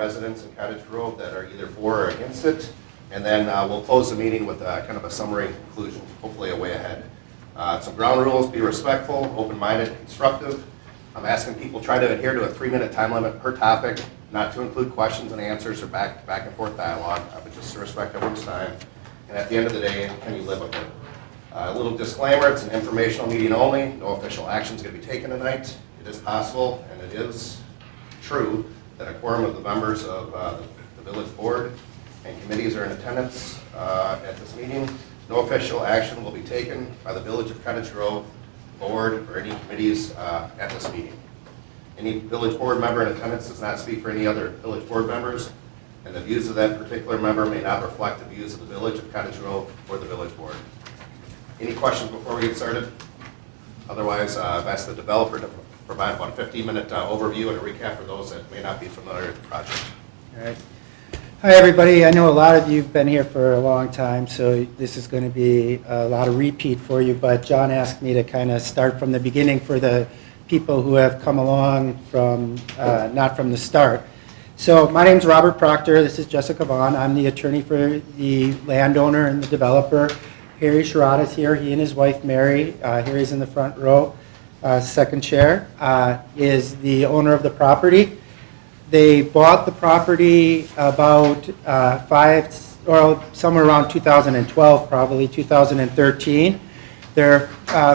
residents in Cottage Grove that are either for or against it. And then we'll close the meeting with kind of a summary conclusion, hopefully a way ahead. Some ground rules: be respectful, open-minded, constructive. I'm asking people try to adhere to a 3-minute time limit per topic, not to include questions and answers or back and forth dialogue, but just to respect everyone's time. And at the end of the day, can you live with it? A little disclaimer: it's an informational meeting only. No official action is going to be taken tonight. It is possible, and it is true, that a quorum of the members of the village board and committees are in attendance at this meeting. No official action will be taken by the Village of Cottage Grove board or any committees at this meeting. Any village board member in attendance does not speak for any other village board members, and the views of that particular member may not reflect the views of the Village of Cottage Grove or the village board. Any questions before we get started? Otherwise, I've asked the developer to provide about a 15-minute overview and a recap for those that may not be familiar with the project. All right. Hi, everybody. I know a lot of you have been here for a long time, so this is going to be a lot of repeat for you, but John asked me to kind of start from the beginning for the people who have come along from, not from the start. So my name's Robert Proctor. This is Jessica Vaughn. I'm the attorney for the landowner and the developer. Harry Sherrod is here. He and his wife, Mary, Harry's in the front row, second chair, is the owner of the property. They bought the property about somewhere around 2012, probably 2013. They're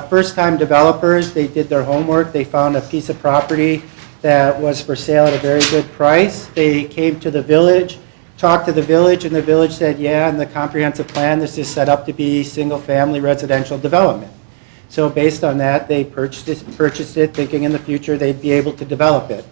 first-time developers. They did their homework. They found a piece of property that was for sale at a very good price. They came to the village, talked to the village, and the village said, yeah, in the comprehensive plan, this is set up to be single-family residential development. So based on that, they purchased it thinking in the future they'd be able to develop it.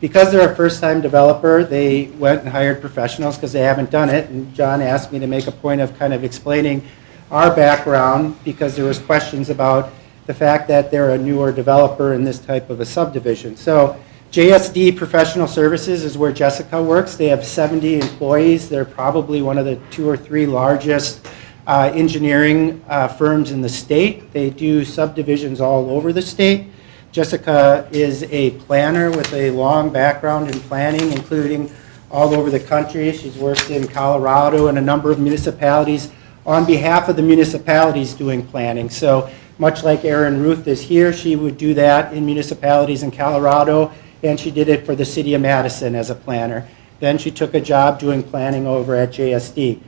Because they're a first-time developer, they went and hired professionals because they haven't done it. And John asked me to make a point of kind of explaining our background because there was questions about the fact that they're a newer developer in this type of a subdivision. So JSD Professional Services is where Jessica works. They have 70 employees. They're probably one of the 2 or 3 largest engineering firms in the state. They do subdivisions all over the state. Jessica is a planner with a long background in planning, including all over the country. She's worked in Colorado and a number of municipalities on behalf of the municipalities doing planning. So much like Erin Ruth is here, she would do that in municipalities in Colorado, and she did it for the city of Madison as a planner. Then she took a job doing planning over at JSD.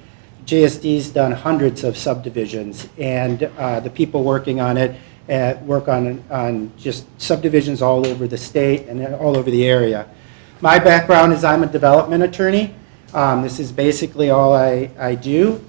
JSD's done hundreds of subdivisions, and the people working on it work on just subdivisions all over the state and all over the area. My background is I'm a development attorney. This is basically all I do.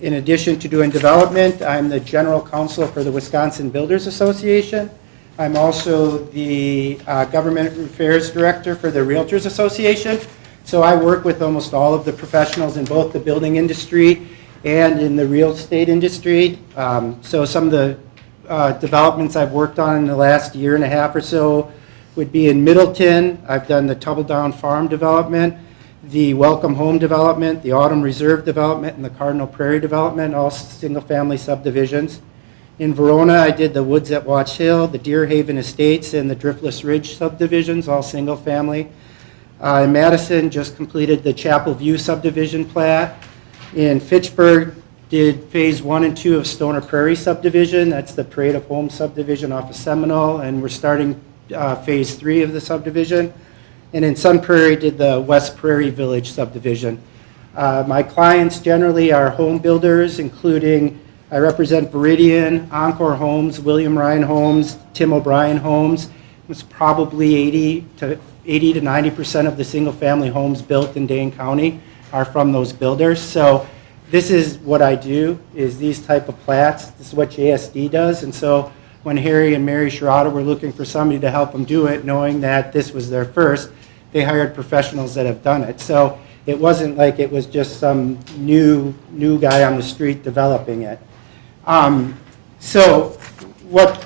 In addition to doing development, I'm the general counsel for the Wisconsin Builders Association. I'm also the government affairs director for the Realtors Association. So I work with almost all of the professionals in both the building industry and in the real estate industry. So some of the developments I've worked on in the last year and a half or so would be in Middleton. I've done the Tumbledown Farm development, the Welcome Home development, the Autumn Reserve development, and the Cardinal Prairie development, all single-family subdivisions. In Verona, I did the Woods at Watch Hill, the Deer Haven Estates, and the Driftless Ridge subdivisions, all single-family. In Madison, just completed the Chapel View subdivision plat. In Fitchburg, did phase 1 and 2 of Stoner Prairie subdivision. That's the Parade of Homes subdivision off of Seminole, and we're starting phase 3 of the subdivision. And in Sun Prairie did the West Prairie Village subdivision. My clients generally are home builders, including I represent Veridian, Encore Homes, William Ryan Homes, Tim O'Brien Homes. It's probably 80 to 90% of the single-family homes built in Dane County are from those builders. So this is what I do, is these type of plats. This is what JSD does. And so when Harry and Mary Sherrod were looking for somebody to help them do it, knowing that this was their first, they hired professionals that have done it. So it wasn't like it was just some new guy on the street developing it. So what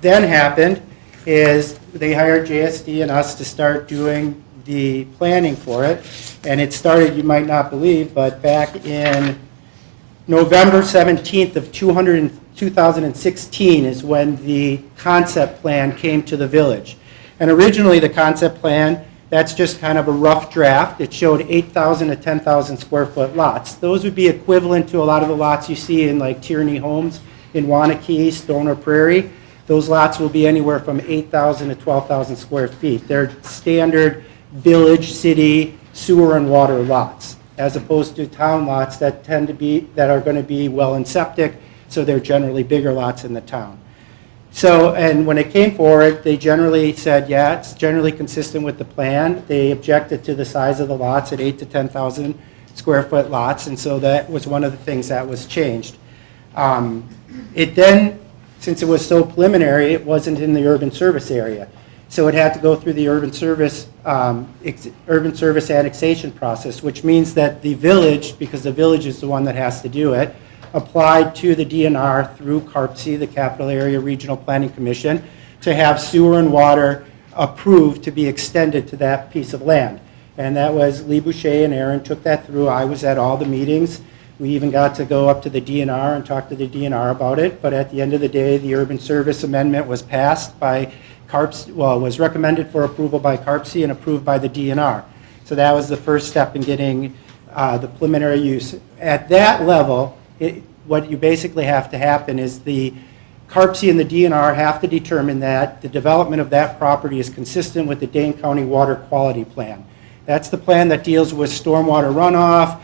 then happened is they hired JSD and us to start doing the planning for it. And it started, you might not believe, but back in November 17th of 2016 is when the concept plan came to the village. And originally the concept plan That's just kind of a rough draft. It showed 8,000 to 10,000 square foot lots. Those would be equivalent to a lot of the lots you see in like Tierney Homes in Wanakee, Stoner Prairie. Those lots will be anywhere from 8,000 to 12,000 square feet. They're standard village, city, sewer and water lots, as opposed to town lots that tend to be, that are going to be well and septic, so they're generally bigger lots in the town. So, and when it came forward, they generally said, yeah, it's generally consistent with the plan. They objected to the size of the lots at 8 to 10,000 square foot lots, and so that was one of the things that was changed. It then, since it was so preliminary, it wasn't in the urban service area. So it had to go through the urban service annexation process, which means that the village, because the village is the one that has to do it, applied to the DNR through CARPC, the Capital Area Regional Planning Commission, to have sewer and water approved to be extended to that piece of land. And that was Lee Boucher and Aaron took that through. I was at all the meetings. We even got to go up to the DNR and talk to the DNR about it. But at the end of the day, the urban service amendment was passed by CARPC, well, it was recommended for approval by CARPC and approved by the DNR. So that was the first step in getting the preliminary use. At that level, what you basically have to happen is the CARPC and the DNR have to determine that the development of that property is consistent with the Dane County Water Quality Plan. That's the plan that deals with stormwater runoff,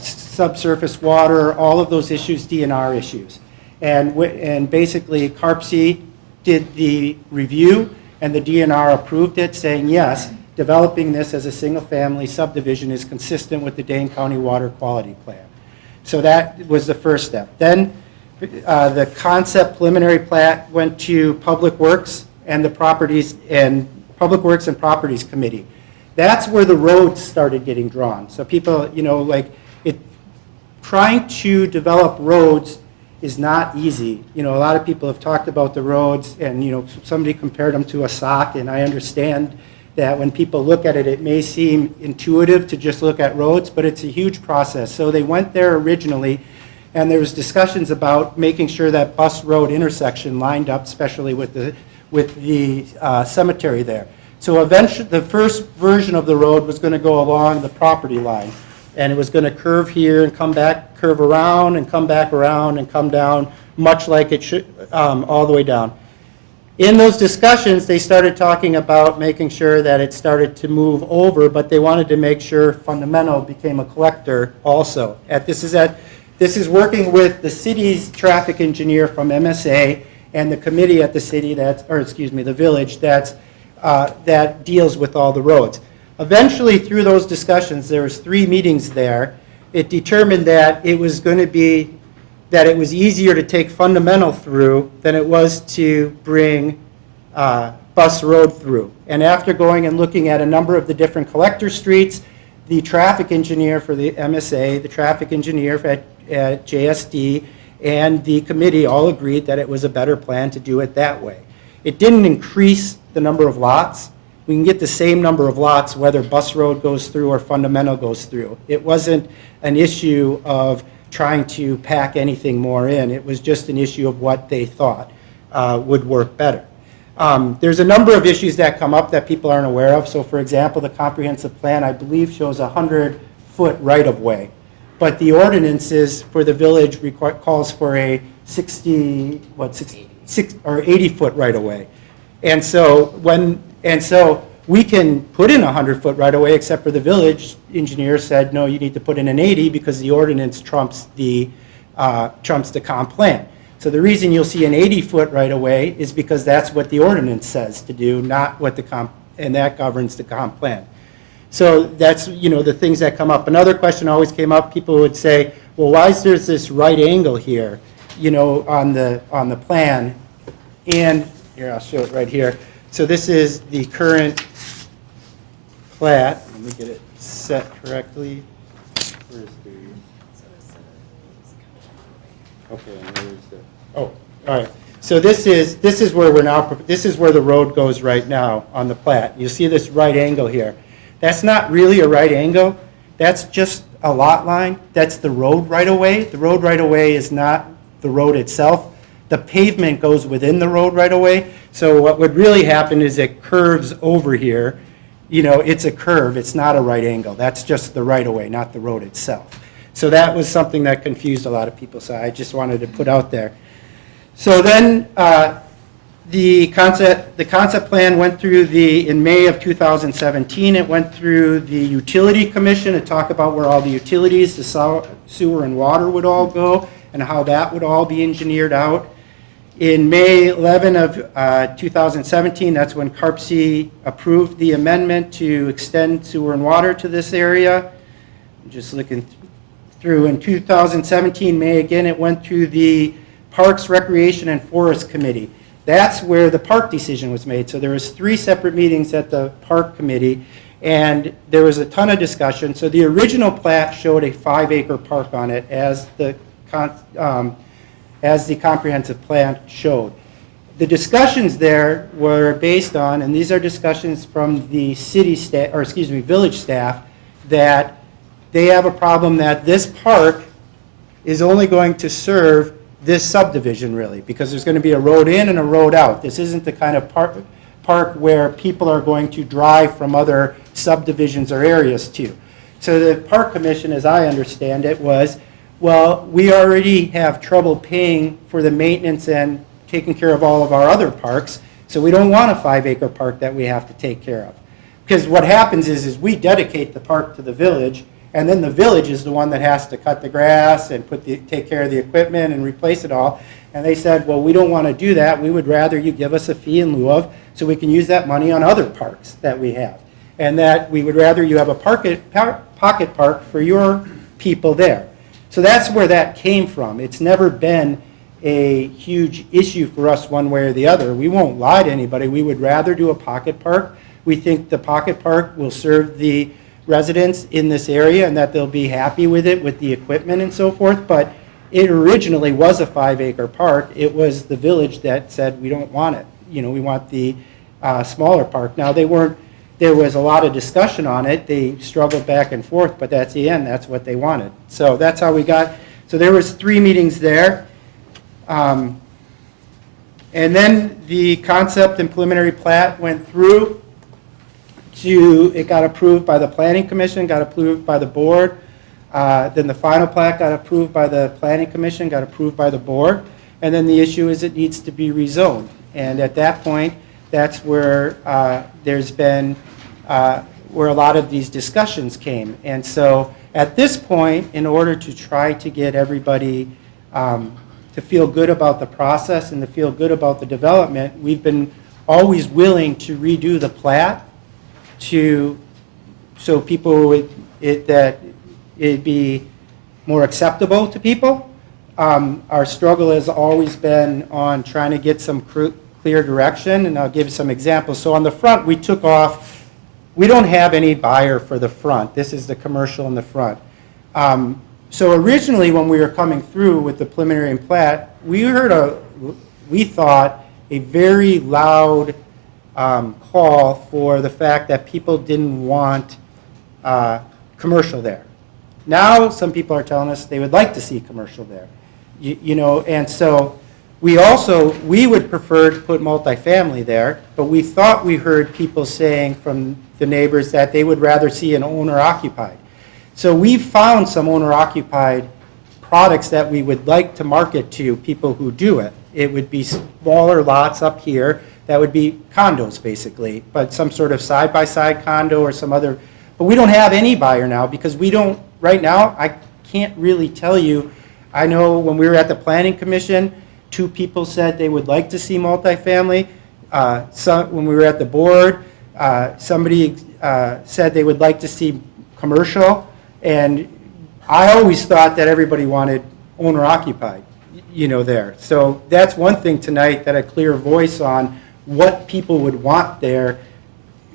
subsurface water, all of those issues, DNR issues. And basically CARPC did the review and the DNR approved it, saying yes, developing this as a single-family subdivision is consistent with the Dane County Water Quality Plan. So that was the first step. Then the concept preliminary plat went to Public Works and the Properties and Public Works and Properties Committee. That's where the roads started getting drawn. So people, you know, like trying to develop roads is not easy. You know, a lot of people have talked about the roads and, you know, somebody compared them to a sock, and I understand that when people look at it, it may seem intuitive to just look at roads, but it's a huge process. So they went there originally, and there was discussions about making sure that bus road intersection lined up, especially with the cemetery there. So eventually, the first version of the road was going to go along the property line, and it was going to curve here and come back, curve around and come back around and come down, much like it should, all the way down. In those discussions, they started talking about making sure that it started to move over, but they wanted to make sure Fundamental became a collector also. This is working with the city's traffic engineer from MSA and the committee at the city the village that deals with all the roads. Eventually, through those discussions, there was 3 meetings there. It determined that it was going to be that it was easier to take Fundamental through than it was to bring Bus Road through. And after going and looking at a number of the different collector streets, the traffic engineer for the MSA, the traffic engineer at JSD, and the committee all agreed that it was a better plan to do it that way. It didn't increase the number of lots. We can get the same number of lots whether Bus Road goes through or Fundamental goes through. It wasn't an issue of trying to pack anything more in. It was just an issue of what they thought would work better. There's a number of issues that come up that people aren't aware of. So for example, the comprehensive plan, I believe, shows a 100-foot right-of-way. But the ordinances for the village calls for a 80-foot right-of-way. And so we can put in a 100-foot right-of-way, except for the village engineer said, no, you need to put in an 80 because the ordinance trumps the comp plan. So the reason you'll see an 80-foot right-of-way is because that's what the ordinance says to do, not what the comp, and that governs the comp plan. So that's, you know, the things that come up. Another question always came up, people would say, well, why is there this right angle here, you know, on the plan? And here, I'll show it right here. So this is the current plat. Let me get it set correctly. Where's the? Okay, and where's the? Oh, all right. So this is where we're now. This is where the road goes right now on the plat. You see this right angle here. That's not really a right angle. That's just a lot line. That's the road right away. The road right away is not the road itself. The pavement goes within the road right away. So what would really happen is it curves over here, You know, it's a curve, it's not a right angle. That's just the right-of-way, not the road itself. So that was something that confused a lot of people, so I just wanted to put out there. So then the concept plan went through in May of 2017, it went through the Utility Commission to talk about where all the utilities, the sewer and water would all go, and how that would all be engineered out. In May 11 of 2017, that's when CARPC approved the amendment to extend sewer and water to this area. I'm just looking through. In 2017, May again, it went through the Parks, Recreation, and Forest Committee. That's where the park decision was made. So there was 3 separate meetings at the Park Committee, and there was a ton of discussion. So the original plat showed a 5-acre park on it as the comprehensive plan showed. The discussions there were based on, and these are discussions from the city staff, or excuse me, village staff, that they have a problem that this park is only going to serve this subdivision really, because there's going to be a road in and a road out. This isn't the kind of park where people are going to drive from other subdivisions or areas to. So the Park Commission, as I understand it, was, well, we already have trouble paying for the maintenance and taking care of all of our other parks, so we don't want a 5-acre park that we have to take care of. Because what happens is we dedicate the park to the village, and then the village is the one that has to cut the grass and take care of the equipment and replace it all. And they said, well, we don't want to do that. We would rather you give us a fee in lieu of, so we can use that money on other parks that we have. And that we would rather you have a pocket park for your people there. So that's where that came from. It's never been a huge issue for us one way or the other. We won't lie to anybody. We would rather do a pocket park. We think the pocket park will serve the residents in this area and that they'll be happy with it, with the equipment and so forth. But it originally was a 5-acre park. It was the village that said we don't want it. You know, we want the smaller park. Now there was a lot of discussion on it. They struggled back and forth, but that's the end. That's what they wanted. So that's how we got. So there was 3 meetings there. And then the concept and preliminary plat went through. It got approved by the Planning Commission, got approved by the board. Then the final plat got approved by the Planning Commission, got approved by the board. And then the issue is it needs to be rezoned. And at that point, that's where there's been, where a lot of these discussions came. And so at this point, in order to try to get everybody to feel good about the process and to feel good about the development, we've been always willing to redo the plat so people would, that it'd be more acceptable to people. Our struggle has always been on trying to get some clear direction, and I'll give you some examples. So on the front, we took off, we don't have any buyer for the front. This is the commercial in the front. So originally when we were coming through with the preliminary and plat, we thought a very loud call for the fact that people didn't want commercial there. Now some people are telling us they would like to see commercial there. You know, and so we would prefer to put multifamily there, but we thought we heard people saying from the neighbors that they would rather see an owner-occupied. So we found some owner-occupied products that we would like to market to people who do it. It would be smaller lots up here that would be condos basically, but some sort of side-by-side condo or some other. But we don't have any buyer now because we don't, right now, I can't really tell you. I know when we were at the Planning Commission, 2 people said they would like to see multifamily. When we were at the board, somebody said they would like to see commercial. And I always thought that everybody wanted owner-occupied, you know, there. So that's one thing tonight, that a clear voice on what people would want there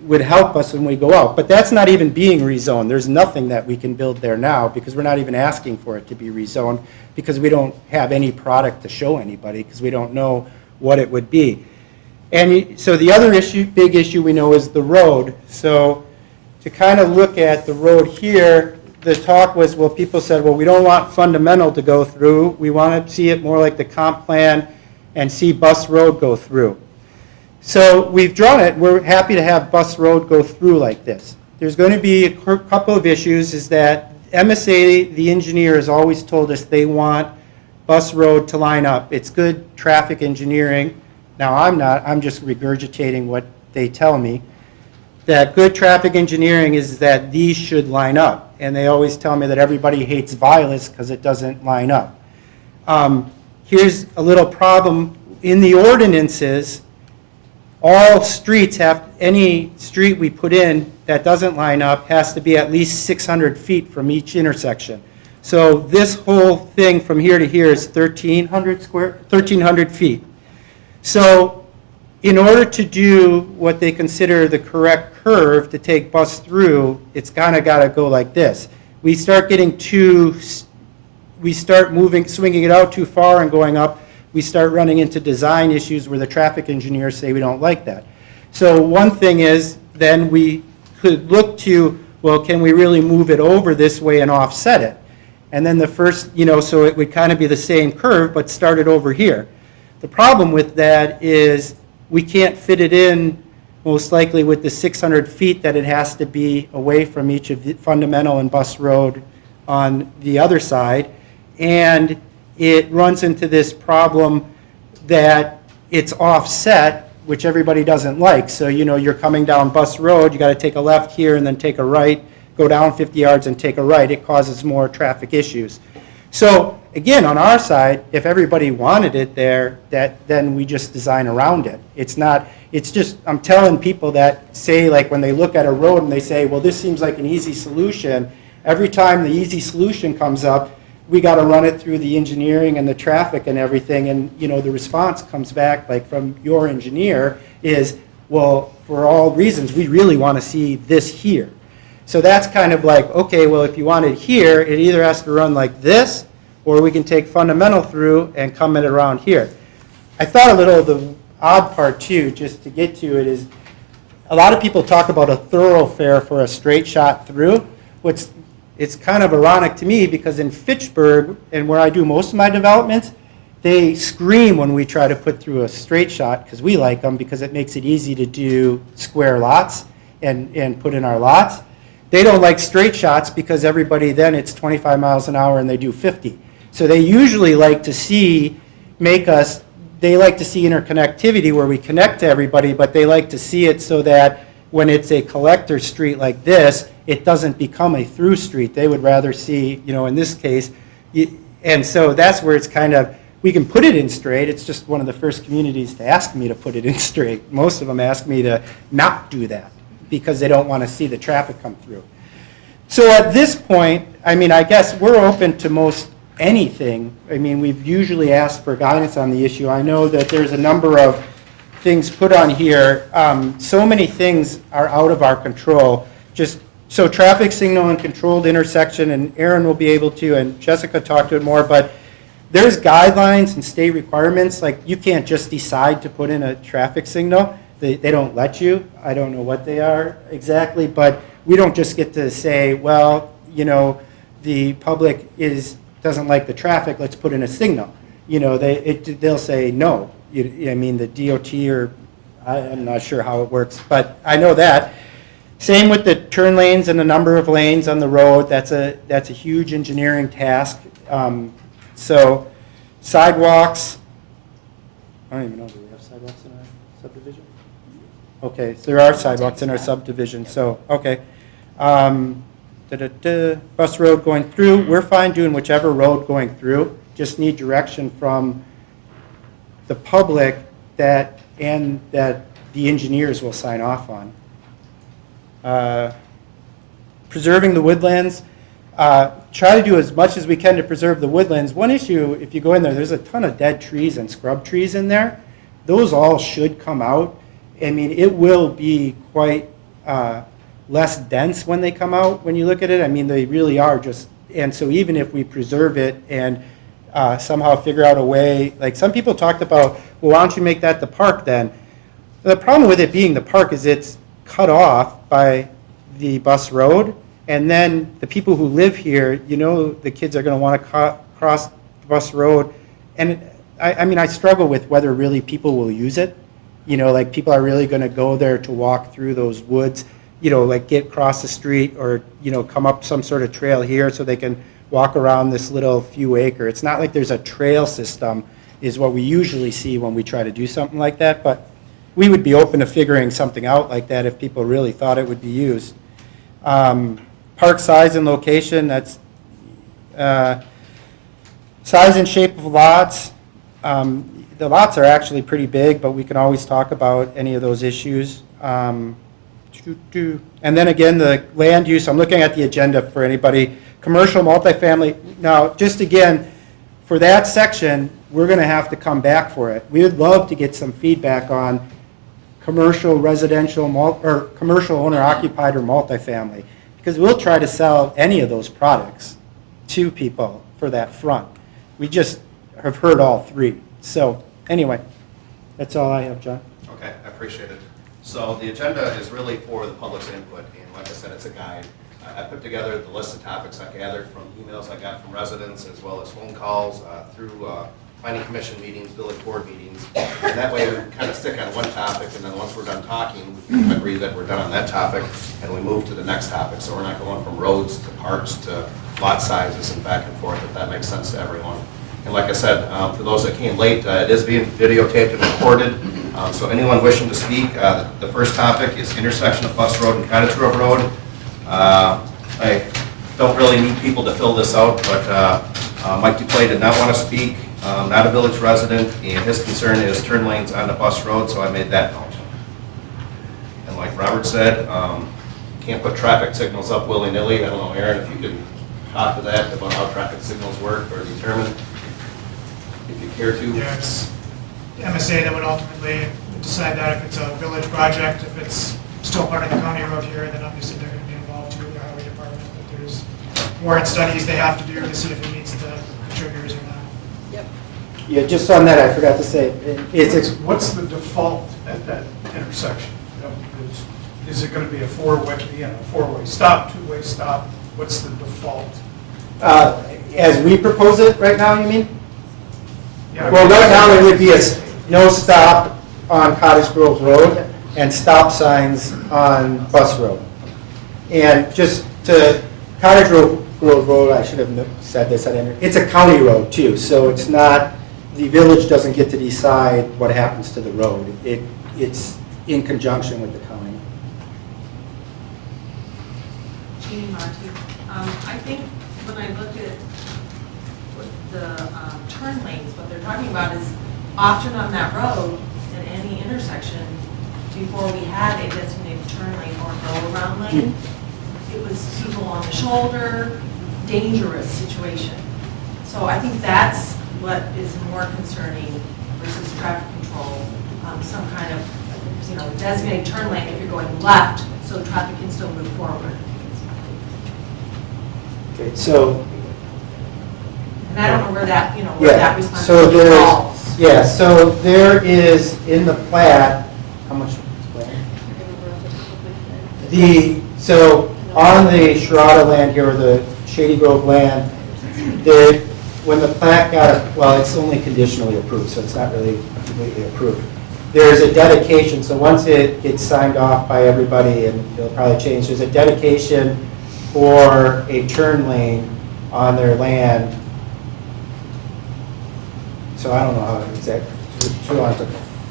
would help us when we go out. But that's not even being rezoned. There's nothing that we can build there now because we're not even asking for it to be rezoned because we don't have any product to show anybody because we don't know what it would be. And so the other issue, big issue we know is the road. So to kind of look at the road here, the talk was, well, people said, well, we don't want fundamental to go through. We want to see it more like the comp plan and see Bus Road go through. So we've drawn it. We're happy to have Bus Road go through like this. There's going to be a couple of issues, is that MSA, the engineer, has always told us they want Bus Road to line up. It's good traffic engineering. Now, I'm just regurgitating what they tell me. That good traffic engineering is that these should line up. And they always tell me that everybody hates Vilas because it doesn't line up. Here's a little problem. In the ordinances, all streets have, any street we put in that doesn't line up has to be at least 600 feet from each intersection. So this whole thing from here to here is 1,300 feet. So in order to do what they consider the correct curve to take bus through, it's kind of got to go like this. We start getting swinging it out too far and going up, we start running into design issues where the traffic engineers say we don't like that. So one thing is, then we could look to, well, can we really move it over this way and offset it? And then the first, so it would kind of be the same curve, but start it over here. The problem with that is we can't fit it in, most likely with the 600 feet that it has to be away from each of the Fundamental and Bus Road on the other side. And it runs into this problem that it's offset, which everybody doesn't like. So, you're coming down Bus Road, you got to take a left here and then take a right, go down 50 yards and take a right. It causes more traffic issues. So, again, on our side, if everybody wanted it there, then we just design around it. It's just, I'm telling people that say, like, when they look at a road and they say, well, this seems like an easy solution, every time the easy solution comes up, we got to run it through the engineering and the traffic and everything, and the response comes back, like from your engineer, is, well, for all reasons, we really want to see this here. So that's kind of like, okay, well, if you want it here, it either has to run like this, or we can take Fundamental through and come it around here. I thought a little of the odd part too, just to get to it, is a lot of people talk about a thoroughfare for a straight shot through. It's kind of ironic to me, because in Fitchburg, and where I do most of my developments, they scream when we try to put through a straight shot, because we like them, because it makes it easy to do square lots and put in our lots. They don't like straight shots because everybody then, it's 25 miles an hour and they do 50. So they usually like to see, they like to see interconnectivity where we connect to everybody, but they like to see it so that when it's a collector street like this, it doesn't become a through street. They would rather see, in this case, and so that's where it's kind of, we can put it in straight. It's just one of the first communities to ask me to put it in straight. Most of them ask me to not do that because they don't want to see the traffic come through. So at this point, I guess we're open to most anything. We've usually asked for guidance on the issue. I know that there's a number of things put on here. So many things are out of our control. So traffic signal and controlled intersection, and Aaron will be able to, and Jessica talked to it more, but there's guidelines and state requirements. Like, you can't just decide to put in a traffic signal. They don't let you. I don't know what they are exactly, but we don't just get to say, well, the public doesn't like the traffic, let's put in a signal. They'll say no. The DOT, or I'm not sure how it works, but I know that. Same with the turn lanes and the number of lanes on the road. That's a huge engineering task. So sidewalks, I don't even know, do we have sidewalks in our subdivision? Okay, so there are sidewalks in our subdivision, so, okay. Bus road going through, we're fine doing whichever road going through, just need direction from the public that the engineers will sign off on. Preserving the woodlands, try to do as much as we can to preserve the woodlands. One issue, if you go in there, there's a ton of dead trees and scrub trees in there. Those all should come out. It will be quite less dense when they come out, when you look at it. They really are just, and so even if we preserve it and somehow figure out a way, like some people talked about, well, why don't you make that the park then? The problem with it being the park is it's cut off by the bus road, and then the people who live here, the kids are going to want to cross the bus road, and I struggle with whether really people will use it. You know, like people are really going to go there to walk through those woods, you know, like get across the street or, you know, come up some sort of trail here so they can walk around this little few acre. It's not like there's a trail system is what we usually see when we try to do something like that, but we would be open to figuring something out like that if people really thought it would be used. Park size and location, that's size and shape of lots. The lots are actually pretty big, but we can always talk about any of those issues. And then again, the land use, I'm looking at the agenda for anybody. Commercial multifamily, now just again, for that section, we're going to have to come back for it. We would love to get some feedback on commercial, residential, or commercial owner-occupied or multifamily, because we'll try to sell any of those products to people for that front. We just have heard all three. So anyway, that's all I have, John. Okay, I appreciate it. So the agenda is really for the public's input, and like I said, it's a guide. I put together the list of topics I gathered from emails I got from residents, as well as phone calls through planning commission meetings, village board meetings. And that way we kind of stick on one topic, and then once we're done talking, we can agree that we're done on that topic, and we move to the next topic. So we're not going from roads to parks to lot sizes and back and forth, if that makes sense to everyone. And like I said, for those that came late, it is being videotaped and recorded. So anyone wishing to speak, the first topic is intersection of Bus Road and Cottage Grove Road. I don't really need people to fill this out, but Mike Duplay did not want to speak, not a village resident, and his concern is turn lanes on the bus road, so I made that note. And like Robert said, can't put traffic signals up willy-nilly. I don't know, Aaron, if you can talk to that about how traffic signals work or determine, if you care to. Yeah, it's MSA that would ultimately decide that if it's a village project. If it's still part of the county road here, then obviously they're going to be involved too with the highway department. But there's warrant studies they have to do to see if it meets the triggers or not. Yep. Yeah, just on that, I forgot to say, What's the default at that intersection? You know, is it going to be a four-way stop, two-way stop? What's the default? as we propose it right now, you mean? Yeah, Well, right now, it would be a no stop on Cottage Grove Road and stop signs on Bus Road. And just to Cottage Grove Road, I should have said this, it's a county road too, so it's not, the village doesn't get to decide what happens to the road. It's in conjunction with the county. Shady Marty. I think when I looked at what the turn lanes, what they're talking about is often on that road, at any intersection, before we had a designated turn lane or go-around lane, it was people on the shoulder, dangerous situation. So I think that's what is more concerning versus traffic control, some kind of, designated turn lane if you're going left, so traffic can still move forward. Okay, so, And I don't know where that, where yeah, that so responsibility there's, falls. yeah, so there is in the plat, how much? So on the Sherrata land here, or the Shady Grove land, when the plat got, well, it's only conditionally approved, so it's not really completely approved. There's a dedication, so once it gets signed off by everybody, and it'll probably change, there's a dedication for a turn lane on their land. So I don't know how exactly to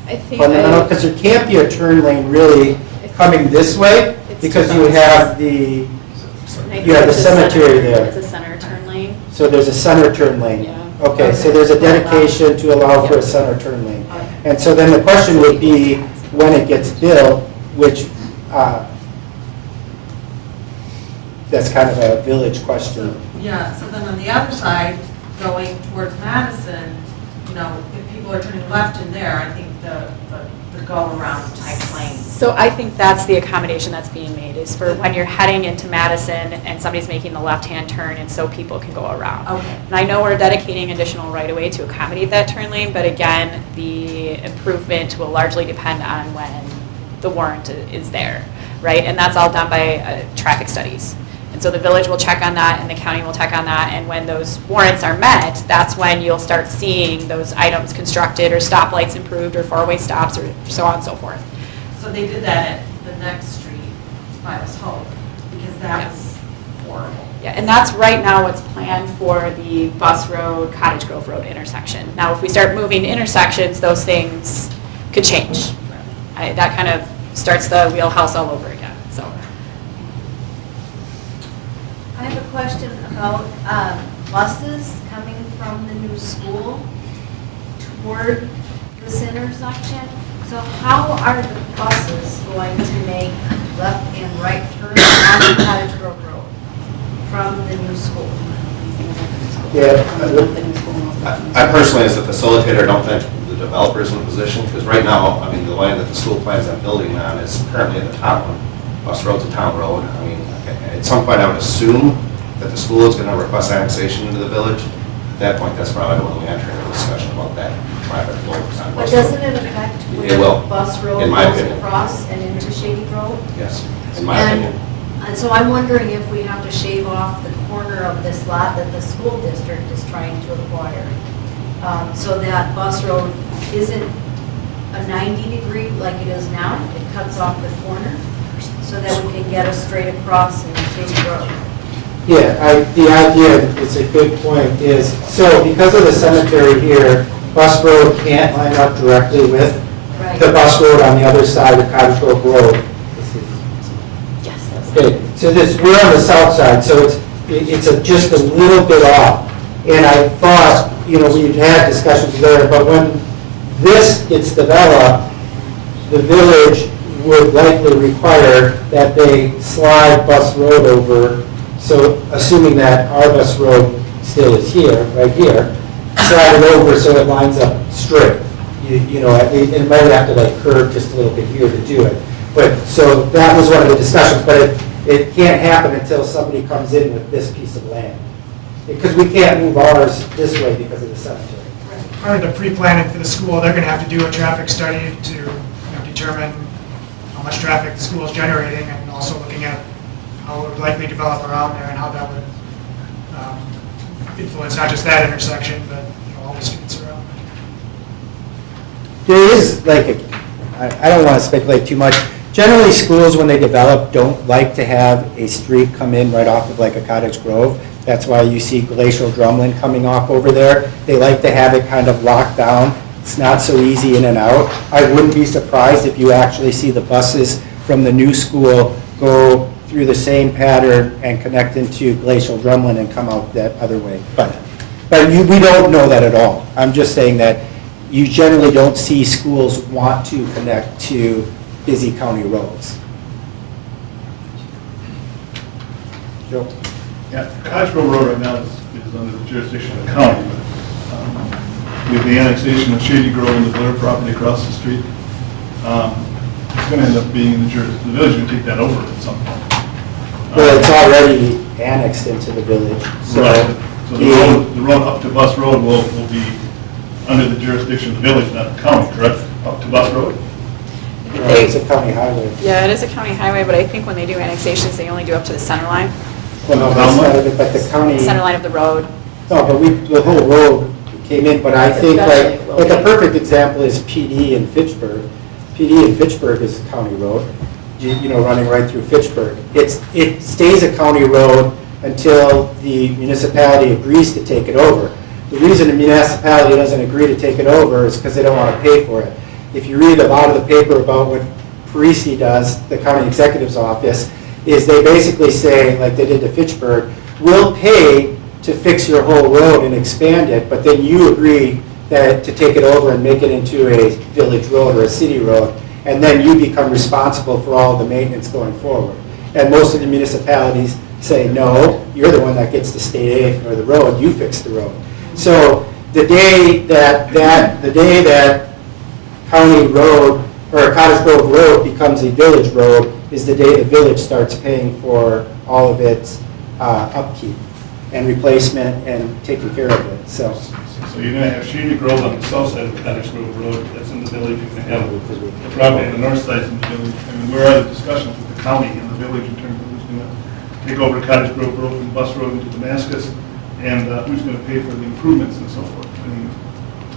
I think fundamental, because there can't be a turn lane really coming this way, because you have the cemetery there. It's a center turn lane. So there's a center turn lane. Yeah. Okay, so there's a dedication to allow for a center turn lane. And so then the question would be, when it gets built, which, that's kind of a village question. Yeah, so then on the other side, going towards Madison, if people are turning left in there, I think the go-around type lane. So I think that's the accommodation that's being made, is for when you're heading into Madison and somebody's making the left-hand turn, and so people can go around. Okay. And I know we're dedicating additional right-of-way to accommodate that turn lane, but again, the improvement will largely depend on when the warrant is there, right? And that's all done by traffic studies. And so the village will check on that and the county will check on that, and when those warrants are met, that's when you'll start seeing those items constructed or stoplights improved or four-way stops or so on and so forth. So they did that at the next street by us Hope, because that was horrible. Yeah, and that's right now what's planned for the Bus Road, Cottage Grove Road intersection. Now, if we start moving intersections, those things could change. That kind of starts the wheelhouse all over again, so. I have a question about buses coming from the new school toward this intersection. So how are the buses going to make left and right turns on Cottage Grove Road from the new school? Yeah, I personally, as a facilitator, don't think the developer's in a position, because right now, I mean, the land that the school plans on building on is currently in the town. Bus Road's a town road. I mean, at some point, I would assume that the school is going to request annexation into the village. At that point, that's probably when we enter into a discussion about that private flow on But Bus doesn't Road. it affect It where will, Bus Road in my goes opinion. across and into Shady Grove? Yes, in my opinion. And so I'm wondering if we have to shave off the corner of this lot that the school district is trying to acquire, so that Bus Road isn't a 90-degree like it is now. It cuts off the corner so that we can get us straight across and Shady Grove. Yeah, the idea, it's a good point, is, so because of the cemetery here, Bus Road can't line up directly with Right. the bus road on the other side of Cottage Grove Road. Yes, that's. Okay, so we're on the south side, so just a little bit off. And I thought, we've had discussions there, but when this gets developed, the village would likely require that they slide Bus Road over, so assuming that our Bus Road still is here, right here, slide it over so it lines up straight. It might have to curve just a little bit here to do it. But, so that was one of the discussions, but it can't happen until somebody comes in with this piece of land. Because we can't move ours this way because of the cemetery. Part of the pre-planning for the school, they're going to have to do a traffic study to determine how much traffic the school is generating, and also looking at how it would likely develop around there and how that would influence not just that intersection, but all the streets around. There is I don't want to speculate too much. Generally, schools, when they develop, don't like to have a street come in right off of a Cottage Grove. That's why you see Glacial Drumlin coming off over there. They like to have it kind of locked down. It's not so easy in and out. I wouldn't be surprised if you actually see the buses from the new school go through the same pattern and connect into Glacial Drumlin and come out that other way. But we don't know that at all. I'm just saying that you generally don't see schools want to connect to busy county roads. Joe? Yeah, Cottage Grove Road right now is under the jurisdiction of the county, but with the annexation of Shady Grove and the Blair property across the street, it's going to end up being in the jurisdiction. The village will take that over at some point. Well, it's already annexed into the village, so. Right. So the road up to Bus Road will be under the jurisdiction of the village, not the county, correct? Up to Bus Road? It's a county highway. Yeah, it is a county highway, but I think when they do annexations, they only do up to the center line, Well, no, that's not of it, but the county. center line of the road. No, but the whole road came in, but I think Eventually it will like a be. perfect example is PD in Fitchburg. PD in Fitchburg is a county road, running right through Fitchburg. It stays a county road until the municipality agrees to take it over. The reason the municipality doesn't agree to take it over is because they don't want to pay for it. If you read a lot of the paper about what Parisi does, the county executive's office, is they basically say, like they did to Fitchburg, we'll pay to fix your whole road and expand it, but then you agree that to take it over and make it into a village road or a city road, and then you become responsible for all the maintenance going forward. And most of the municipalities say, no, you're the one that gets the state aid for the road, you fix the road. So the day that county road or Cottage Grove Road becomes a village road is the day the village starts paying for all of its upkeep and replacement and taking care of it. So you're going to have Shady Grove on the south side of Cottage Grove Road, that's in the village. You're going to have the property on the north side in the village. I mean, where are the discussions with the county and the village in terms of who's going to take over Cottage Grove Road from Bus Road into Damascus, and who's going to pay for the improvements and so forth. I mean,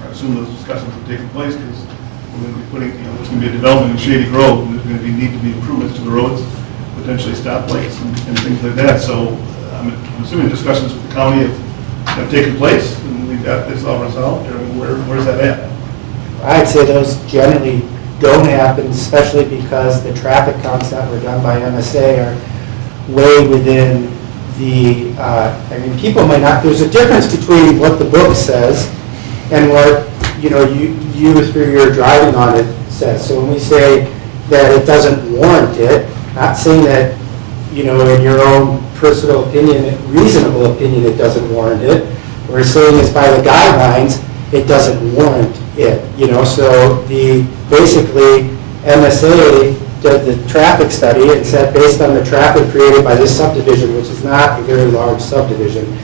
I assume those discussions are taking place because we're going to be putting, there's going to be a development in Shady Grove, and there's going to need to be improvements to the roads, potentially stoplights and things like that. So I'm assuming discussions with the county have taken place, and we've got this all resolved, or where's that at? I'd say those generally don't happen, especially because the traffic counts that were done by MSA are way within the, I mean, people might not, there's a difference between what the book says and what, you through your driving on it says. So when we say that it doesn't warrant it, not saying that, in your own personal opinion, reasonable opinion, it doesn't warrant it. We're saying is by the guidelines, it doesn't warrant it, So basically, MSA did the traffic study and said based on the traffic created by this subdivision, which is not a very large subdivision,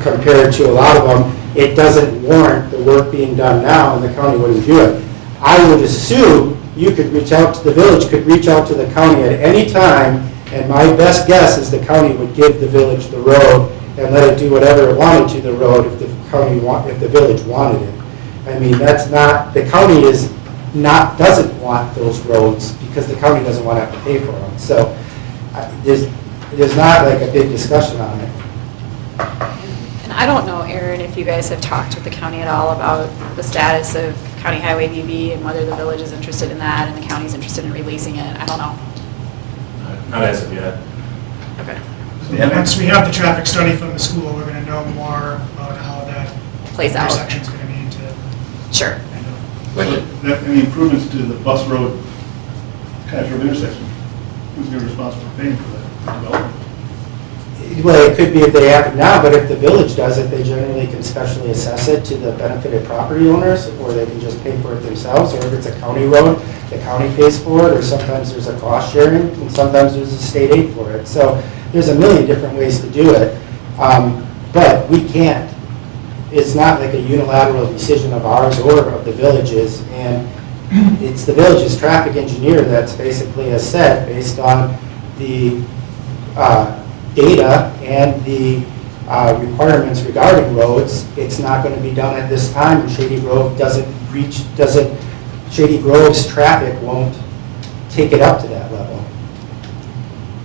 compared to a lot of them, it doesn't warrant the work being done now, and the county wouldn't do it. I would assume you could reach out to the village, could reach out to the county at any time, and my best guess is the county would give the village the road and let it do whatever it wanted to the road if the village wanted it. I mean, that's not, the county doesn't want those roads because the county doesn't want to have to pay for them. So there's not like a big discussion on it. And I don't know, Aaron, if you guys have talked with the county at all about the status of County Highway BB and whether the village is interested in that and the county's interested in releasing it. I don't know. Not as of yet. Okay. Once we have the traffic study from the school, we're going to know more about how that Plays out. intersection's going to need to Sure. So, any improvements to the Bus Road, Cottage Road intersection, who's going to be responsible for paying for that development? Well, it could be if they have it now, but if the village does it, they generally can specially assess it to the benefited property owners, or they can just pay for it themselves, or if it's a county road, the county pays for it, or sometimes there's a cost sharing, and sometimes there's a state aid for it. So there's a million different ways to do it, but we can't. It's not like a unilateral decision of ours or of the village's, and it's the village's traffic engineer that's basically has said, based on the data and the requirements regarding roads, it's not going to be done at this time, and Shady Grove Shady Grove's traffic won't take it up to that level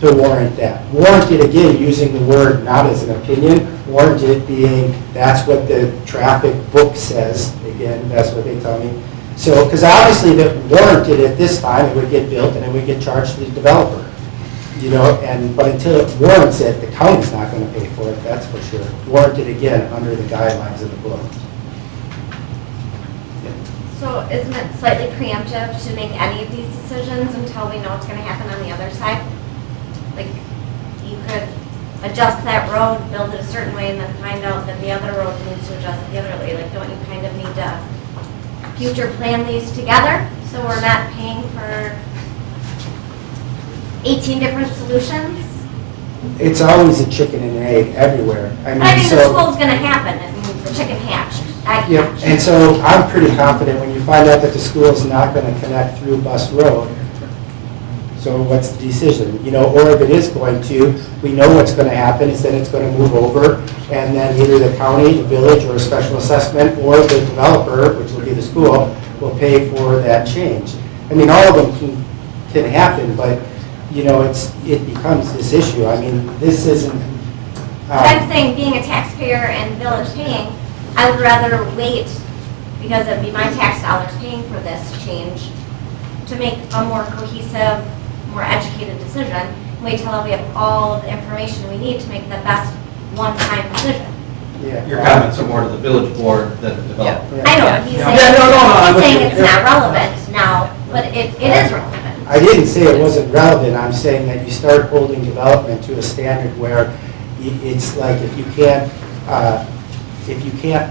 to warrant that. Warrant it, again, using the word not as an opinion, warrant it being that's what the traffic book says. Again, that's what they tell me. So, because obviously if it warranted at this time, it would get built and it would get charged to the developer. But until it warrants it, the county's not going to pay for it, that's for sure. Warrant it again under the guidelines of the book. So isn't it slightly preemptive to make any of these decisions until we know what's going to happen on the other side? Like, you could adjust that road, build it a certain way, and then find out that the other road needs to adjust the other way. Like, don't you kind of need to future plan these together so we're not paying for 18 different solutions? It's always a chicken and an egg everywhere. I mean, the school's going to happen, and the chicken hatched. Yeah, and so I'm pretty confident when you find out that the school is not going to connect through Bus Road, so what's the decision? Or if it is going to, we know what's going to happen is that it's going to move over, and then either the county, the village, or a special assessment, or the developer, which will be the school, will pay for that change. I mean, all of them can happen, but it becomes this issue. I mean, this isn't. But I'm saying, being a taxpayer and village paying, I would rather wait, because it'd be my tax dollars paying for this change, to make a more cohesive, more educated decision. Wait till we have all of the information we need to make the best one-time decision. Yeah. Your comments are more to the village board than the developer. Yeah. I know, he's saying, I'm he's with saying you. it's not relevant now, but it is relevant. I didn't say it wasn't relevant. I'm saying that you start holding development to a standard where it's like if you can't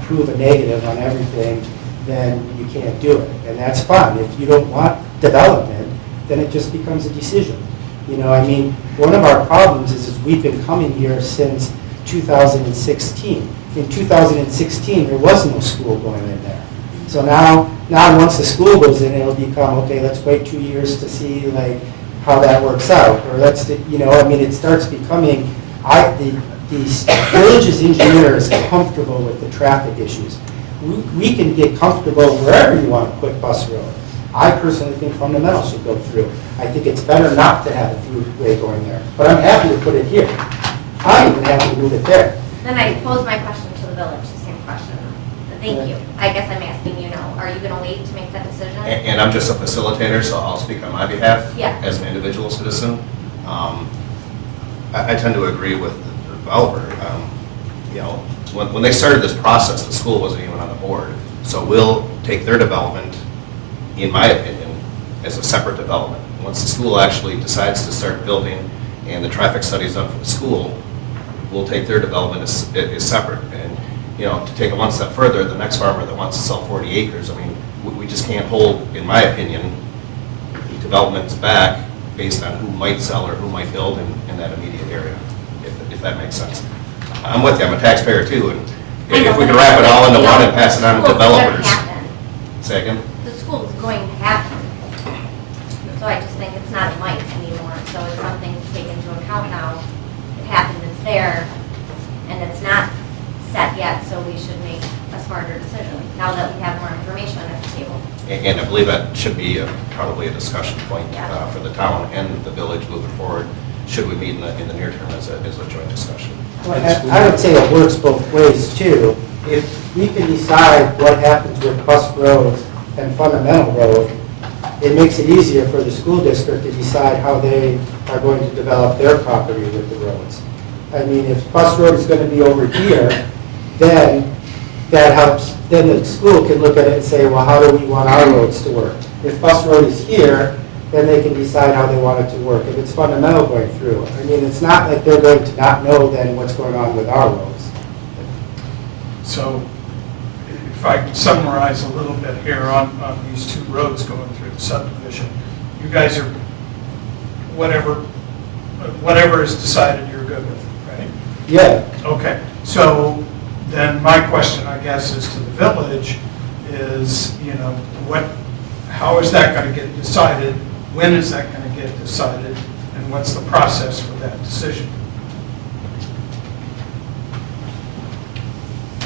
prove a negative on everything, then you can't do it. And that's fine. If you don't want development, then it just becomes a decision. I mean, one of our problems is we've been coming here since 2016. In 2016, there was no school going in there. So now once the school goes in, it'll become, okay, let's wait 2 years to see how that works out, or it starts becoming, the village's engineer is comfortable with the traffic issues. We can get comfortable wherever you want to put Bus Road. I personally think Fundamental should go through. I think it's better not to have a throughway going there, but I'm happy to put it here. I'm even happy to move it there. Then I pose my question to the village, the same question. Thank you. I guess I'm asking you now, are you going to wait to make that decision? And I'm just a facilitator, so I'll speak on my behalf Yeah. as an individual citizen. I tend to agree with the developer. When they started this process, the school wasn't even on the board. So we'll take their development, in my opinion, as a separate development. Once the school actually decides to start building and the traffic study is done for the school, we'll take their development as separate. And, to take it one step further, the next farmer that wants to sell 40 acres, we just can't hold, in my opinion, developments back based on who might sell or who might build in that immediate area, if that makes sense. I'm with you, I'm a taxpayer too, and if we can wrap it all into one and pass it on to developers. Say again? The school's going to happen. So I just think it's not a might anymore, so it's something to take into account now. It happened, it's there, and it's not set yet, so we should make a smarter decision now that we have more information at the table. And I believe that should be probably a discussion point Yeah. for the town and the village moving forward, should we meet in the near term as a joint discussion. I would say it works both ways too. If we can decide what happens with Bus Road and Fundamental Road, it makes it easier for the school district to decide how they are going to develop their property with the roads. If Bus Road is going to be over here, then that helps, then the school can look at it and say, well, how do we want our roads to work? If Bus Road is here, then they can decide how they want it to work. If it's Fundamental going through, it's not like they're going to not know then what's going on with our roads. So if I can summarize a little bit here on these two roads going through the subdivision, you guys are, whatever is decided, you're good with, right? Yeah. Okay, so then my question, I guess, is to the village is, how is that going to get decided? When is that going to get decided? And what's the process for that decision?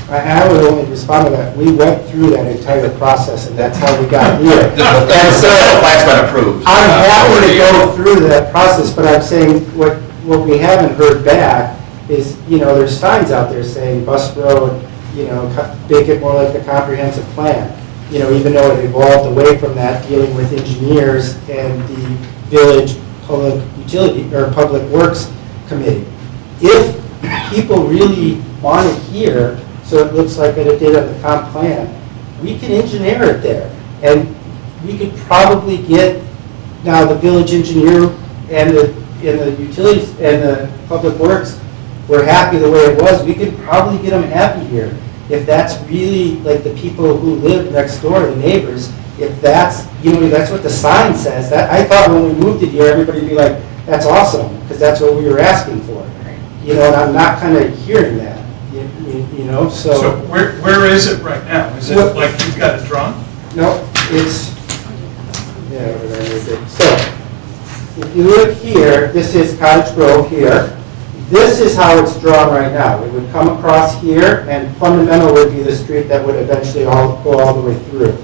I would only respond to that. We went through that entire process, and that's how we got here. The And so, plan's been approved. I'm happy to go through that process, but I'm saying what we haven't heard back is, there's signs out there saying Bus Road, make it more like a comprehensive plan. Even though it evolved away from that, dealing with engineers and the village public utility or public works committee. If people really want it here, so it looks like it did on the comp plan, we can engineer it there. And we could probably get, now the village engineer and the utilities and the public works were happy the way it was, we could probably get them happy here. If that's really like the people who live next door, the neighbors, if that's, that's what the sign says. That I thought when we moved it here, everybody would be like, that's awesome, because that's what we were asking for. And I'm not kind of hearing that, so. So where is it right now? Is it like you've got it drawn? No, it's, yeah, where is it? So, if you look here, this is Cottage Grove here. This is how it's drawn right now. It would come across here, and Fundamental would be the street that would eventually go all the way through.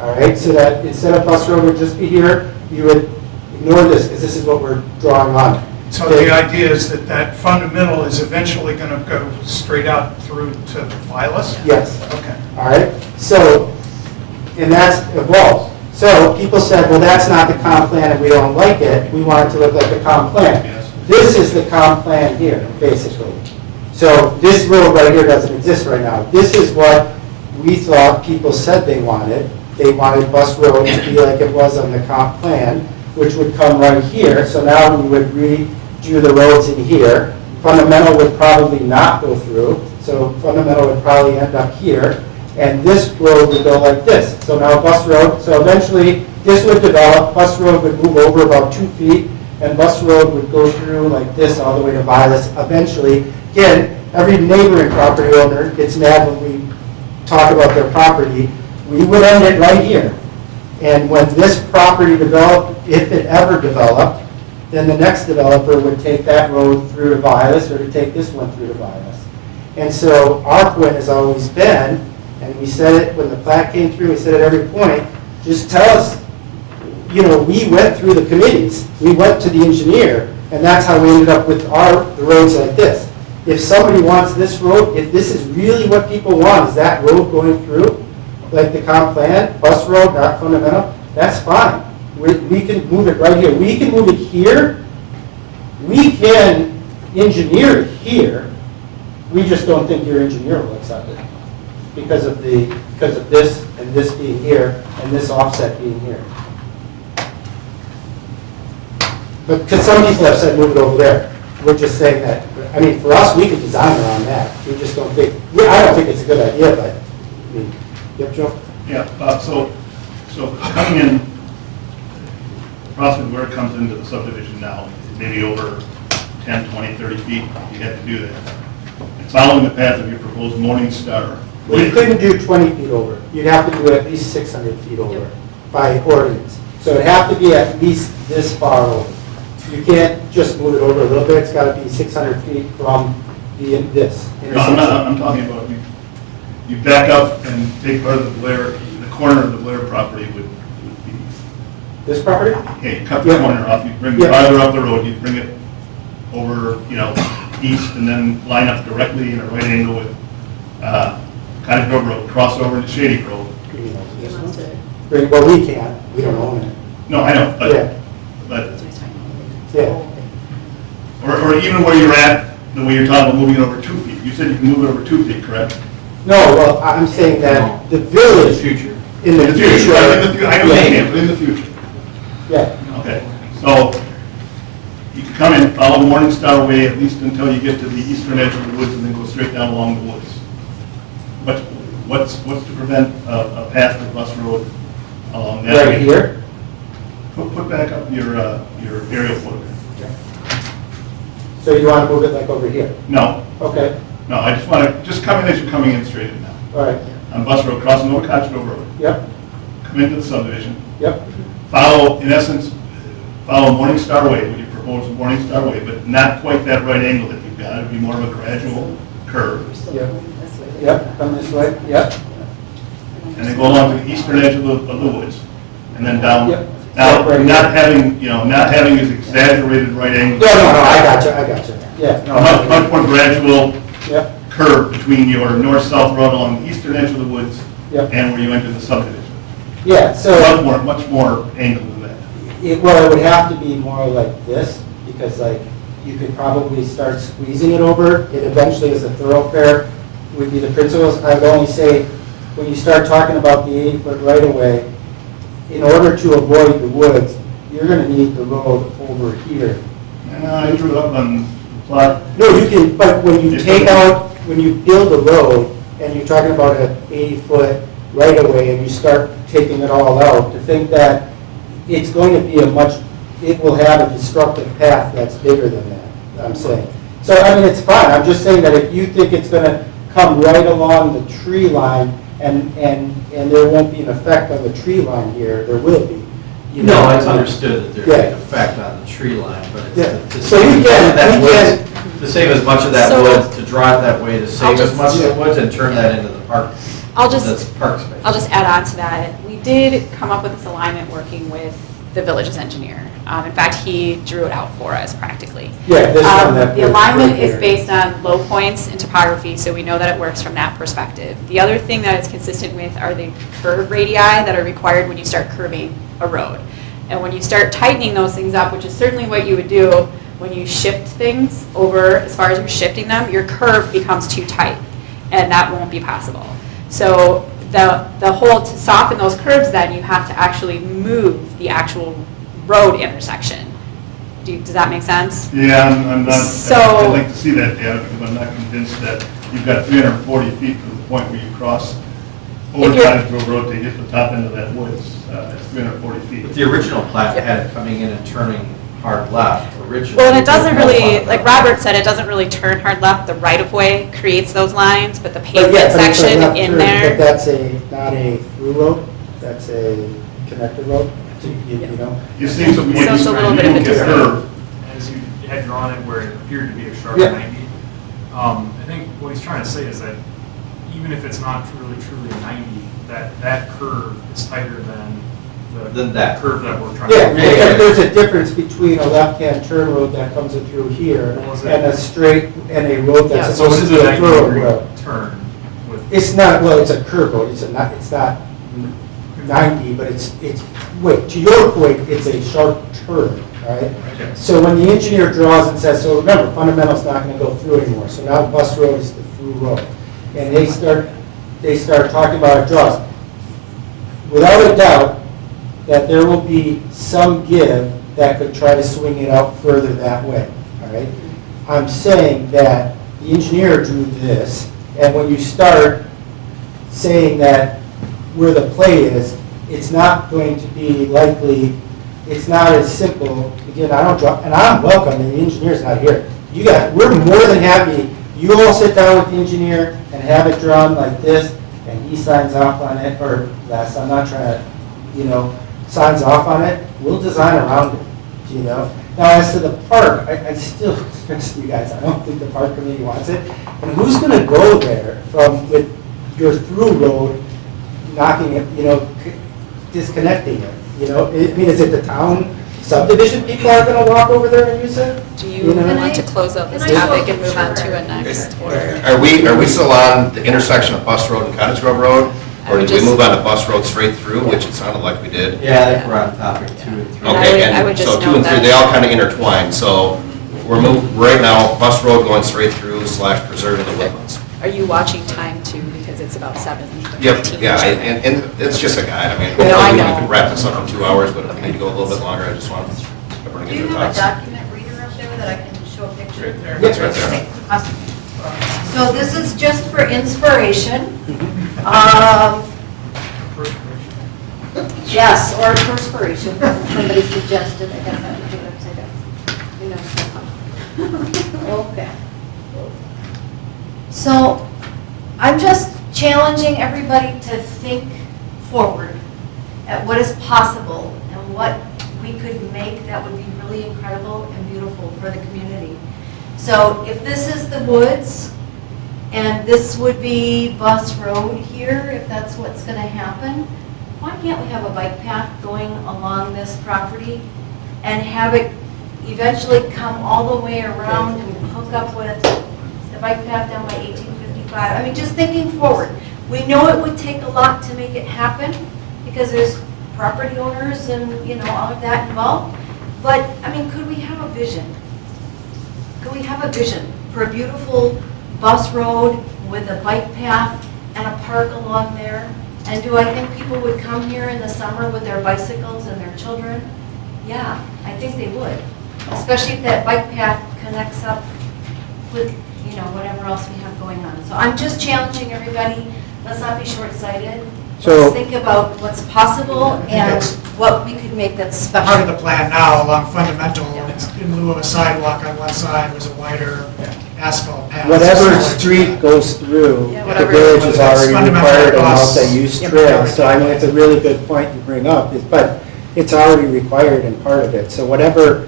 All right, so that instead of Bus Road would just be here, you would ignore this, because this is what we're drawing on. So the idea is that Fundamental is eventually going to go straight out through to Vilas? Yes. Okay. All right, so, and that's evolved. So people said, well, that's not the comp plan and we don't like it. We want it to look like the comp plan. Yes. This is the comp plan here, basically. So this road right here doesn't exist right now. This is what we thought people said they wanted. They wanted Bus Road to be like it was on the comp plan, which would come right here. So now we would redo the roads in here. Fundamental would probably not go through. So Fundamental would probably end up here. And this road would go like this. So now Bus Road, so eventually this would develop. Bus Road would move over about 2 feet. And Bus Road would go through like this all the way to Vilas eventually. Again, every neighboring property owner gets mad when we talk about their property. We would end it right here. And when this property developed, if it ever developed, then the next developer would take that road through to Vilas or to take this one through to Vilas. And so our point has always been, and we said it when the plat came through, we said at every point, just tell us, you know, we went through the committees, we went to the engineer, and that's how we ended up with the roads like this. If somebody wants this road, if this is really what people want, is that road going through, like the comp plan, bus road, not fundamental, that's fine. We can move it right here. We can move it here. We can engineer it here. We just don't think your engineer will accept it because of this and this being here and this offset being here. But because some people have said move it over there. We're just saying that, I mean, for us, we could design around that. We just don't think, I don't think it's a good idea, but, I mean, yep, Joe? Yeah, so coming in, approximately where it comes into the subdivision now, maybe over 10, 20, 30 feet, you have to do that. And following the path of your proposed Morning Star. Well, you couldn't do 20 feet over. You'd have to do at least 600 feet over by ordinance. So it'd have to be at least this far over. You can't just move it over a little bit. It's got to be 600 feet from this No, intersection. I'm talking about, you back up and take part of the Blair, the corner of the Blair property would be, This property? okay, you cut the Yeah. corner off, you bring the Yeah. driver up the road, you bring it over, you know, east, and then line up directly in a right angle with Cottage Grove Road, cross over into Shady Grove. Well, we can't. We don't own it. No, I know, Yeah. but, Yeah. or even where you're at, the way you're talking about moving it over 2 feet. You said you can move it over 2 feet, correct? No, well, I'm saying that the village, Future. in the future. I know you can, but in the future. Yeah. Okay, so you can come in, follow the Morning Star Way at least until you get to the eastern edge of the woods and then go straight down along the woods. But what's to prevent a path to Bus Road along that way? Right here? Put back up your aerial photograph. So you want to move it like over here? No, Okay, no, I just want to, just come in as you're coming in straight in now. all right. On Bus Road, crossing over Cottage Grove Road. Yep, Come into the subdivision. yep. Follow, in essence, follow Morning Star Way, what you propose Morning Star Way, but not quite that right angle that you've got. It'd be more of a gradual curve. Yep, yep, come this way, yep. And then go along to the eastern edge of the woods, and then down. Yep. Now, Right not here. having, not having this exaggerated right angle. No, I got you, yeah. A much more gradual Yep, curve between your north-south road along the eastern edge of the woods Yep. and where you enter the subdivision. yeah, so, Much more angle than that. well, it would have to be more like this, because like, you could probably start squeezing it over. It eventually is a thoroughfare, would be the principles. I would only say, when you start talking about the 80-foot right-of-way, in order to avoid the woods, you're gonna need the road over here. And I drew it up on the plot. No, you can, but when you take out, when you build a road, and you're talking about an 80-foot right-of-way, and you start taking it all out, to think that it's going to be it will have a destructive path that's bigger than that, I'm saying. So, I mean, it's fine, I'm just saying that if you think it's gonna come right along the tree line, and there won't be an effect on the tree line here, there will be. You know, No, it's understood that there's Yeah. an effect on the tree line, but Yeah. it's to So save you as much can- of that you woods, to save as much of that So- woods, to draw it that way, to save as just- much of the woods and turn that into the park. I'll just- That's park space. I'll just add on to that. We did come up with this alignment working with the village's engineer. In fact, he drew it out for us practically. Yeah, this one, that The was alignment right is there. based on low points in topography, so we know that it works from that perspective. The other thing that it's consistent with are the curve radii that are required when you start curving a road. And when you start tightening those things up, which is certainly what you would do when you shift things over, as far as you're shifting them, your curve becomes too tight, and that won't be possible. So the whole, to soften those curves, then you have to actually move the actual road intersection. Does that make sense? Yeah, I'm not, So- I'd like to see that data, because I'm not convinced that you've got 340 feet from the point where you cross over If you're- Cottage Grove Road to hit the top end of that woods. It's 340 feet. But the original plat had it coming in and turning hard left originally. Well, and it doesn't With no really, plat. like Robert said, it doesn't really turn hard left. The right-of-way creates those lines, but the But pavement yeah, but it's a section left in turn, there. But that's not a through road, that's a connected road, you know? You see some, So it's a little bit you of a don't get different- curve had drawn it where it appeared to be a sharp Yeah. 90. I think what he's trying to say is that even if it's not truly a 90, that curve is tighter than Than that. curve that we're trying Yeah, to. there's a difference between a left-hand turn road that comes in through here Well, is it- and a straight, and a road Yeah, that's so supposed it to is be a a 90 thorough degree road. turn with. It's not, well, it's a curve road, it's not 90, but wait, to your point, it's a sharp turn, right? Okay. So when the engineer draws and says, so remember, fundamental's not gonna go through anymore, so now bus road is the through road. And they start talking about it draws. Without a doubt, that there will be some give that could try to swing it out further that way, all right? I'm saying that the engineer drew this, and when you start saying that where the play is, it's not going to be likely, it's not as simple. Again, I don't draw, and I'm welcome, and the engineer's not here. We're more than happy, you all sit down with the engineer and have it drawn like this, and he signs off on it, or less, I'm not trying to, signs off on it, we'll design around it, Now, as to the park, I still stress to you guys, I don't think the park committee wants it. And who's gonna go there with your through road, knocking it, disconnecting it? Is it the town subdivision people are gonna walk over there and use it? Do you know? want to close out this Can I show a topic and move on picture? to a next, or? Are we still on the intersection of Bus Road and Cottage Grove Road? I Or would did we just- move on to Bus Road straight through, which it sounded like we did? Yeah, I think we're on topic 2 and 3. And Okay, I would and so just 2 note and 3, that- they all kind of intertwine, so right now, Bus Road going straight through / preserving the woodlands. Are you watching time too, because it's about 7:15? Yep, yeah, and it's just a guide, I mean, Yeah, I hopefully we know. can wrap this up in 2 hours, but if we need to go a little bit longer, I just want everyone to Do get you their have a thoughts. document reader up there that I can show a picture? Right there. That's right there. Okay, awesome. So this is just for inspiration. Yes, or perspiration, somebody suggested, I guess I would put it upside down. Okay. So, I'm just challenging everybody to think forward at what is possible and what we could make that would be really incredible and beautiful for the community. So if this is the woods, and this would be Bus Road here, if that's what's gonna happen, why can't we have a bike path going along this property and have it eventually come all the way around and hook up with the bike path down by 1855? I mean, just thinking forward. We know it would take a lot to make it happen because there's property owners and, all of that involved. But, I mean, could we have a vision? Could we have a vision for a beautiful bus road with a bike path and a park along there? And do I think people would come here in the summer with their bicycles and their children? Yeah, I think they would, especially if that bike path connects up with, whatever else we have going on. So I'm just challenging everybody, let's not be short-sighted. So- Let's think about what's possible and what we could make that's special. Part of the plan now along Fundamental, Yeah. it's in lieu of a sidewalk on one side, was a wider asphalt path. Whatever Similar to street that. goes through, Yeah, the whatever. village has already Fundamental required a costs. multi-use Yep. trail. So I mean, it's a really good point you bring up, but it's already required and part of it. So whether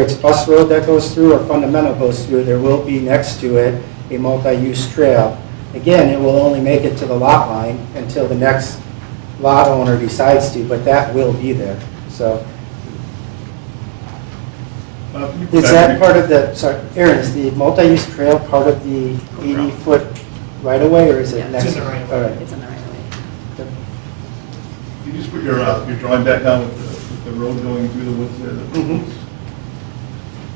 it's Bus Road that goes through or Fundamental goes through, there will be next to it a multi-use trail. Again, it will only make it to the lot line until the next lot owner decides to, but that will be there. So is that part of the, sorry, Aaron, is the multi-use trail part of the 80-foot right-of-way, or is it Yeah. next? It's in the right-of-way. All right. It's in the right way. You just put your drawing back down with the road going through the woods there. Mhm.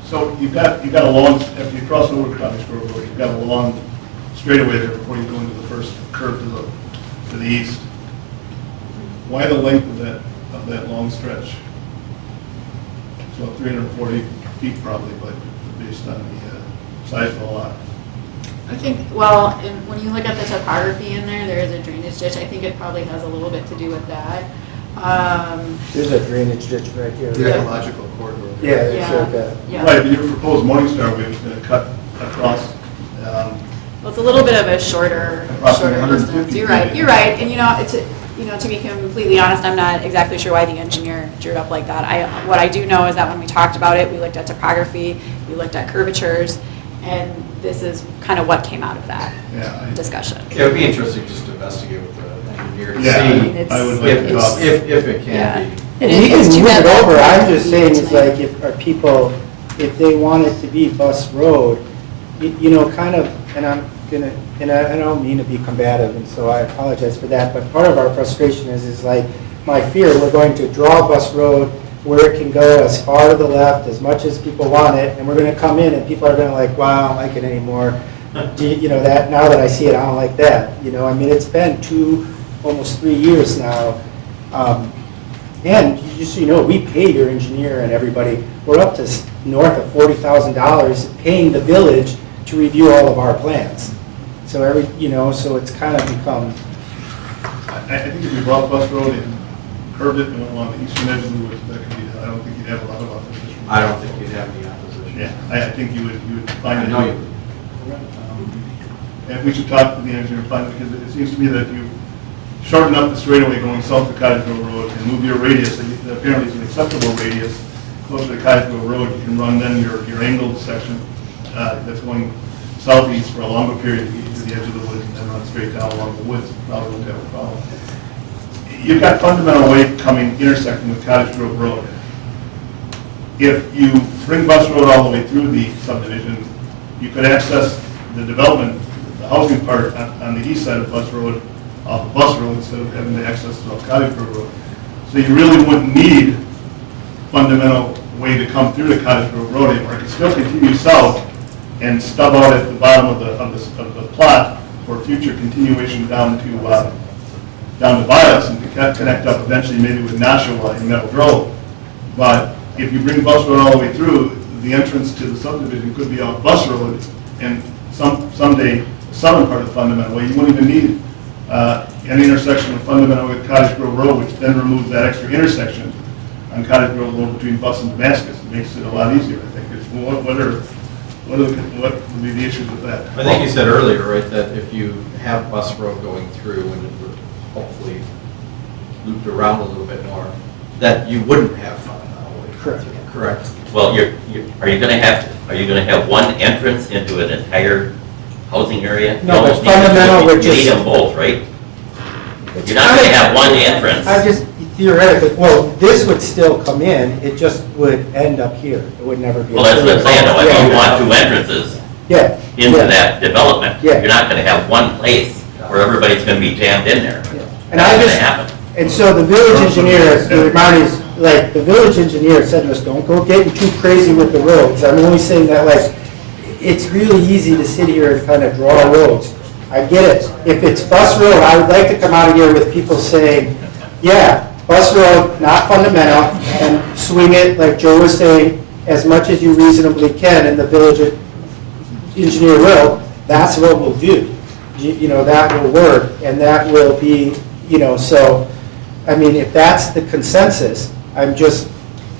So you've got a long, after you cross over Cottage Grove Road, you've got a long straightaway there before you go into the first curve to the east. Why the length of that long stretch? So 340 feet probably, but based on the size of the lot. I think, well, when you look at the topography in there, there is a drainage ditch. I think it probably has a little bit to do with that. There's a drainage ditch right here. The ecological corridor. Yeah, it's Yeah. like that. Yeah. Right, but your proposed Morningstar Way was going to cut across Well, it's a little bit of a shorter Approximately distance. 150 You're right, feet. you're right. And to be completely honest, I'm not exactly sure why the engineer drew it up like that. What I do know is that when we talked about it, we looked at topography, we looked at curvatures, and this is kind of what came out of that Yeah, discussion. Yeah, it would be interesting just to investigate with the engineer to Yeah, see I would like to talk. if it Yeah. can be. And we can It's too move bad it that over, we I'm couldn't just be saying, it's tonight. like, if, are people, if they want it to be bus road, kind of, and I'm gonna, and I don't mean to be combative, and so I apologize for that, but part of our frustration is like, my fear, we're going to draw bus road where it can go as far to the left, as much as people want it, and we're gonna come in and people are gonna like, wow, I don't like it anymore. That, now that I see it, I don't like that, I mean, it's been almost 3 years now. And just so you know, we pay your engineer and everybody, we're up to north of $40,000 paying the village to review all of our plans. So so it's kind of become, I think if we brought Bus Road and curved it and went along the eastern edge of the woods, that could be done. I don't think you'd have a lot of opposition. I don't think you'd have any opposition. Yeah, I think you would find I it. know you would. And we should talk to the engineer and find it, because it seems to me that if you shorten up the straightaway going south to Cottage Grove Road and move your radius, that apparently is an acceptable radius, closer to Cottage Grove Road, you can run then your angled section that's going southeast for a longer period to get to the edge of the woods and then run straight down along the woods. Probably won't have a problem. You've got Fundamental Way coming intersecting with Cottage Grove Road. If you bring Bus Road all the way through the subdivision, you could access the development, the housing part on the east side of Bus Road, off of Bus Road, instead of having to access to Cottage Grove Road. So you really wouldn't need Fundamental Way to come through the Cottage Grove Road anymore. It can still continue south and stub out at the bottom of the plot for future continuation down to Vilas and to connect up eventually maybe with Nashua and Meadow Grove. But if you bring Bus Road all the way through, the entrance to the subdivision could be off Bus Road, and someday the southern part of the Fundamental Way, you won't even need an intersection of Fundamental with Cottage Grove Road, which then removes that extra intersection on Cottage Grove Road between Bus and Damascus. It makes it a lot easier, I think. What would be the issues with that? I think you said earlier, right, that if you have Bus Road going through and it would hopefully looped around a little bit more, that you wouldn't have Fundamental Way. Correct. Correct. Well, are you going to have one entrance into an entire housing area? No, You but almost need Fundamental would You need just- them both, right? You're not going to have one entrance. I just theoretically, well, this would still come in, it just would end up here. It would never be. Well, that's what I'm saying, though. If Yeah. you want two entrances Yeah. into yeah. that development, Yeah. you're not going to have one place where everybody's going to be jammed in there. Yeah. And That's I not going just, to happen. and so the village engineer, the reminder is, like, the village engineer said to us, don't go getting too crazy with the roads. I'm only saying that, like, it's really easy to sit here and kind of draw roads. I get it. If it's Bus Road, I would like to come out of here with people saying, yeah, Bus Road, not Fundamental, and swing it, like Joe was saying, as much as you reasonably can, and the village engineer will, that's what we'll do. That will work, and that will be, so, I mean, if that's the consensus, I'm just,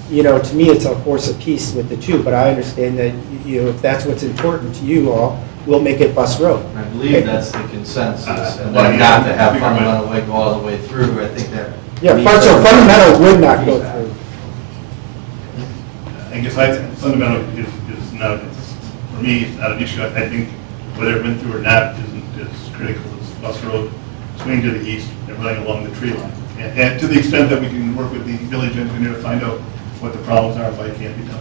to me, it's a horse apiece with the two, but I understand that, if that's what's important to you all, we'll make it Bus Road. I believe that's the consensus, and well, then yeah, not to have I think I'm Fundamental Way go all the way through, I think that. Yeah, needs parts some of Fundamental would not go feedback. through. I guess Fundamental is not, for me, it's not an issue. I think whether it went through or not isn't as critical as Bus Road, swing to the east and running along the tree line. And to the extent that we can work with the village engineer to find out what the problems are, why it can't be done.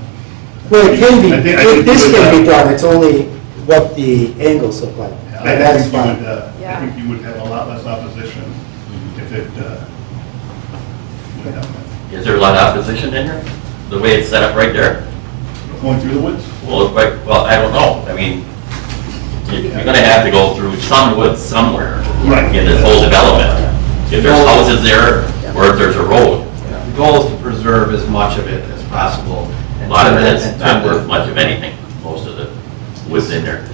Well, it can be, I think this you would, can be done, it's only what the angles look like. I And that's think you fine. would, I think you would have a lot less opposition if it went down that. Is there a lot of opposition in here? The way it's set up right there? Going through the woods? Well, I don't know. I mean, you're going to have to go through some woods somewhere Right. in this whole development. If there's houses there, or if there's a road. Yeah, the goal is to preserve as much of it as possible. A lot of turn it's and not turn worth much of anything, most of the woods in there.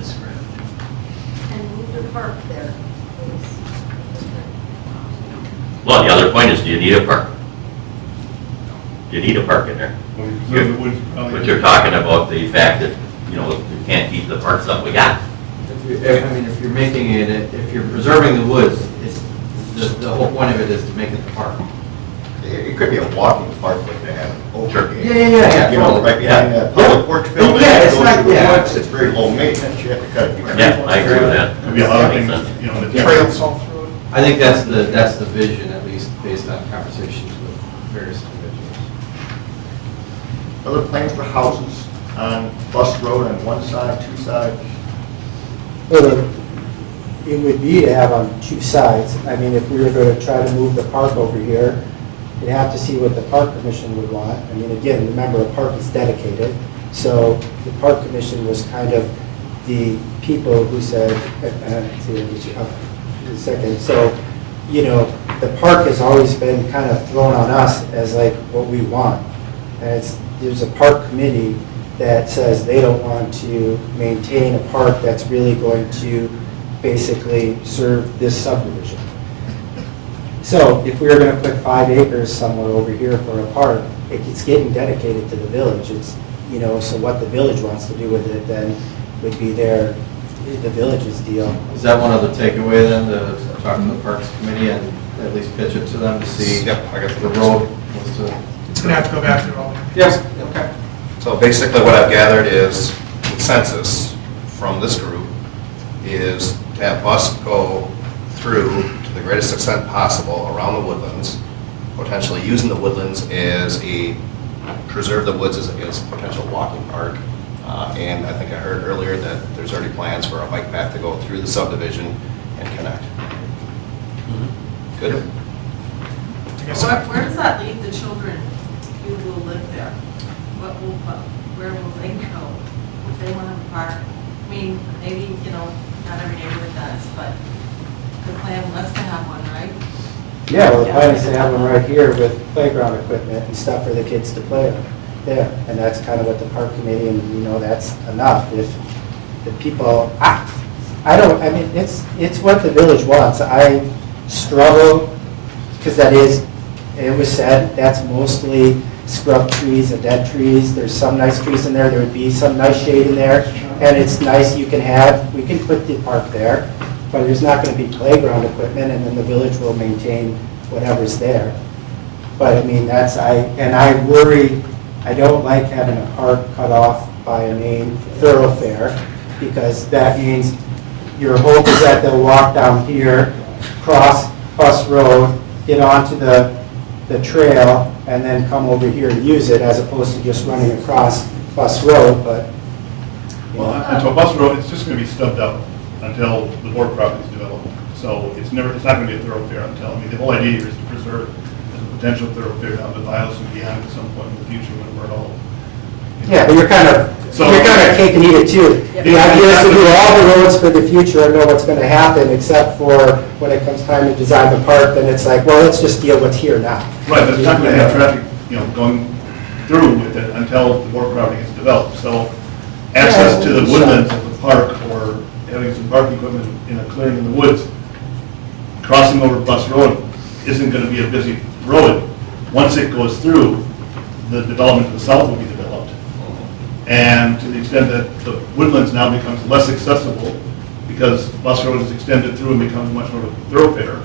And move the park there, please. Well, the other point is, do you need a park? Do you need a park in there? Well, you preserve the woods, probably. But you're talking about the fact that, you can't keep the parks up we got. if you're making it, if you're preserving the woods, the whole point of it is to make it the park. It could be a walking park, like they have in Oak. Yeah. You know, right behind that public works building. Yeah, it's goes not- through the yeah. woods, It's very low maintenance, you have to cut a few trees. Yeah, I agree with that. Could be a lot of Makes things, sense. you know, the Trails all through it. I think that's the vision, at least based on conversations with various individuals. Other plans for houses on Bus Road on one side, two sides? Well, it would be to have on two sides. I mean, if we were going to try to move the park over here, we'd have to see what the park commission would want. I mean, again, remember, a park is dedicated, so the park commission was kind of the people who said, a second, so, you know, the park has always been kind of thrown on us as like what we want. And there's a park committee that says they don't want to maintain a park that's really going to basically serve this subdivision. So if we were going to put 5 acres somewhere over here for a park, it's getting dedicated to the village. It's, you know, so what the village wants to do with it then would be the village's deal. Is that one of the takeaway then, to talk to the Parks Committee and at least pitch it to them to see Yep, I got the road was to... It's gonna have to go back through all. Yes. Okay. So basically what I've gathered is consensus from this group is to have bus go through to the greatest extent possible around the woodlands, potentially using the woodlands as preserve the woods as a potential walking park. And I think I heard earlier that there's already plans for a bike path to go through the subdivision and connect. Good? I guess Where does that leave the children who will live there? Where will they go? If they want to park, I mean, maybe, you know, not every neighborhood does, but the plan was to have one, right? Yeah, well, the plan is to have one right here with playground equipment and stuff for the kids to play on there. And that's kind of what the park committee, and you know, that's enough. If the people, I mean, it's what the village wants. I struggle, because it was said, that's mostly scrub trees and dead trees. There's some nice trees in there. There would be some nice shade in there. And it's nice we can put the park there, but there's not going to be playground equipment, and then the village will maintain whatever's there. But I mean, I worry, I don't like having a park cut off by a main thoroughfare, because that means your hope is that they'll walk down here, cross Bus Road, get onto the trail, and then come over here to use it, as opposed to just running across Bus Road, but. Well, until Bus Road, it's just going to be stubbed out until the board property is developed. So it's not going to be a thoroughfare until, I mean, the whole idea here is to preserve as a potential thoroughfare down to Vilas and beyond at some point in the future when we're all. Yeah, but you're kind of cake and eat it too. The idea is to do all the roads for the future and know what's going to happen, except for when it comes time to design the park, then it's like, well, let's just deal with what's here now. Right, but it's not going to have traffic, going through with it until the board property is developed. So access to the woodlands of the park, or having some park equipment in a clearing in the woods, crossing over Bus Road isn't going to be a busy road. Once it goes through, the development to the south will be developed. And to the extent that the woodlands now becomes less accessible, because Bus Road is extended through and becomes much more of a thoroughfare,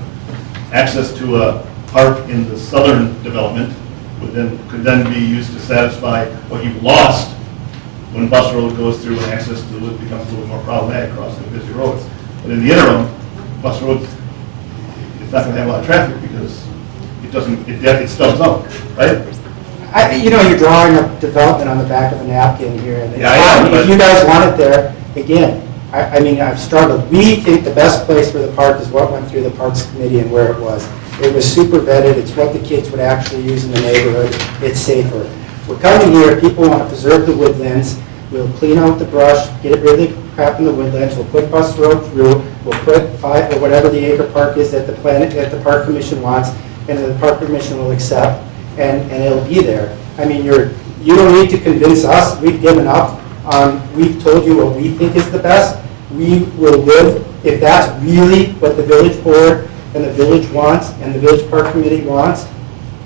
access to a park in the southern development could then be used to satisfy what you've lost when Bus Road goes through and access to the woods becomes a little more problematic across the busy roads. But in the interim, Bus Road, it's not going to have a lot of traffic because it stubs out, right? You're drawing up development on the back of a napkin here. And Yeah, I am, if you guys want it there, again, I've struggled. We think the best place for the park is what went through the Parks Committee and where it was. It was super vetted. It's what the kids would actually use in the neighborhood. It's safer. We're coming here, people want to preserve the woodlands. We'll clean out the brush, get rid of the crap in the woodlands. We'll put Bus Road through. We'll put 5 or whatever the acre park is that the Park Commission wants, and the Park Commission will accept, and it'll be there. I mean, you don't need to convince us. We've given up. We've told you what we think is the best. We will live, if that's really what the village board and the village wants and the village park committee wants,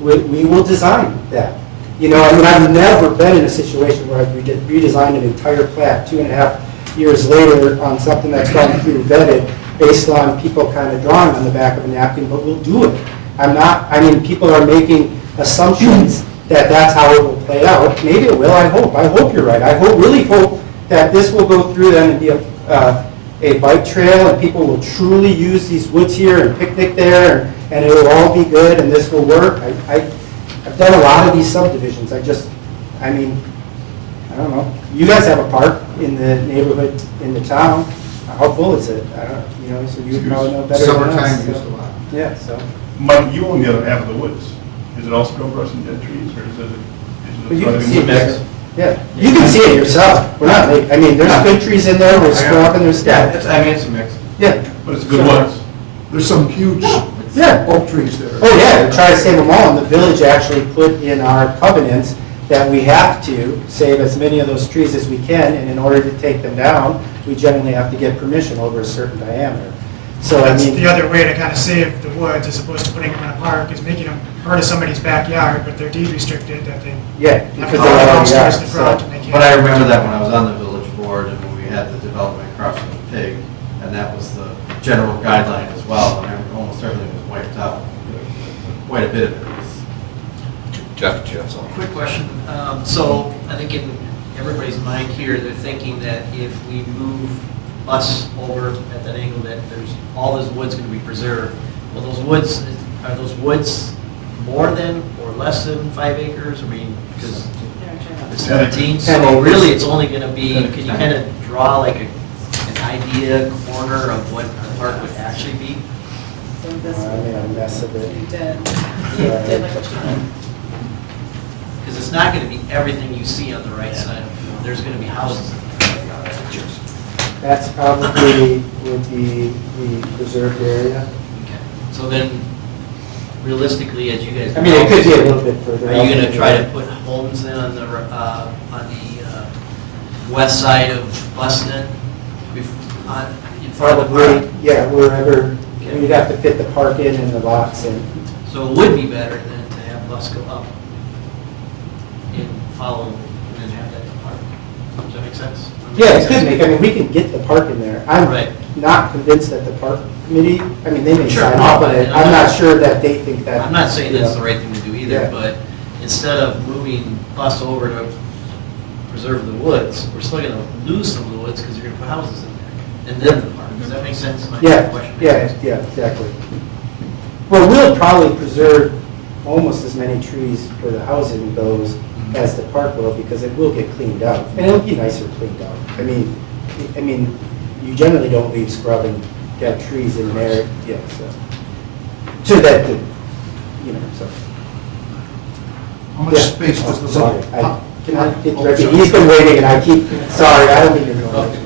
we will design that. I've never been in a situation where I've redesigned an entire plat, 2.5 years later on something that's gone through vetted based on people kind of drawing on the back of a napkin, but we'll do it. I mean, people are making assumptions that that's how it will play out. Maybe it will, I hope you're right. I really hope that this will go through then and be a bike trail and people will truly use these woods here and picnic there and it will all be good and this will work. I've done a lot of these subdivisions. I mean, I don't know. You guys have a park in the neighborhood, in the town. How full is it? I don't, you know, so you probably know better than us. Summertime so- used a lot. Yeah, so. Mike, you own the other half of the woods. Is it all scrub brush and dead trees, or is it? But you can is see it it. Yeah, you can see it yourself. We're not, I mean, there's good trees in there, we're scrubbing, there's Yeah, stuff. I mean, it's a mix. Yeah. But it's good woods. There's some huge Yeah. oak trees there. Oh, yeah, we try to save them all, and the village actually put in our covenants that we have to save as many of those trees as we can, and in order to take them down, we generally have to get permission over a certain diameter. So, I That's mean. the other way to kind of save the woods as opposed to putting them in a park, is making them part of somebody's backyard, but they're deed restricted, that they Yeah, have because to they go already downstairs are, the front, so. and they can't. But I remember that when I was on the village board and when we had the development across from the pig, and that was the general guideline as well, and almost everything was wiped out. Quite a bit of it was. Jeff, do you have something? Quick question. So I think in everybody's mind here, they're thinking that if we move us over at that angle, that there's, all this wood's going to be preserved. Well, are those woods more than or less than 5 acres? I mean, because it's 17, so really it's only going to be, can you kind of draw like an idea, corner of what the park would actually be? So this I made a mess of it. you did like what you wanted. Because it's not going to be everything you see on the right side. There's going to be houses. That's probably would be the preserved area. Okay. So then, realistically, as you guys. I mean, it could be a little bit further. Are you going to try to put homes in on the west side of Buston? In front of the Probably, park? yeah, wherever, Okay. we'd have to fit the park in the lots and. So it would be better than to have bus go up and follow and then have that in the park. Does that make sense? Yeah, it could make, I mean, we can get the park in there. I'm Right. not convinced that the park committee, I mean, they may Sure, sign no, off on but it. I'm I'm not not- sure that they think that. I'm not saying that's the Yeah. right thing to do either, Yeah. but instead of moving bus over to preserve the woods, we're still going to lose some of the woods because you're going to put houses in there. And then the park. Does that make sense? My Yeah, question. yeah, exactly. Well, we'll probably preserve almost as many trees where the housing goes as the park will, because it will get cleaned out, and it'll be nicer cleaned out. I mean, you generally don't leave scrub and dead trees in there, yeah, so that, you know, so. How much Yeah. space does the Sorry, village? can I get ready? He's been waiting, and I keep, sorry, I don't mean to interrupt.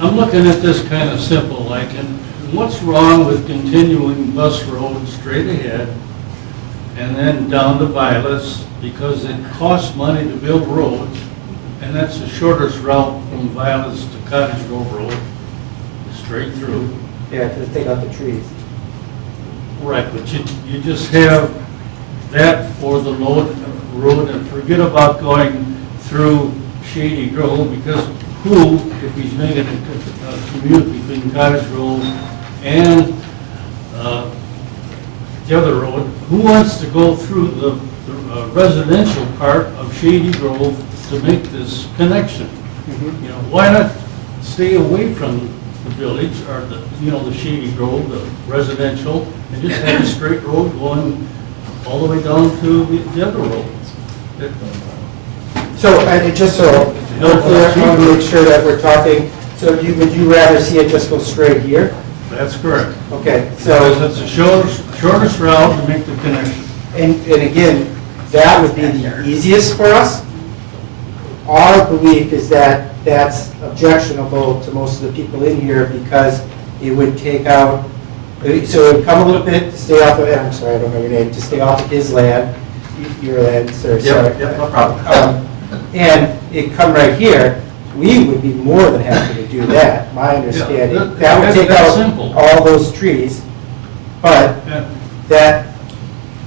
I'm looking at this kind of simple, like, and what's wrong with continuing Bus Road straight ahead and then down to Vilas, because it costs money to build roads, and that's the shortest route from Vilas to Cottage Grove Road, straight through. Yeah, to take out the trees. Right, but you just have that for the road, and forget about going through Shady Grove, because who, if he's making a commute between Cottage Grove and the other road, who wants to go through the residential part of Shady Grove to make this connection? You know, why not stay away from the village, or the Shady Grove, the residential, and just have a straight road going all the way down to the other road? So, just so, hopefully, I want to make sure that we're talking, so would you rather see it just go straight here? That's correct. Okay, So so, that's the shortest route to make the connection. and again, that would be the easiest for us. Our belief is that that's objectionable to most of the people in here, because it would take out, so it would come a little bit to stay off of, I'm sorry, I don't know your name, to stay off of his land, your land, sir, sorry. Yep, no problem. And it come right here, we would be more than happy to do that, my understanding. That would take that's out simple. all those trees, but Yeah. that,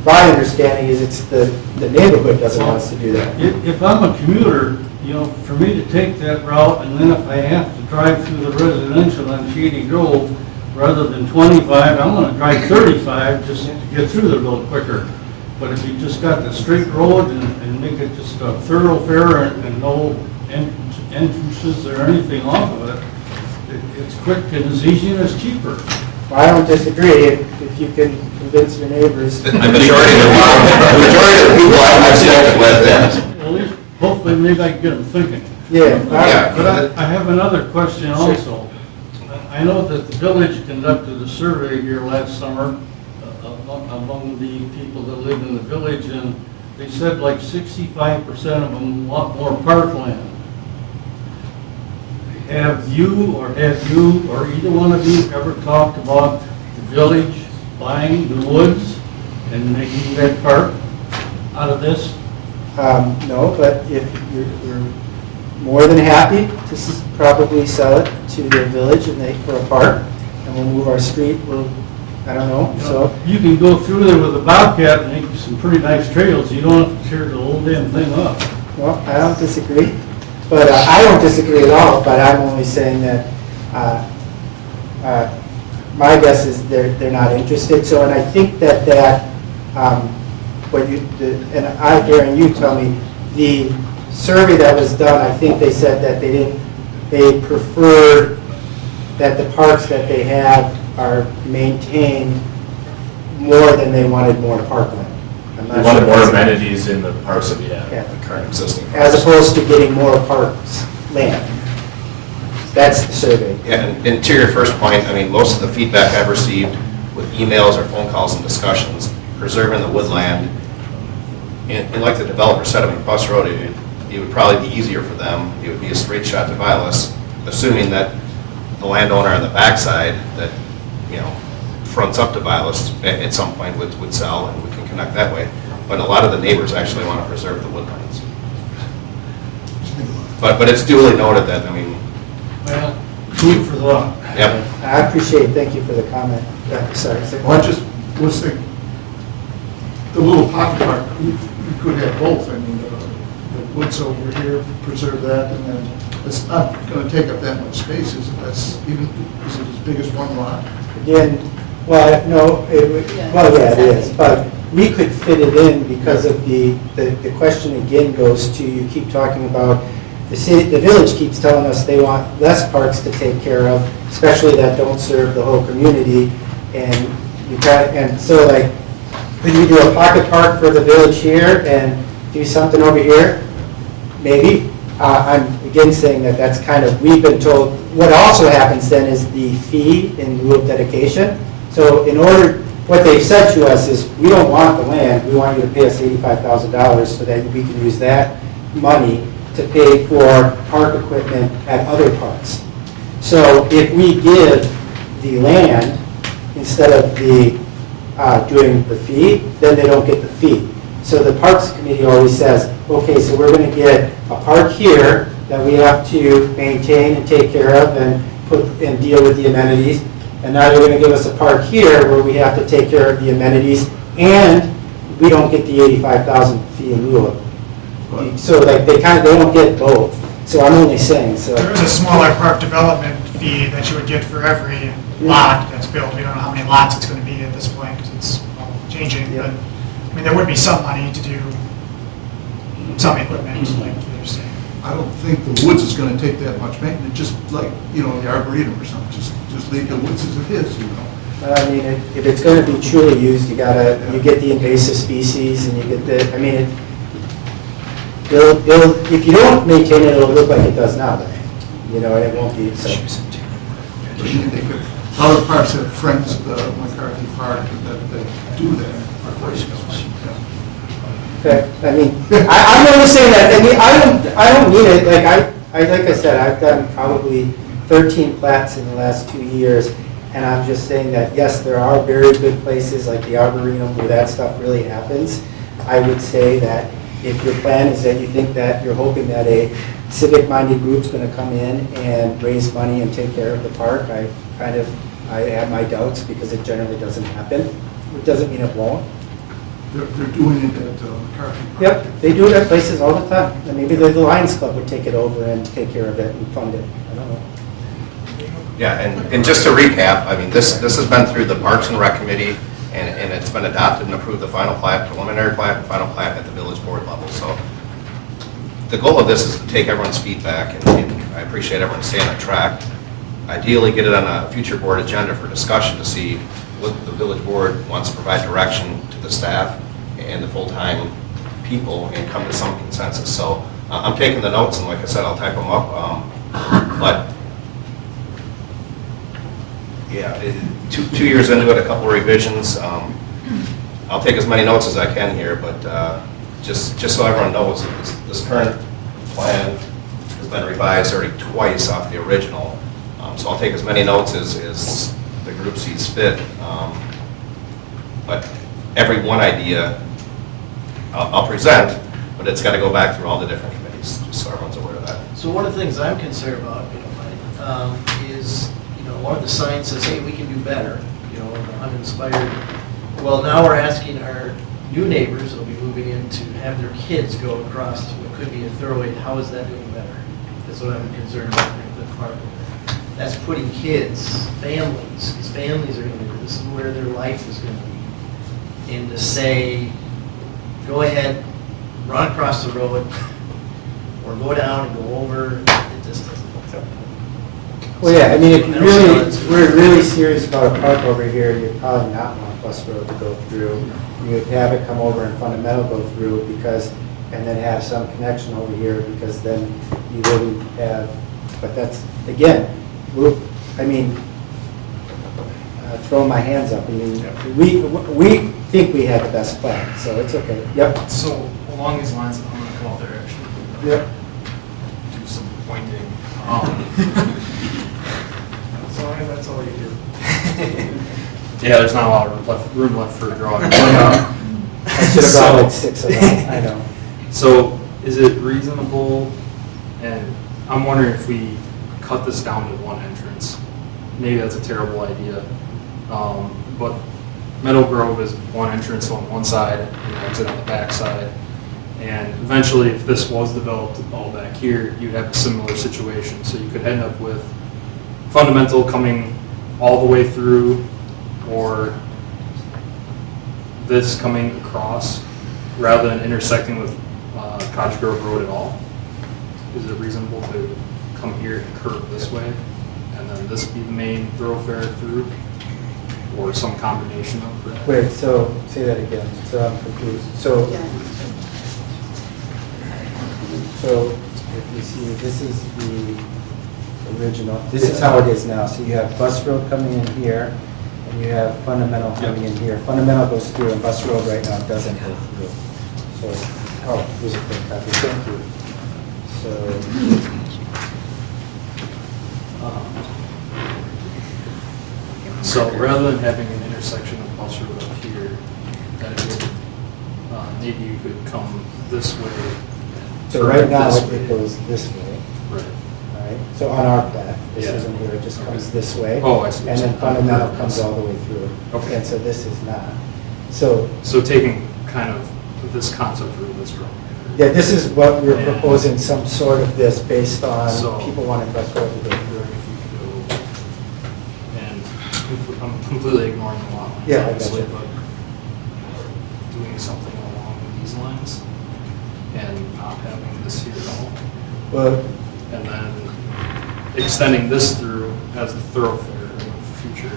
my understanding is it's the neighborhood doesn't want us to do that. If I'm a commuter you know, for me to take that route, and then if I have to drive through the residential on Shady Grove, rather than 25, I'm gonna drive 35 just to get through there a little quicker. But if you just got the straight road and make it just a thoroughfare and no entrances or anything off of it, it's quick and it's easy and it's cheaper. Well, I don't disagree, if you can convince your neighbors. The majority of the people I've spoken with, At least, hopefully, maybe I can get them thinking. Yeah. Yeah. But I have another question also. I know that the village conducted a survey here last summer among the people that live in the village, and they said like 65% of them want more parkland. Have you or either one of you ever talked about the village buying the woods and making that park out of this? No, but if you're more than happy to probably sell it to the village for a park, and we'll move our street, I don't know, so. You can go through there with a bobcat and make some pretty nice trails. You don't have to tear the whole damn thing up. Well, I don't disagree, but I don't disagree at all, but I'm only saying that my guess is they're not interested, so, and I think that and I, Darren, you tell me, the survey that was done, I think they said that they preferred that the parks that they have are maintained more than they wanted more parkland. I'm not We wanted sure more that's- amenities in the parks that we have, Yeah. the current existing. As opposed to getting more parks land. That's the survey. Yeah, and to your first point, I mean, most of the feedback I've received with emails or phone calls and discussions, preserving the woodland, and like the developer said, I mean, Bus Road, it would probably be easier for them, it would be a straight shot to Vilas, assuming that the landowner on the backside that, you know, fronts up to Vilas at some point would sell, and we can connect that way. But a lot of the neighbors actually want to preserve the woodlands. But it's duly noted that, I mean, Well, food for thought. yep. I appreciate it, thank you for the comment. Yeah, sorry. Well, I just was thinking, the little pocket park, we could have both. I mean, the woods over here, preserve that, and then it's not going to take up that much space, is it? Is it as big as one lot? Again, well, no, it is, but we could fit it in because of the question again goes to, you keep talking about, the village keeps telling us they want less parks to take care of, especially that don't serve the whole community, and so like, could we do a pocket park for the village here and do something over here? Maybe. I'm again saying that that's kind of, we've been told, what also happens then is the fee in lieu of dedication. So what they've said to us is, we don't want the land, we want you to pay us $85,000 so that we can use that money to pay for park equipment at other parks. So if we give the land instead of doing the fee, then they don't get the fee. So the Parks Committee always says, okay, so we're going to get a park here that we have to maintain and take care of and deal with the amenities. And now you're going to give us a park here where we have to take care of the amenities, and we don't get the $85,000 fee in lieu of. So like they don't get both. So I'm only saying, so. There is a smaller park development fee that you would get for every lot that's built. We don't know how many lots it's going to be at this point because it's changing. Yeah. But I mean, there would be some money to do some equipment, like you're saying. I don't think the woods is going to take that much maintenance, just like, the arboretum or something, just leave the woods as it is, But I mean, if it's going to be truly used, you get the invasive species, and you get if you don't maintain it, it'll look like it does now, and it won't be. So. Other parks have friends, McCarthy Park, that do that. Okay, I mean, I'm only saying that. I mean, I don't mean it. Like I said, I've done probably 13 plats in the last 2 years, and I'm just saying that yes, there are very good places like the Arboretum where that stuff really happens. I would say that if your plan is that you think that you're hoping that a civic-minded group's going to come in and raise money and take care of the park, I have my doubts because it generally doesn't happen. It doesn't mean it won't. they're doing it at McCarthy Park. Yep, they do it at places all the time. And maybe the Lions Club would take it over and take care of it and fund it. I don't know. Yeah, and just to recap, I mean, this has been through the Parks and Rec Committee, and it's been adopted and approved, the final plat, preliminary plat, and final plat at the village board level. So the goal of this is to take everyone's feedback, and I appreciate everyone staying on track. Ideally, get it on a future board agenda for discussion to see what the village board wants to provide direction to the staff and the full-time people and come to some consensus. So I'm taking the notes, and like I said, I'll type them up. But yeah, 2 years into it, a couple of revisions. I'll take as many notes as I can here, but just so everyone knows, this current plan has been revised already twice off the original. So I'll take as many notes as the group sees fit. But every one idea I'll present, but it's got to go back through all the different committees, just so everyone's aware of that. So one of the things I'm concerned about, is, one of the signs says, hey, we can do better, I'm inspired. Well, now we're asking our new neighbors that'll be moving in to have their kids go across to what could be a thoroughway. How is that doing better? That's what I'm concerned about with the park. That's putting kids, families, these families are going to, this is where their life is going to be. And to say, go ahead, run across the road, or go down and go over, it just doesn't. Well, yeah, I mean, if we're really serious about a park over here, you'd probably not want Bus Road to go through. You'd have it come over and Fundamental go through and then have some connection over here, because then you wouldn't have, but that's, again, throwing my hands up. I mean, we think we had the best plan, so it's okay. Yep. So along these lines, I'm going to come out there actually. Yep. Do some pointing. So that's all you do. Yeah, there's not a lot of room left for drawing. I should have brought like 6 of them, I know. So is it reasonable, and I'm wondering if we cut this down to one entrance. Maybe that's a terrible idea. But Meadow Grove is one entrance on one side and exit on the back side. And eventually, if this was developed all back here, you'd have a similar situation. So you could end up with Fundamental coming all the way through, or this coming across, rather than intersecting with Cottage Grove Road at all. Is it reasonable to come here and curve this way, and then this be the main thoroughfare through, or some combination of that? Wait, so say that again. So I'm confused. So if you see, this is the original. This is how it is now. So you have Bus Road coming in here, and you have Fundamental coming in here. Fundamental goes through, and Bus Road right now doesn't go through. So, oh, here's a quick copy. Thank you. So rather than having an intersection of Bus Road up here, that it would, maybe you could come this way. So right now this it way. goes this way. Right. All right. So on our plat, this Yeah. isn't here. It just comes this way. Oh, I see what And you're then saying. Fundamental comes all the way through. Okay. And so this is not. So So taking kind of this concept through this road. yeah, this is what we're Yeah. proposing, some sort of this based on So- people wanting Bus Road to go through. And I'm completely ignoring the lot lines, Yeah, I got obviously, you. but doing something along these lines and not having this here at all. Well, And then extending this through as the thoroughfare in the future,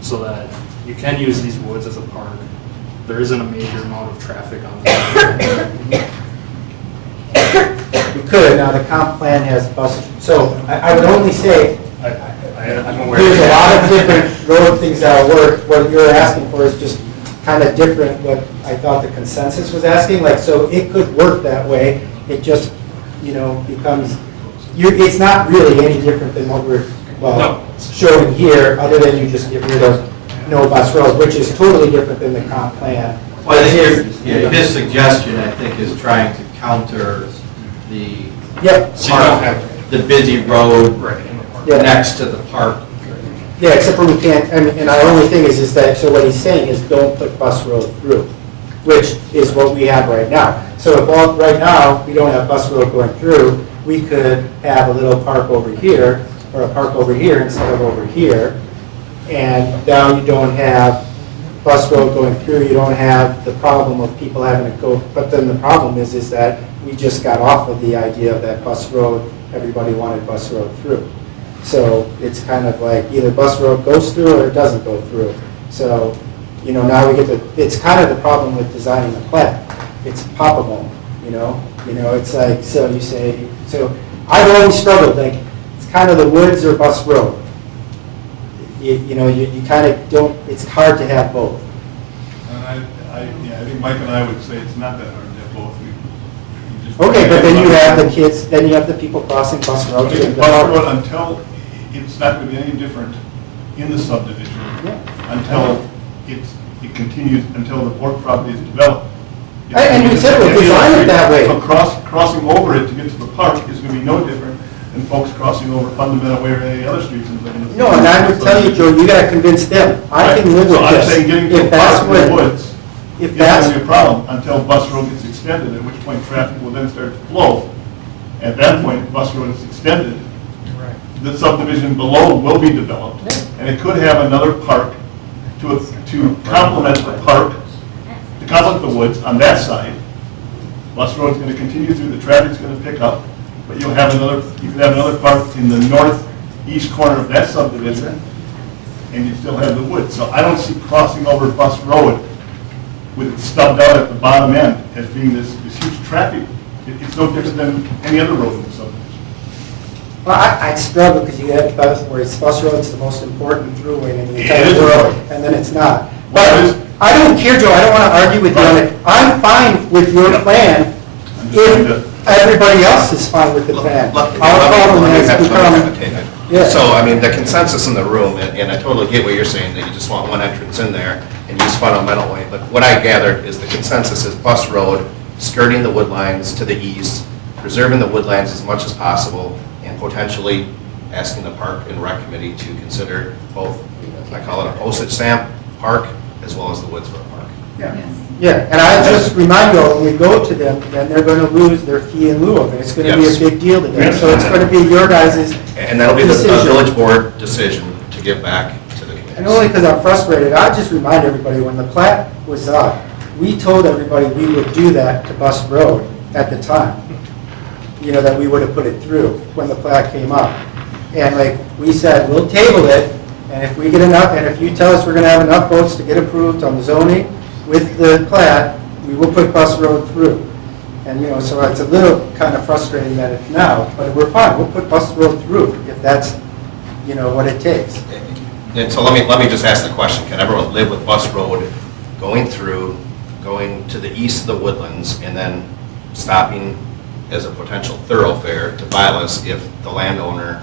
so that you can use these woods as a park. There isn't a major amount of traffic on this. you could. Now, the comp plan has bus, so I would only say, I'm aware. there's a lot of different road things that'll work. What you're asking for is just kind of different what I thought the consensus was asking. Like, so it could work that way. It just, becomes, it's not really any different than what we're, showing here, other than you just get rid of no bus roads, which is totally different than the comp plan. Well, I think his suggestion, I think, is trying to counter the Yep. So you don't have, the busy road Yeah. next to the park. Yeah, except for we can't, and our only thing is that, so what he's saying is don't put bus road through. which is what we have right now. So if right now, we don't have bus road going through, we could have a little park over here, or a park over here instead of over here. And now you don't have bus road going through, you don't have the problem of people having to go, but then the problem is that we just got off of the idea of that bus road, everybody wanted bus road through. So it's kind of like either bus road goes through or it doesn't go through. So, now we get it's kind of the problem with designing the plat. It's pop-a-bone, it's like, so you say, so I've always struggled, like, it's kind of the woods or bus road. You kind of don't, it's hard to have both. And I think Mike and I would say it's not that hard to have both. You just- Okay, but then you have the kids, then you have the people crossing bus road. I think bus road, until, it's not going to be any different in the subdivision until it continues, until the port property is developed. And you said we'll design it that way. So crossing over it to get to the park is going to be no different than folks crossing over Fundamental Way or any other streets. No, and I would tell you, Joe, you gotta convince them. I can live with So I'm this. saying getting to If the that's park in the what, woods if is that's, going to be a problem until bus road gets extended, at which point traffic will then start to flow. At that point, bus road is extended. The subdivision below will be developed, and it could have another park to complement the park, to complement the woods on that side. Bus road's going to continue through, the traffic's going to pick up, but you could have another park in the northeast corner of that subdivision, and you still have the woods. So I don't see crossing over bus road with it stubbed out at the bottom end as being this huge traffic. It's no different than any other road in the subdivision. well, I'd struggle because you have bus, where it's bus road's the most important throughway in the It entire is world, important. and then it's not. Well, it is. But I don't care, Joe, I don't wanna argue with you on it. I'm fine with your plan I'm just trying to- if everybody else is fine with the plan. Let Our me problem has have become, take it. Yeah. So, I mean, the consensus in the room, and I totally get what you're saying, that you just want one entrance in there and use Fundamental Way, but what I gathered is the consensus is bus road, skirting the woodlines to the east, preserving the woodlands as much as possible, and potentially asking the Park and Rec Committee to consider both, I call it a postage stamp park, as well as the Woodsboro Park. yeah, and I just remind you, when we go to them, then they're gonna lose their fee in lieu of it. It's gonna be a Yes. big deal to them, so it's gonna be your guys' And that'll be the decision. village board decision to give back to the And committee. only because I'm frustrated, I just remind everybody, when the plat was up, we told everybody we would do that to Bus Road at the time. That we would have put it through when the plat came up. And like we said, we'll table it, and if we get enough, and if you tell us we're gonna have enough votes to get approved on the zoning with the plat, we will put Bus Road through. And, so it's a little kind of frustrating that it's now, but we're fine, we'll put Bus Road through if that's, what it takes. And so let me just ask the question, can everyone live with Bus Road going through, going to the east of the woodlands, and then stopping as a potential thoroughfare to Vilas if the landowner,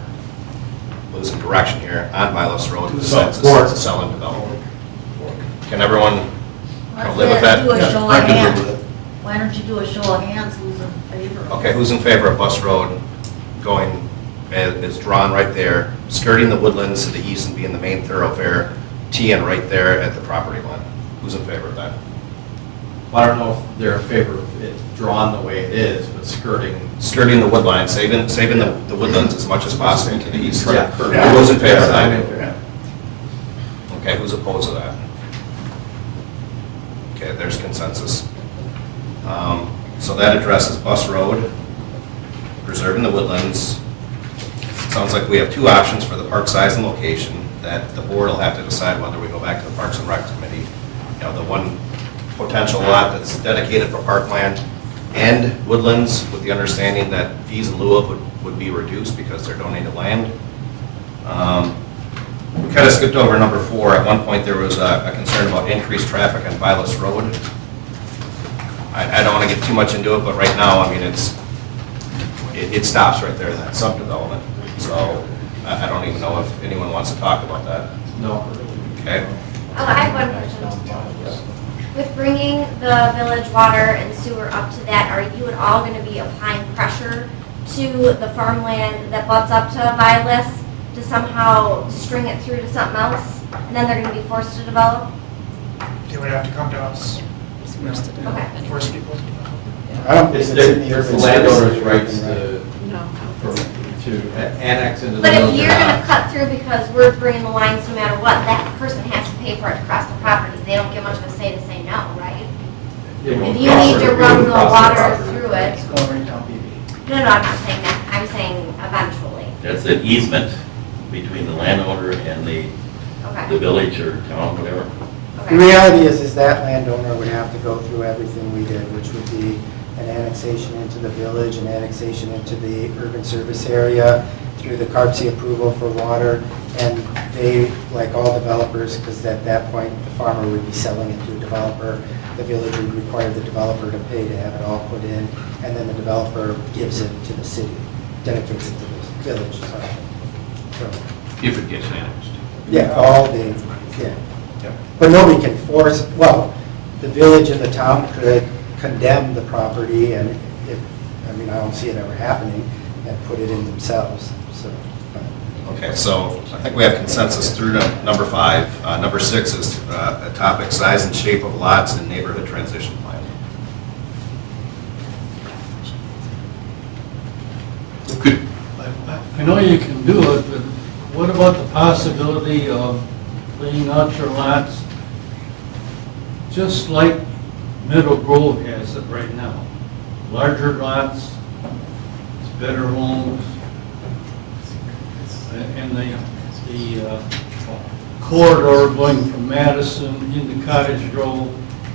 losing direction here, on Vilas Road, decides to sell and develop? Can everyone live with that? Do a show I of can live hands. with it. Why don't you do a show of hands, who's in favor of it? Okay, who's in favor of Bus Road going, as drawn right there, skirting the woodlands to the east and being the main thoroughfare, T-in right there at the property line? Who's in favor of that? Well, I don't know if they're in favor of it drawn the way it is, but skirting. Skirting the woodline, saving the woodlands as much as possible to the east. Yeah. Who's in favor of I'm in that? favor. Okay, who's opposed to that? Okay, there's consensus. So that addresses Bus Road, preserving the woodlands. Sounds like we have two options for the park size and location that the board will have to decide whether we go back to the Parks and Rec Committee. The one potential lot that's dedicated for parkland and woodlands, with the understanding that fees in lieu of would be reduced because they're donated land. We kind of skipped over number 4. At one point, there was a concern about increased traffic on Vilas Road. I don't want to get too much into it, but right now, I mean, it stops right there in that subdevelopment. So I don't even know if anyone wants to talk about that. No. Okay. Oh, I have one question. With bringing the village water and sewer up to that, are you at all going to be applying pressure to the farmland that butts up to Vilas to somehow string it through to something else? And then they're going to be forced to develop? They would have to come to us. forced to develop Okay. anyway. Force people to develop. I don't think It's it's in the the urban landowner's service rights area. No. to annex into the But if village or you're gonna not. cut through because we're bringing the lines no matter what, that person has to pay for it to cross the property. They don't get much of a say to say no, right? It won't If you cross need it, to it run won't the cross water property. through it, It's going right down BB. no, I'm not saying that. I'm saying eventually. That's an easement between the landowner and the Okay. village or town, whatever. The reality is that landowner would have to go through everything we did, which would be an annexation into the village, an annexation into the urban service area, through the CARPC approval for water, and they, like all developers, because at that point, the farmer would be selling it to a developer, the village would require the developer to pay to have it all put in, and then the developer gives it to the city, dedicates it to the village. So, If it gets annexed. yeah, all the, yeah. But nobody can force, well, the village and the town could condemn the property, and if, I mean, I don't see it ever happening, and put it in themselves, so. but- Okay, so I think we have consensus through to number 5. Number 6 is a topic, size and shape of lots and neighborhood transition plan. Could, I know you can do it, but what about the possibility of laying out your lots just like Meadow Grove has it right now? Larger lots, it's better homes, and the corridor going from Madison into Cottage Grove,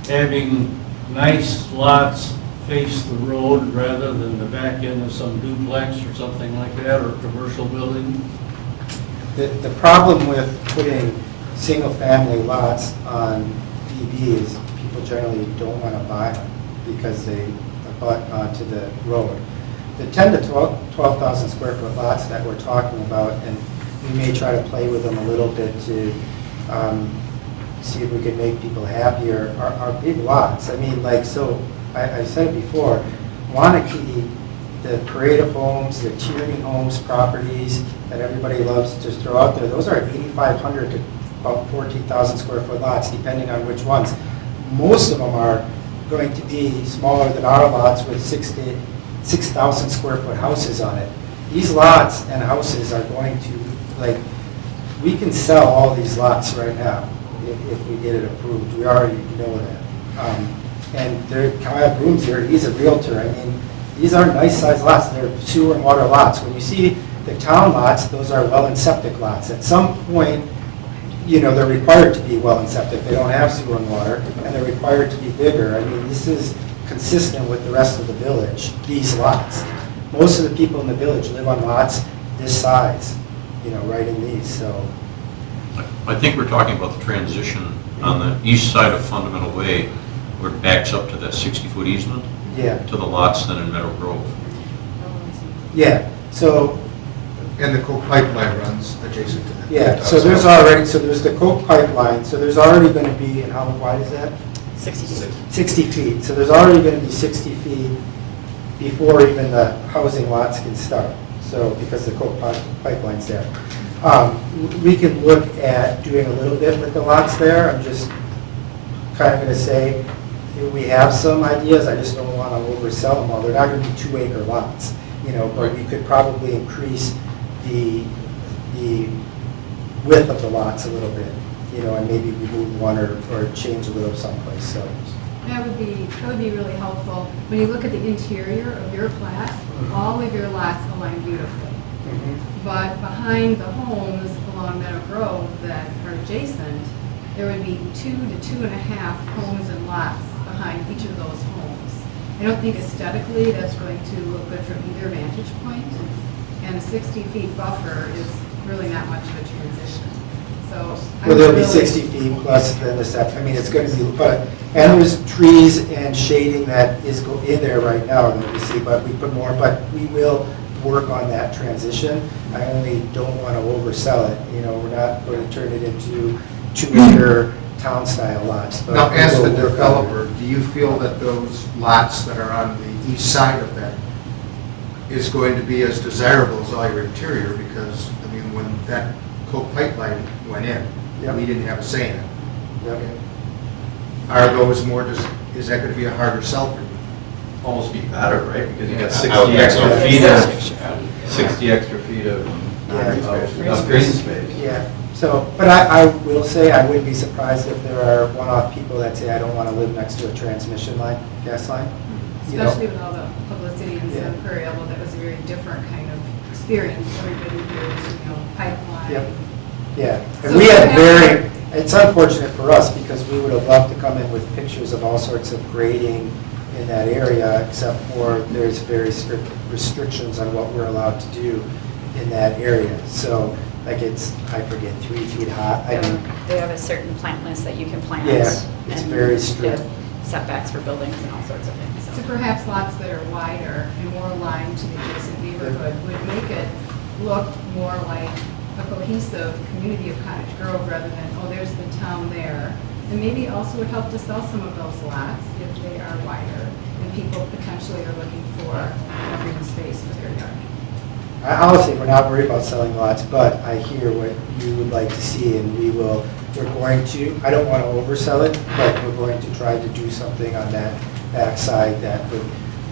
having nice lots face the road rather than the back end of some duplex or something like that, or commercial building. The problem with putting single-family lots on BB is people generally don't want to buy them because they abut onto the road. The 10 to 12,000 square foot lots that we're talking about, and we may try to play with them a little bit to see if we can make people happier, are big lots. I mean, like, so, I said it before, Wanakee, the Parade of Homes, the Tierney Homes properties that everybody loves to throw out there, those are 8,500 to about 14,000 square foot lots, depending on which ones. Most of them are going to be smaller than our lots with 6,000 square foot houses on it. These lots and houses are going to, like, we can sell all these lots right now if we get it approved. We already know that. And Kyle Broom's here, he's a realtor. I mean, these are nice sized lots. They're sewer and water lots. When you see the town lots, those are well and septic lots. At some point, you know, they're required to be well and septic. They don't have sewer and water, and they're required to be bigger. I mean, this is consistent with the rest of the village, these lots. Most of the people in the village live on lots this size, you know, right in these, so. I think we're talking about the transition on the east side of Fundamental Way, where it backs up to that 60-foot easement Yeah, to the lots then in Meadow Grove. yeah, so, And the Coke pipeline runs adjacent to that. yeah, so there's already, so there's the Coke pipeline, so there's already gonna be, and how wide is that? 60 feet. 60 feet, so there's already gonna be 60 feet before even the housing lots can start, so, because the Coke pipeline's there. We can look at doing a little bit with the lots there. I'm just kind of gonna say, we have some ideas, I just don't wanna oversell them all. They're not gonna be 2-acre lots, you know, but we could probably increase the width of the lots a little bit, you know, and maybe remove one or change a little someplace, so. That would be really helpful. When you look at the interior of your plat, all of your lots align beautifully. But behind the homes along Meadow Grove that are adjacent, there would be 2 to 2.5 homes and lots behind each of those homes. I don't think aesthetically that's going to look good from either vantage point, and a 60-feet buffer is really not much of a transition. So Well, there'll be 60 feet plus then the stuff, I mean, it's gonna be, but, and there's trees and shading that is in there right now that we see, but we put more, but we will work on that transition. I only don't want to oversell it, you know, we're not going to turn it into 2-acre town-style lots. But Now, as we the will work on developer, do you feel that those lots that are on the east side of that is going to be as desirable as all your interior? Because, I mean, when that Coke pipeline went in, Yep. we didn't have a say in it. it. Yep. are those more, is that gonna be a harder sell for you? Almost be better, right? Because you got I would 60 think so. extra feet of, 60 extra feet of green space. Yeah, so, but I will say, I wouldn't be surprised if there are one-off people that say, I don't want to live next to a transmission line, gas line. You know? Especially with all the publicity in Sun Prairie, although that was a very different kind of experience. Everybody hears, pipeline. Yep. Yeah, and So we had perhaps- it's unfortunate for us because we would have loved to come in with pictures of all sorts of grading in that area, except for there's very strict restrictions on what we're allowed to do in that area. So, like it's, I forget, 3 feet high. I mean, They have a certain plant list that you can plant. Yeah, it's and very they strict. have setbacks for buildings and all sorts of things. So perhaps lots that are wider and more aligned to the adjacent neighborhood would make it look more like a cohesive community of Cottage Grove rather than, oh, there's the town there. And maybe also would help to sell some of those lots if they are wider and people potentially are looking for more green space for their yard. Honestly, we're not worried about selling lots, but I hear what you would like to see, and we're going to, I don't want to oversell it, but we're going to try to do something on that backside that would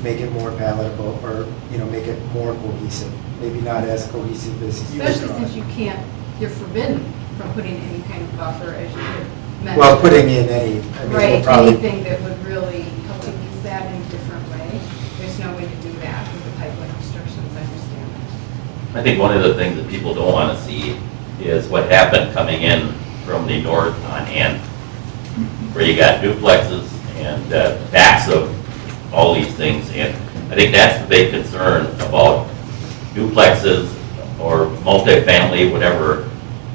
make it more palatable, or, make it more cohesive. Maybe not as cohesive as you would Especially draw since it. you're forbidden from putting any kind of buffer, as you had mentioned. Well, putting in any, we'll Right, probably. anything that would really help to use that in a different way. There's no way to do that with the pipeline restrictions, I understand that. I think one of the things that people don't want to see is what happened coming in from the north on Ann, where you got duplexes and backs of all these things. And I think that's the big concern about duplexes or multifamily, whatever,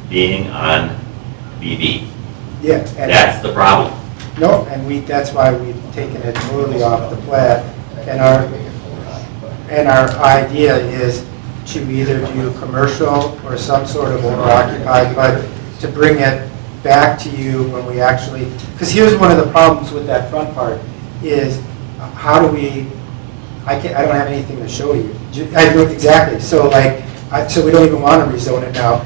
being on BB. Yeah. and- That's the problem. No, and that's why we've taken it totally off the plat, and our idea is to either do commercial or some sort of owner-occupied, but to bring it back to you when we actually, because here's one of the problems with that front part, is how do we, I don't have anything to show you. Exactly, so so we don't even want to rezone it now.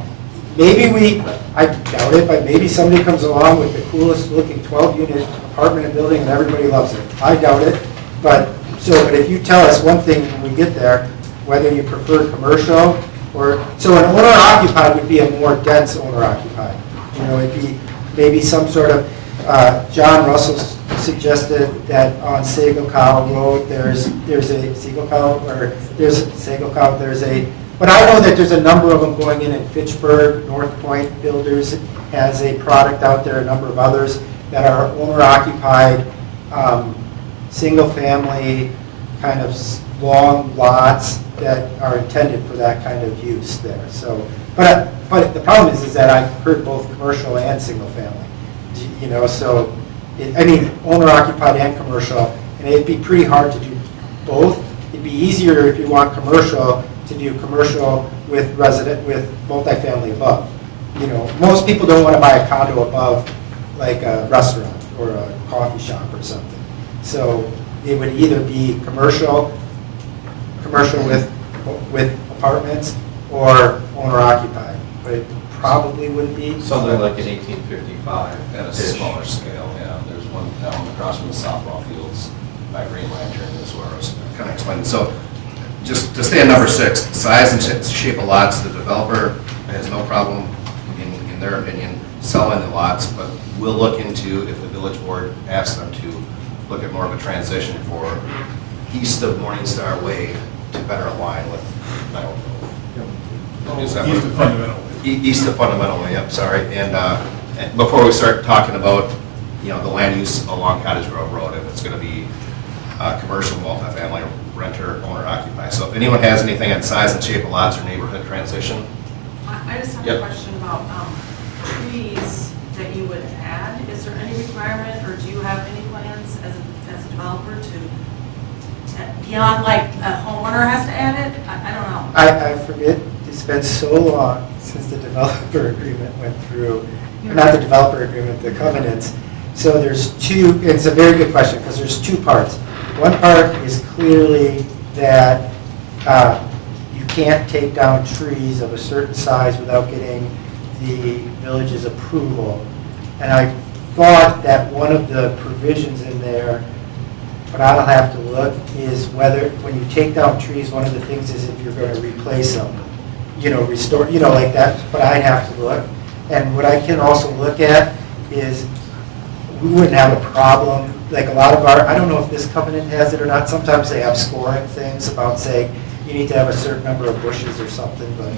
Maybe I doubt it, but maybe somebody comes along with the coolest looking 12-unit apartment and building and everybody loves it. I doubt it, but if you tell us one thing when we get there, whether you prefer commercial or, so an owner-occupied would be a more dense owner-occupied. It'd be maybe some sort of, John Russell suggested that on Sago Cow Road, there's a Sago Cow, but I know that there's a number of them going in Fitchburg. North Point Builders has a product out there, a number of others that are owner-occupied, single-family, kind of long lots that are intended for that kind of use there. So, but the problem is that I've heard both commercial and single-family. So, owner-occupied and commercial, and it'd be pretty hard to do both. It'd be easier if you want commercial to do commercial with multifamily above. Most people don't want to buy a condo above like a restaurant or a coffee shop or something. So it would either be commercial with apartments, or owner occupied, but it probably would be. Something like an 1855. At a smaller scale, yeah. There's one down across from the softball fields by Green Lantern, is where I was kind of explaining. So just to stay at number 6, size and shape of lots, the developer has no problem, in their opinion, selling the lots, but we'll look into, if the village board asks them to, look at more of a transition for east of Morningstar Way to better align with Meadow Grove. Is that East what- of Fundamental. East of Fundamental Way, yep, sorry. And before we start talking about, the land use along Cottage Grove Road, if it's going to be commercial, multifamily, renter, owner occupied. So if anyone has anything on size and shape of lots or neighborhood transition. I just have Yep. a question about trees that you would add. Is there any requirement, or do you have any plans as a developer to, like a homeowner has to add it? I don't know. I forget, it's been so long since the developer agreement went through, or not the developer agreement, the covenants. So there's two, it's a very good question, because there's two parts. One part is clearly that you can't take down trees of a certain size without getting the village's approval. And I thought that one of the provisions in there, but I'll have to look, is whether, when you take down trees, one of the things is if you're gonna replace them, restore, like that, but I'd have to look. And what I can also look at is, we wouldn't have a problem, like a lot of our, I don't know if this covenant has it or not, sometimes they have scoring things about saying, you need to have a certain number of bushes or something, but.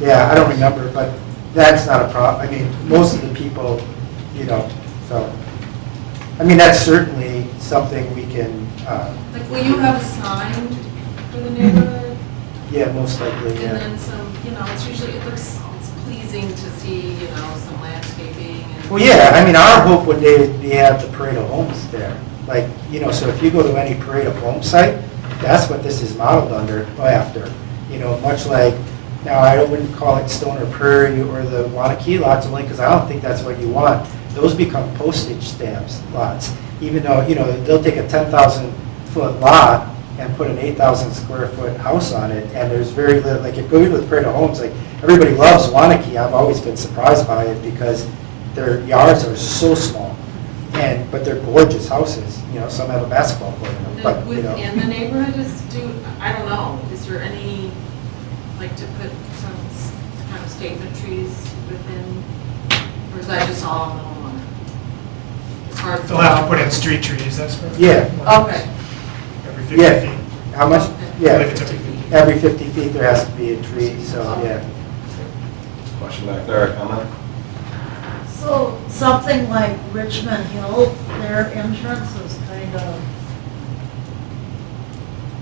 Yeah, I don't remember, but that's not a problem. I mean, most of the people, so, I mean, that's certainly something we can, Like, will you have a sign for the neighborhood? yeah, most likely, And yeah. then some, it's usually, it's pleasing to see, some landscaping and. Well, yeah, I mean, our hope would be have the parade of homes there. Like, so if you go to any parade of home site, that's what this is modeled after. Much like, now I wouldn't call it Stoner Prairie or the Wanakee lots only because I don't think that's what you want. Those become postage stamps lots. Even though, they'll take a 10,000-foot lot and put an 8,000 square foot house on it, and there's very little, like if you go to the parade of homes, like everybody loves Wanakee. I've always been surprised by it because their yards are so small, but they're gorgeous houses. Some have a basketball court in them. And But, within the neighborhood I don't know, is there any, like to put some kind of statement trees within, or is that just all in the homeowner? As far as. They'll have to put in street trees, that's what. Yeah. Okay. Every 50 Yeah. feet. How much? I Yeah, believe it's every 50 feet. every 50 feet there has to be a tree, so, yeah. Question back there, a comment? So something like Richmond Hill, their entrance is kind of,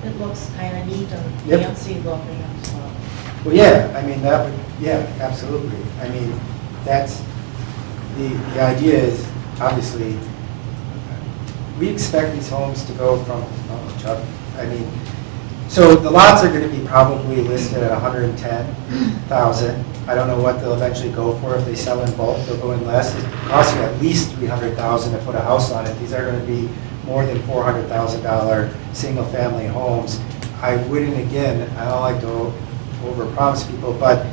it looks kind of neat and Yep. fancy looking and stuff. Well, yeah, I mean, that would, yeah, absolutely. I mean, that's, the idea is, obviously, we expect these homes to go from, Chuck, I mean, so the lots are gonna be probably listed at 110,000. I don't know what they'll eventually go for. If they sell in bulk, they'll go in less. It costs you at least 300,000 to put a house on it. These are gonna be more than $400,000 single-family homes. I wouldn't, again, I don't like to overpromise people, but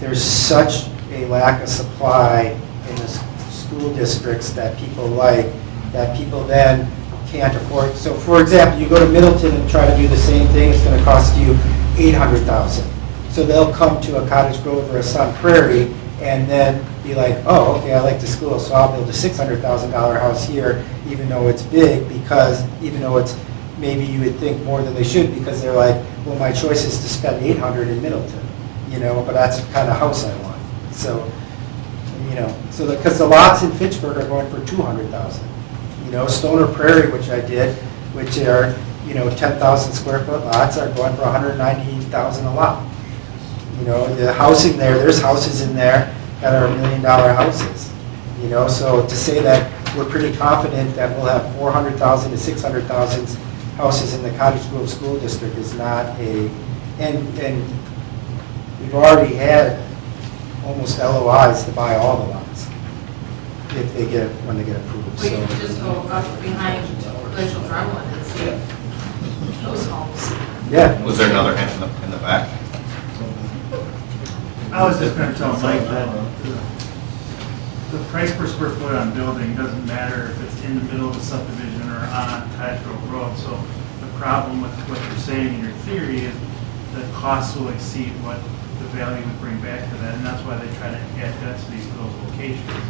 there's such a lack of supply in the school districts that people like, that people then can't afford. So for example, you go to Middleton and try to do the same thing, it's gonna cost you $800,000. So they'll come to a Cottage Grove or a Sun Prairie and then be like, oh, okay, I like the school, so I'll build a $600,000 house here, even though it's big, because even though it's, maybe you would think more than they should, because they're like, well, my choice is to spend $800 in Middleton, but that's the kind of house I want. So, because the lots in Fitchburg are going for $200,000. Stoner Prairie, which I did, which are, 10,000 square foot lots, are going for $190,000 a lot. The housing there's houses in there that are $1 million houses. So to say that we're pretty confident that we'll have 400,000 to 600,000 houses in the Cottage Grove School District is not and we've already had almost LOIs to buy all the lots when they get approved. We can So, just go up behind Glacial Drumlin and see those homes. yeah. Was there another hand in the back? I was just going to tell Mike that the price per square foot on building doesn't matter if it's in the middle of a subdivision or on Cottage Grove Road. So the problem with what you're saying in your theory is that costs will exceed what the value would bring back to that, and that's why they try to add densities to those locations.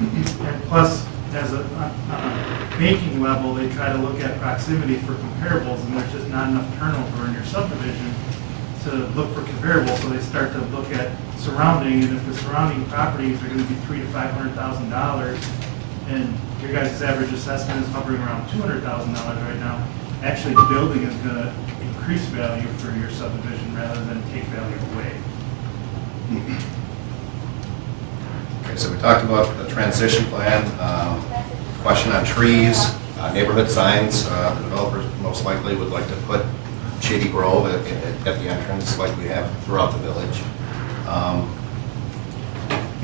And plus, as on a banking level, they try to look at proximity for comparables, and there's just not enough turnover in your subdivision to look for comparables, so they start to look at surrounding, and if the surrounding properties are going to be $300,000 to $500,000, and your guys' average assessment is hovering around $200,000 right now, actually building is going to increase value for your subdivision rather than take value away. Okay, so we talked about the transition plan, question on trees, neighborhood signs. The developers most likely would like to put Shady Grove at the entrance like we have throughout the village.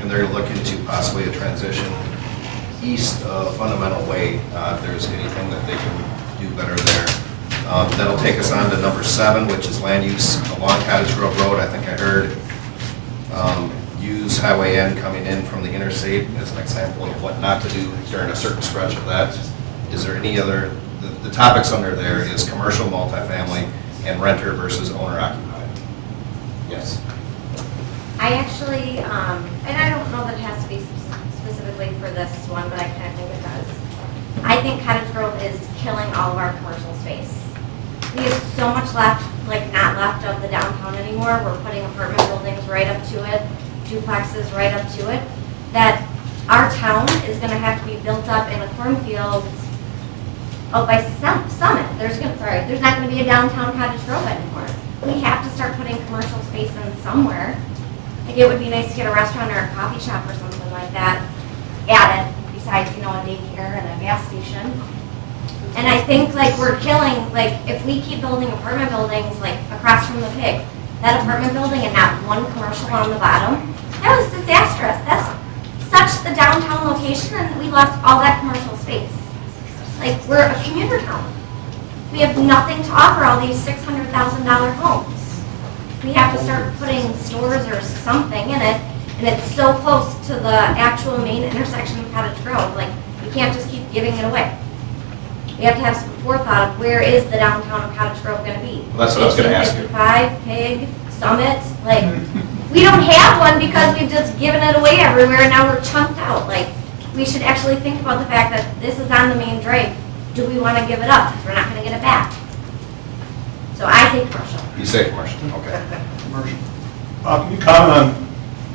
And they're looking to possibly a transition east of Fundamental Way, if there's anything that they can do better there. That'll take us on to number 7, which is land use along Cottage Grove Road. I think I heard use Highway N coming in from the interstate as an example of what not to do during a certain stretch of that. Is there any other, the topics under there is commercial, multifamily, and renter versus owner occupied. Yes. I actually, and I don't know that it has to be specifically for this one, but I kind of think it does. I think Cottage Grove is killing all of our commercial space. We have so much left, like not left of the downtown anymore. We're putting apartment buildings right up to it, duplexes right up to it, that our town is gonna have to be built up in a cornfield out by Summit. There's not gonna be a downtown Cottage Grove anymore. We have to start putting commercial space in somewhere. Like it would be nice to get a restaurant or a coffee shop or something like that added, besides, you know, a daycare and a gas station. And I think like we're killing, like if we keep building apartment buildings like across from the pig, that apartment building and not one commercial on the bottom, that was disastrous. That's such the downtown location and we lost all that commercial space. Like we're a commuter town. We have nothing to offer all these $600,000 homes. We have to start putting stores or something in it, and it's so close to the actual main intersection of Cottage Grove. Like, we can't just keep giving it away. We have to have some forethought of where is the downtown of Cottage Grove going to be. Well, that's what I was going to ask you. 55, Pig, Summit, like, we don't have one because we've just given it away everywhere, and now we're chunked out. Like, we should actually think about the fact that this is on the main drag. Do we want to give it up? Because we're not going to get it back. So I say commercial. You say commercial, okay. Commercial. Can you comment on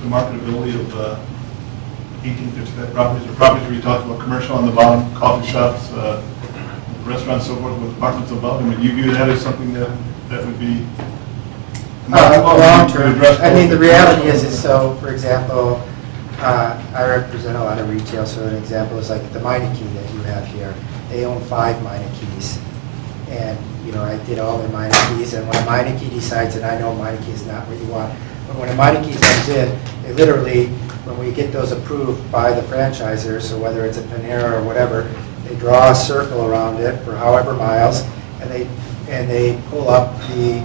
the marketability of 1855 properties, or properties where you talked about commercial on the bottom, coffee shops, restaurants, so forth, with apartments above? I mean, you view that as something that would be long term. I mean, the reality is so, for example, I represent a lot of retail, so an example is like the Meineke that you have here. They own 5 Meineke's. And, you know, I did all their Meineke's, and when a Meineke decides, and I know Meineke is not what you want, but when a Meineke comes in, they literally, when we get those approved by the franchisor, so whether it's a Panera or whatever, they draw a circle around it for however miles, and they pull up the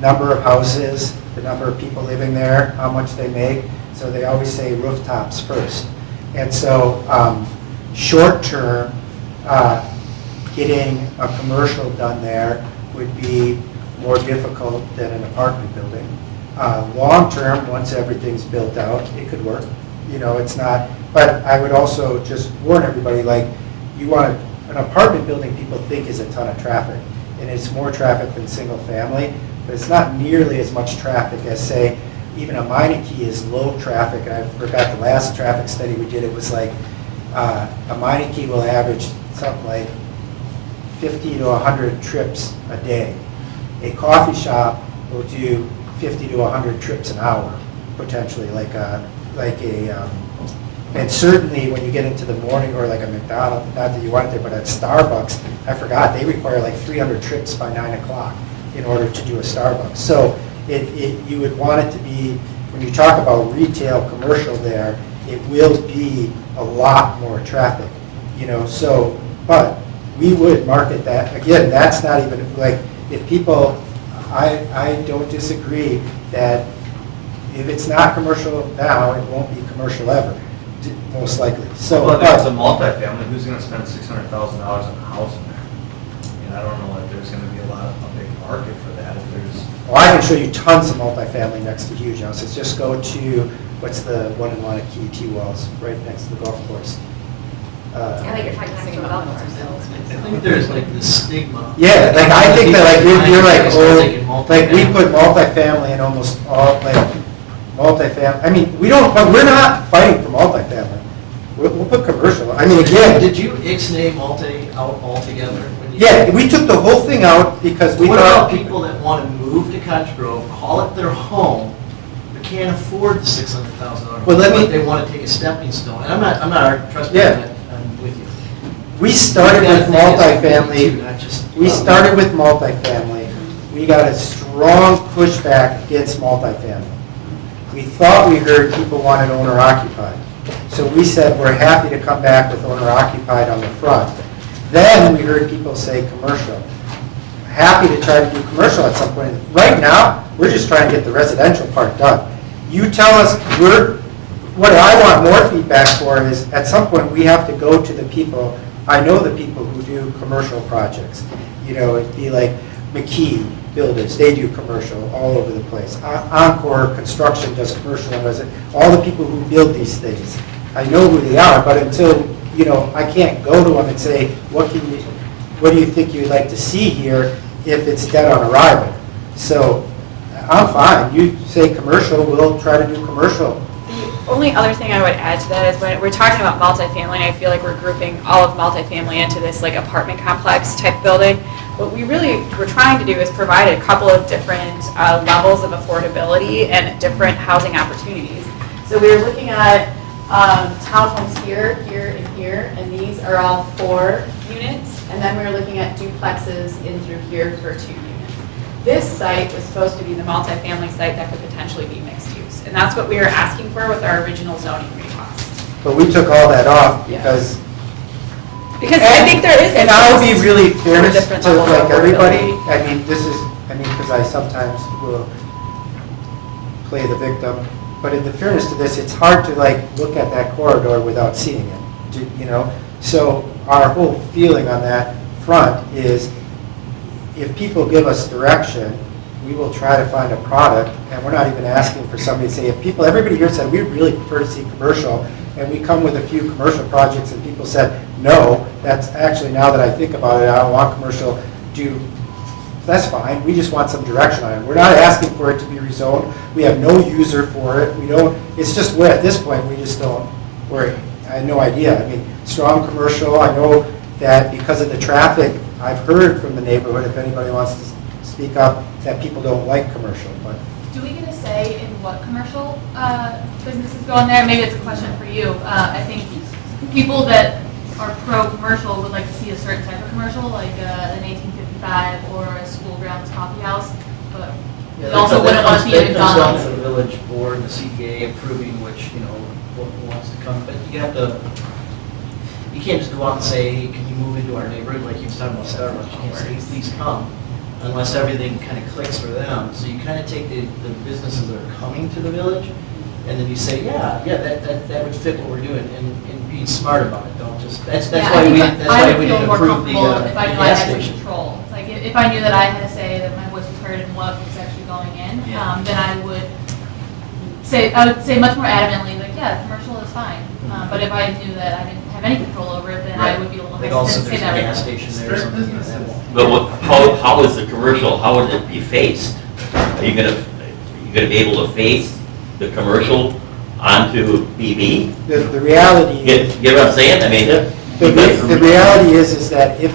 number of houses, the number of people living there, how much they make. So they always say rooftops first. And so short term, getting a commercial done there would be more difficult than an apartment building. Long term, once everything's built out, it could work. You know, it's not, but I would also just warn everybody, like, you want an apartment building people think is a ton of traffic, and it's more traffic than single family, but it's not nearly as much traffic as, say, even a Meineke is low traffic. I forgot the last traffic study we did, it was like, a Meineke will average something like 50 to 100 trips a day. A coffee shop will do 50 to 100 trips an hour, potentially, and certainly when you get into the morning, or like a McDonald's, not that you want it there, but at Starbucks, I forgot, they require like 300 trips by 9 o'clock in order to do a Starbucks. So you would want it to be, when you talk about retail, commercial there, it will be a lot more traffic, you know, so, but we would market that. Again, that's not even, like, if people, I don't disagree that if it's not commercial now, it won't be commercial ever, most likely. So, well, if it's a multifamily, who's going to spend $600,000 on a house in there? I mean, I don't know if there's going to be a big market for that. If there's. Well, I can show you tons of multifamily next to huge houses. Just go to, what's the one in Wanakee, T-Wells, right next to the golf course. I think you're talking about golf course. I think there's like this stigma. Yeah, like I think that like you're like, oh, like we put multifamily in almost all, like multifamily. I mean, we don't, but we're not fighting for multifamily. We'll put commercial. I mean, again. Did you ixnay multi out altogether? Yeah, we took the whole thing out because we thought. thought. What about people that want to move to Cottage Grove, call it their home, but can't afford the $600,000? Well, let me. They want to take a stepping stone. And I'm not trusting that. I'm with you. We started with multifamily. We started with multifamily. We got a strong pushback against multifamily. We thought we heard people wanted owner occupied. So we said we're happy to come back with owner occupied on the front. Then we heard people say commercial. Happy to try to do commercial at some point. Right now, we're just trying to get the residential part done. you tell us, what I want more feedback for is, at some point, we have to go to the people, I know the people who do commercial projects. You know, it'd be like McKee Builders, they do commercial all over the place. Encore Construction does commercial, and all the people who build these things. I know who they are, but until, you know, I can't go to them and say, what do you think you'd like to see here if it's dead on arrival? So I'm fine. You say commercial, we'll try to do commercial. The only other thing I would add to that is when we're talking about multifamily, I feel like we're grouping all of multifamily into this like apartment complex type building. What we're trying to do is provide a couple of different levels of affordability and different housing opportunities. So we were looking at townhomes here, and here, and these are all 4 units. And then we were looking at duplexes in through here for 2 units. This site was supposed to be the multifamily site that could potentially be mixed use. And that's what we were asking for with our original zoning request. But we took all that off because I think there is. And I'll be really fair to different levels of like everybody. affordability. Because I sometimes will play the victim. But in the fairness to this, it's hard to like look at that corridor without seeing it, you know? So our whole feeling on that front is if people give us direction, we will try to find a product, and we're not even asking for somebody to say, everybody here said, we really prefer to see commercial, and we come with a few commercial projects, and people said, no, that's actually, now that I think about it, I don't want commercial, that's fine, we just want some direction on it. We're not asking for it to be rezoned, we have no user for it, it's just, we're at this point, we just don't, I have no idea. I mean, strong commercial, I know that because of the traffic, I've heard from the neighborhood, if anybody wants to speak up, that people don't like commercial, but. Do we get a say in what commercial businesses go in there? Maybe it's a question for you. I think people that are pro-commercial would like to see a certain type of commercial, like an 1855 or a school grounds coffee house, but we also wouldn't want to see a McDonald's. That comes down McDonald's. to the village board and the CPA approving which, what wants to come, but you have to, you can't just go out and say, hey, can you move into our neighborhood, like you were talking about Starbucks, you can't say, please come, unless everything kind of clicks for them. So you kind of take the businesses that are coming to the village, and then you say, that would fit what we're doing, and being smart about it, don't just, that's why we didn't approve the if I knew I gas had some station. control. Like if I knew that I had a say, that my voice was heard and what was actually going in, then I would say much more adamantly, like, commercial is fine. But if I knew that I didn't have any control over it, then I would be a little Like hesitant also to say there's a that. gas station there or something. But how is the commercial, how would it be faced? Are you gonna be able to face the commercial onto BB? The reality is. Get what I'm saying? I mean, The reality is that if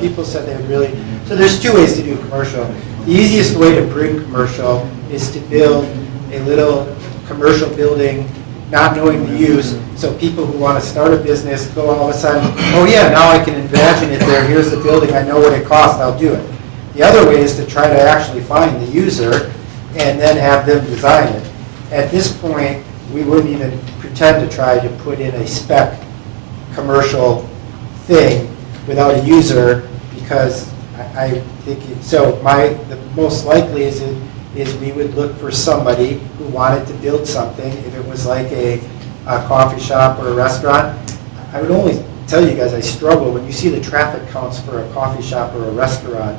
people said they really, so there's 2 ways to do commercial. The easiest way to bring commercial is to build a little commercial building, not knowing the use, so people who want to start a business go all of a sudden, oh yeah, now I can imagine it there, here's the building, I know what it costs, I'll do it. The other way is to try to actually find the user and then have them design it. At this point, we wouldn't even pretend to try to put in a spec commercial thing without a user, because I think, the most likely is we would look for somebody who wanted to build something. If it was like a coffee shop or a restaurant, I would only tell you guys I struggle when you see the traffic counts for a coffee shop or a restaurant.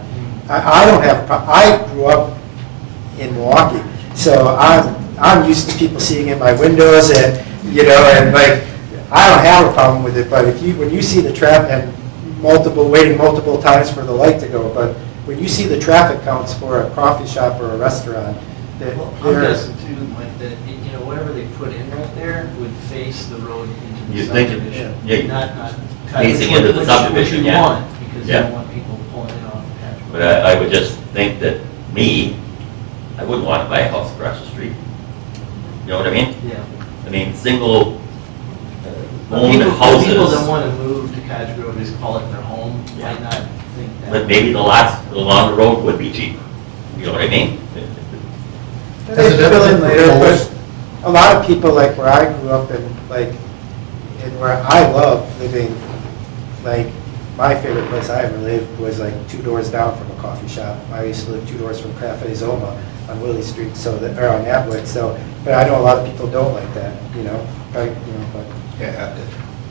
I don't have a problem. I grew up in Milwaukee, so I'm used to people seeing in my windows, and and like I don't have a problem with it. But when you see the traffic and waiting multiple times for the light to go, but when you see the traffic counts for a coffee shop or a restaurant, I'm guessing too, Mike, that, whatever they put in right there would face the road into the You think subdivision. it- Not facing into the subdivision, which you yeah. want, because you Yeah. don't want people pulling in off the patch. But I would just think that I wouldn't want to buy a house across the street. You know what I mean? Yeah. I mean, single But owned people houses. that want to move to Cottage Grove, just call it their home, might not think that. But maybe the lots along the road would be cheaper. You know what I mean? They fill in later, but a lot of people, like where I grew up and where I love living, like my favorite place I ever lived was like 2 doors down from a coffee shop. I used to live 2 doors from Cafe Zoma. on Willie Street, so that, or on Atwood, so, but I know a lot of people don't like that, but. Yeah,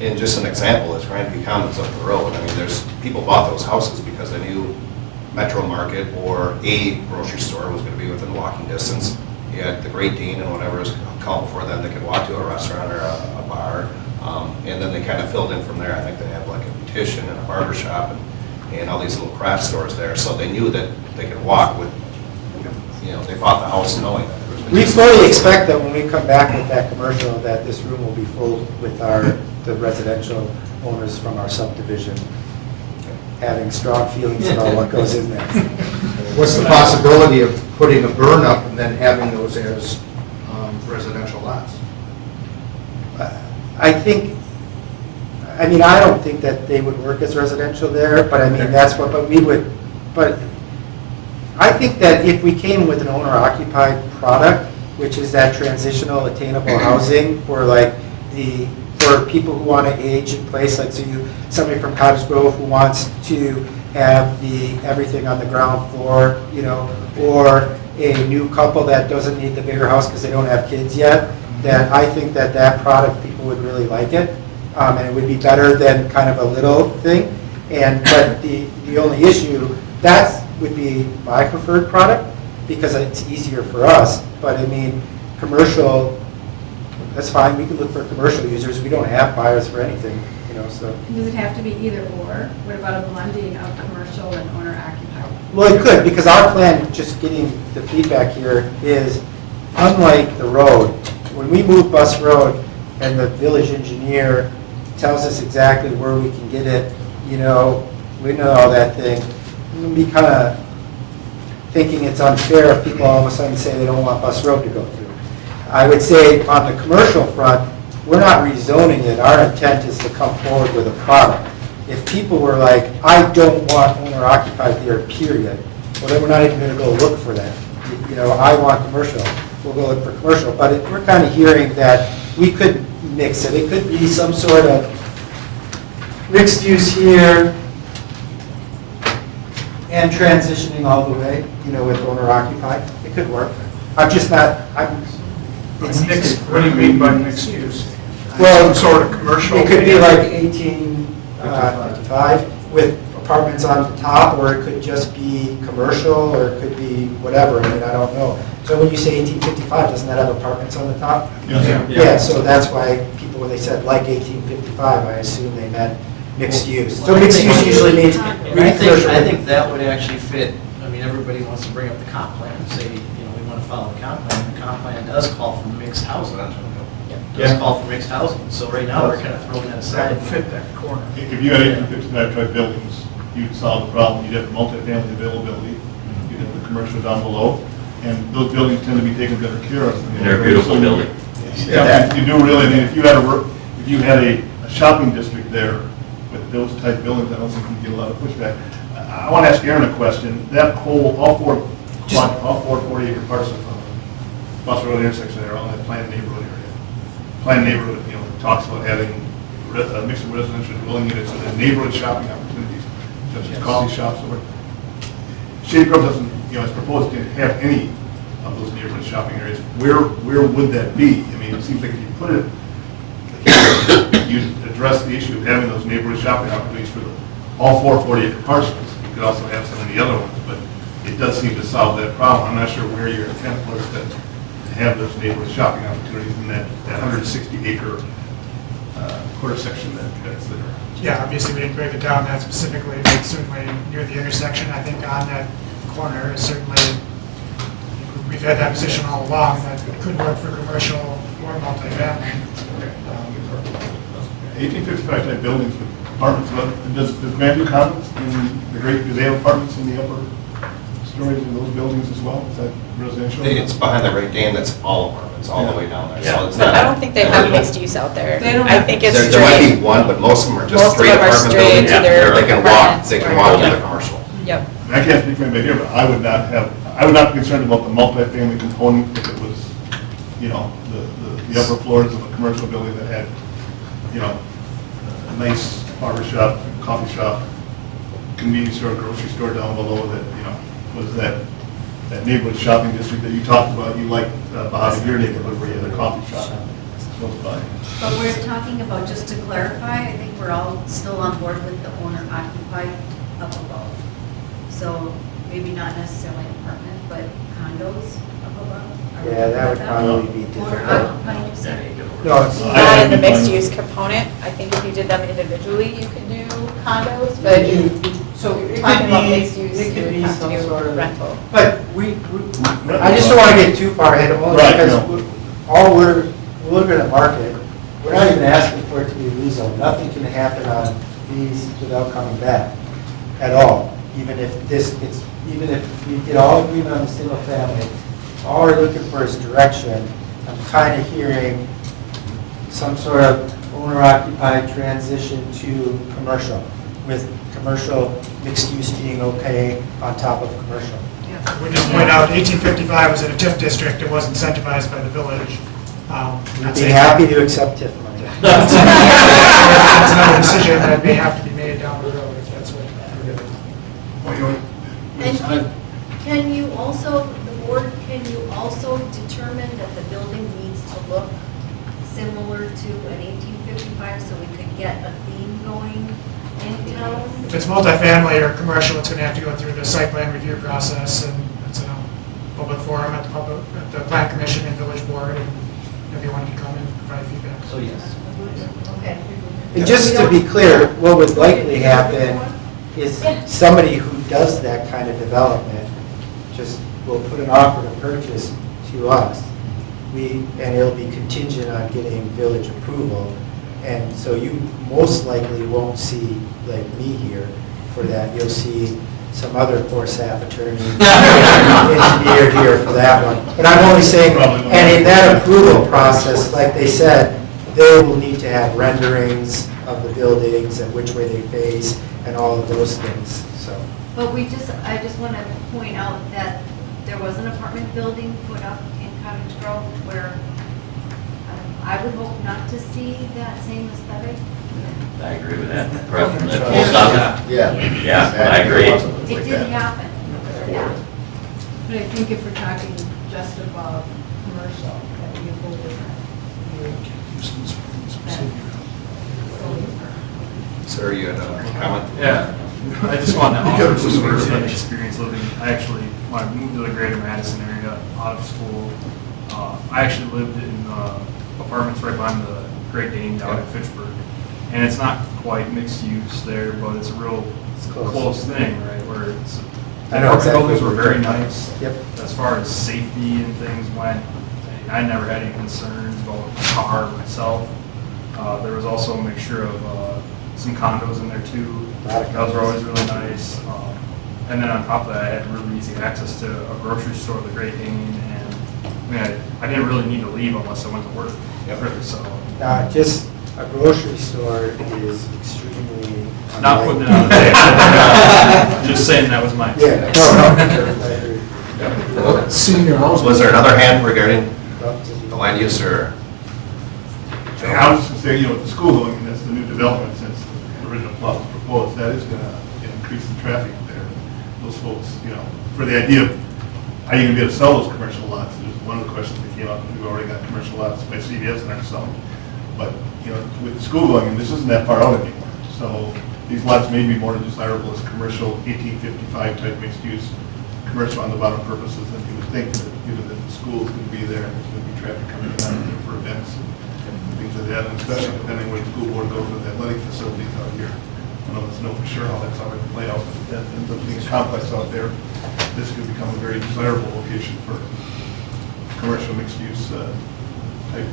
and just an example is Grandview Commons up the road. I mean, people bought those houses because they knew Metro Market or a grocery store was going to be within walking distance. You had the Great Dane and whatever is called before then, they could walk to a restaurant or a bar, and then they kind of filled in from there. I think they had like a beautician and a barber shop and all these little craft stores there, so they knew that they could walk with, they bought the house knowing that. We fully expect that when we come back with that commercial, that this room will be full with the residential owners from our subdivision, having strong feelings about what goes in there. What's the possibility of putting a burn up and then having those as residential lots? I don't think that they would work as residential there, but but I think that if we came with an owner-occupied product, which is that transitional attainable housing for for people who want to age in place, like somebody from Cottage Grove who wants to have everything on the ground floor, or a new couple that doesn't need the bigger house because they don't have kids yet, that I think that product, people would really like it, and it would be better than kind of a little thing. But the only issue, that would be my preferred product because it's easier for us. But commercial, that's fine. We can look for commercial users. We don't have buyers for anything, so. Does it have to be either or? What about a blending of commercial and owner occupied? Well, it could, because our plan, just getting the feedback here, is unlike the road, when we move Bus Road and the village engineer tells us exactly where we can get it, we know all that thing, we're going to be kind of thinking it's unfair if people all of a sudden say they don't want Bus Road to go through. I would say on the commercial front, we're not rezoning it. Our intent is to come forward with a product. If people were like, I don't want owner-occupied there, period, well, then we're not even going to go look for that. I want commercial. We'll go look for commercial. But we're kind of hearing that we could mix it. It could be some sort of mixed use here and transitioning all the way, with owner-occupied. It could work. I'm just not, It's mixed, what do you mean by mixed use? Well, Some sort of commercial? It could be like 1855 with apartments on the top, or it could just be commercial, or it could be whatever. I don't know. So when you say 1855, doesn't that have apartments on the top? Yes. Yeah, so that's why people, when they said like 1855, I assume they meant mixed use. So mixed use usually means I think that would actually fit. Everybody wants to bring up the comp plan and say, we want to follow the comp plan. The comp plan does call for mixed housing. Does call for mixed housing. So right now, we're kind of throwing that aside. That would fit that corner. If you had 1855 type buildings, you'd solve the problem. You'd have the multifamily availability, you'd have the commercial down below, and those buildings tend to be taken better care of. They're beautiful buildings. Yeah, you do really. If you had a shopping district there with those type buildings, I don't think you'd get a lot of pushback. I want to ask Aaron a question. That whole, all four 40-acre parts of Bus Road intersection there, all in that planned neighborhood area. Planned neighborhood, talks about having a mix of residential dwelling units and then neighborhood shopping opportunities, such as coffee shops or. Shady Grove doesn't, it's proposed to have any of those neighborhood shopping areas. Where would that be? It seems like if you put it, you address the issue of having those neighborhood shopping opportunities for all 4 40-acre parcels. You could also have some of the other ones, but it does seem to solve that problem. I'm not sure where your intent was to have those neighborhood shopping opportunities in that 160-acre quarter section that's there. Yeah, obviously we didn't break it down that specifically, but certainly near the intersection, I think on that corner, certainly we've had that position all along that it could work for commercial or multifamily. 1855 type buildings with apartments. Does Grandview Commons do they have apartments in the upper stories of those buildings as well? Is that residential? It's behind the Great Dane, that's all apartments, all the way down there. So it's But not. I don't think they have mixed use out there. They don't I have think it's There might be straight. one, but most of them are just Most of straight them are apartment straight buildings. to their They can walk apartments. to the commercial. Yep. And I can't speak for anybody here, but I would not be concerned about the multifamily component if it was, the upper floors of a commercial building that had, a nice barber shop, coffee shop, convenience store, grocery store down below that, was that that neighborhood shopping district that you talked about, you like behind your neighborhood where you have a coffee shop close by. But we're talking about, just to clarify, I think we're all still on board with the owner occupied up above. So maybe not necessarily an apartment, but condos up above. Are we Yeah, that would good with probably be Owner difficult. occupied, you said? No, it's, Not in the mixed use component. I think if you did them individually, you could do condos, but so if it you're could talking about be, mixed use, it you could would be have to some do sort of. rental. But I just don't want to get too far ahead, only Right, because no. all we're going to market, we're not even asking for it to be rezoned. Nothing can happen on these without coming back at all. Even if even if we get all agreement on the single family, all we're looking for is direction. I'm kind of hearing some sort of owner-occupied transition to commercial, with commercial mixed use being okay on top of commercial. We just point out, 1855 was in a TIF district, it was incentivized by the village. We'd be happy to accept TIF money. That's another decision that may have to be made down the road if that's what we're doing. And can you also, the board, can you also determine that the building needs to look similar to an 1855 so we could get a theme going in town? If it's multifamily or commercial, it's going to have to go through the site plan review process, and it's a public forum at the plan commission and village board, and everyone can come and provide feedback. So yes. Okay. And just to be clear, what would likely happen is somebody who does that kind of development just will put an offer to purchase to us. And it'll be contingent on getting village approval. And so you most likely won't see, like me here, for that. You'll see some other poor sap attorney engineer here for that one. But I'm only saying, and in that approval process, like they said, they will need to have renderings of the buildings and which way they face and all of those things, so. But I just want to point out that there was an apartment building put up in Cottage Grove where I would hope not to see that same aesthetic. I agree with that. President, that post office? Yeah, I agree. It did happen, yeah. But I think if we're talking just above commercial, that would be a whole different. Sir, you had a comment? Yeah, I just want to offer some firsthand experience living. I actually, when I moved to the greater Madison area out of school, I actually lived in apartments right behind the Great Dane down in Fitchburg. And it's not quite mixed use there, but it's a real close thing, right? Where it's, the apartment buildings were very nice. Yep. As far as safety and things went, I never had any concerns about the car myself. There was also a mixture of some condos in there too. Those were always really nice. And then on top of that, I had really easy access to a grocery store, the Great Dane, and I mean, I didn't really need to leave unless I went to work. Really, so. Just a grocery store is extremely. Not putting it on the table. Just saying that was my experience. Senior housing. Was there another hand regarding the land use, or? I was just going to say, you know, with the school going, that's the new development since the original plot was proposed, that is going to increase the traffic there. Those folks, you know, for the idea of, how are you going to be able to sell those commercial lots? There's one of the questions that came up, we've already got commercial lots by CVS and some. But, you know, with the school going, this isn't that far out anymore. So these lots may be more desirable as commercial 1855 type mixed use, commercial on the bottom purposes than you would think, that, you know, that the school's going to be there and there's going to be traffic coming in out of there for events and things like that, and especially depending where the school board goes with athletic facilities out here. I don't know for sure how that's all going to play out, but that ends up being a complex out there. This could become a very desirable location for commercial mixed use type.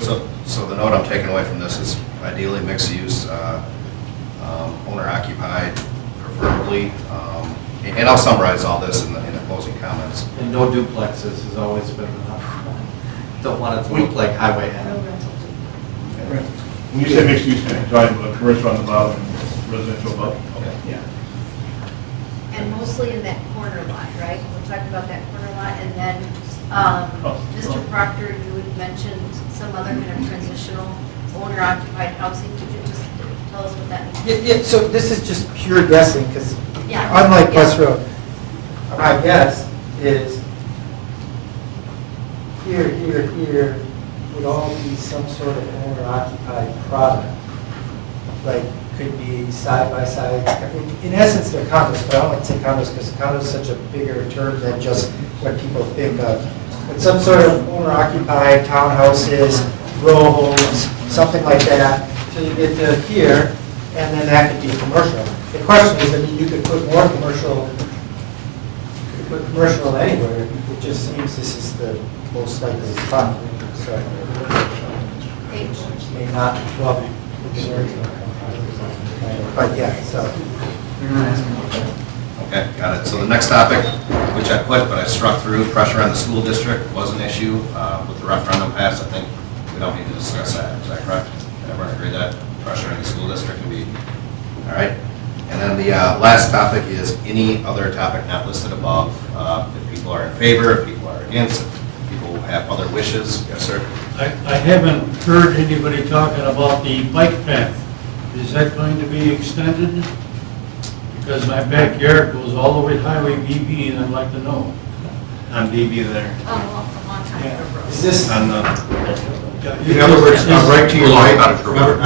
So the note I'm taking away from this is ideally mixed use, owner occupied preferably, and I'll summarize all this in the closing comments. And no duplexes has always been enough. Don't want it to look like highway heaven. When you say mixed use, can you talk about commercial on the bottom and residential above? Okay. Yeah. And mostly in that corner lot, right? We're talking about that corner lot, and then, Mr. Proctor, you had mentioned some other kind of transitional owner-occupied housing. Could you just tell us what that means? Yeah, so this is just pure guessing, because Yeah. unlike West Road, my guess is here would all be some sort of owner-occupied product. Like, could be side by side. In essence, they're condos, but I don't like to say condos because condo is such a bigger term than just what people think of. But some sort of owner-occupied townhouses, row homes, something like that, till you get to here, and then that could be commercial. The question is, I mean, you could put more commercial, anywhere. It just seems this is the most likely spot. So, may not, well, we can learn. But yeah, so. Okay, got it. So the next topic, which I put, but I struck through, pressure on the school district was an issue with the referendum pass. I think we don't need to discuss that. Is that correct? Everyone agree that pressure on the school district can be, all right? And then the last topic is any other topic not listed above. If people are in favor, if people are against, if people have other wishes. Yes, sir. I haven't heard anybody talking about the bike path. Is that going to be extended? Because my backyard goes all the way to Highway BB, and I'd like to know. On BB there. Oh, a long time ago. Is this? On In other words, right to your right.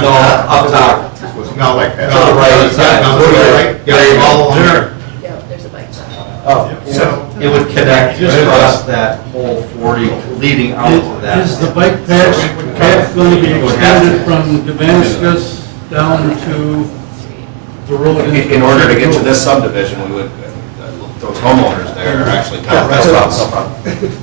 No, up top. No, Like that. to the right. Now, go to your right. Yeah, all along there. Yeah, there's a bike path. Oh, So, It would connect across that whole 40 leading out to that. Is the bike path going to be extended from Damascus down to the road? In order to get to this subdivision, we would, those homeowners there are actually kind of, no problem.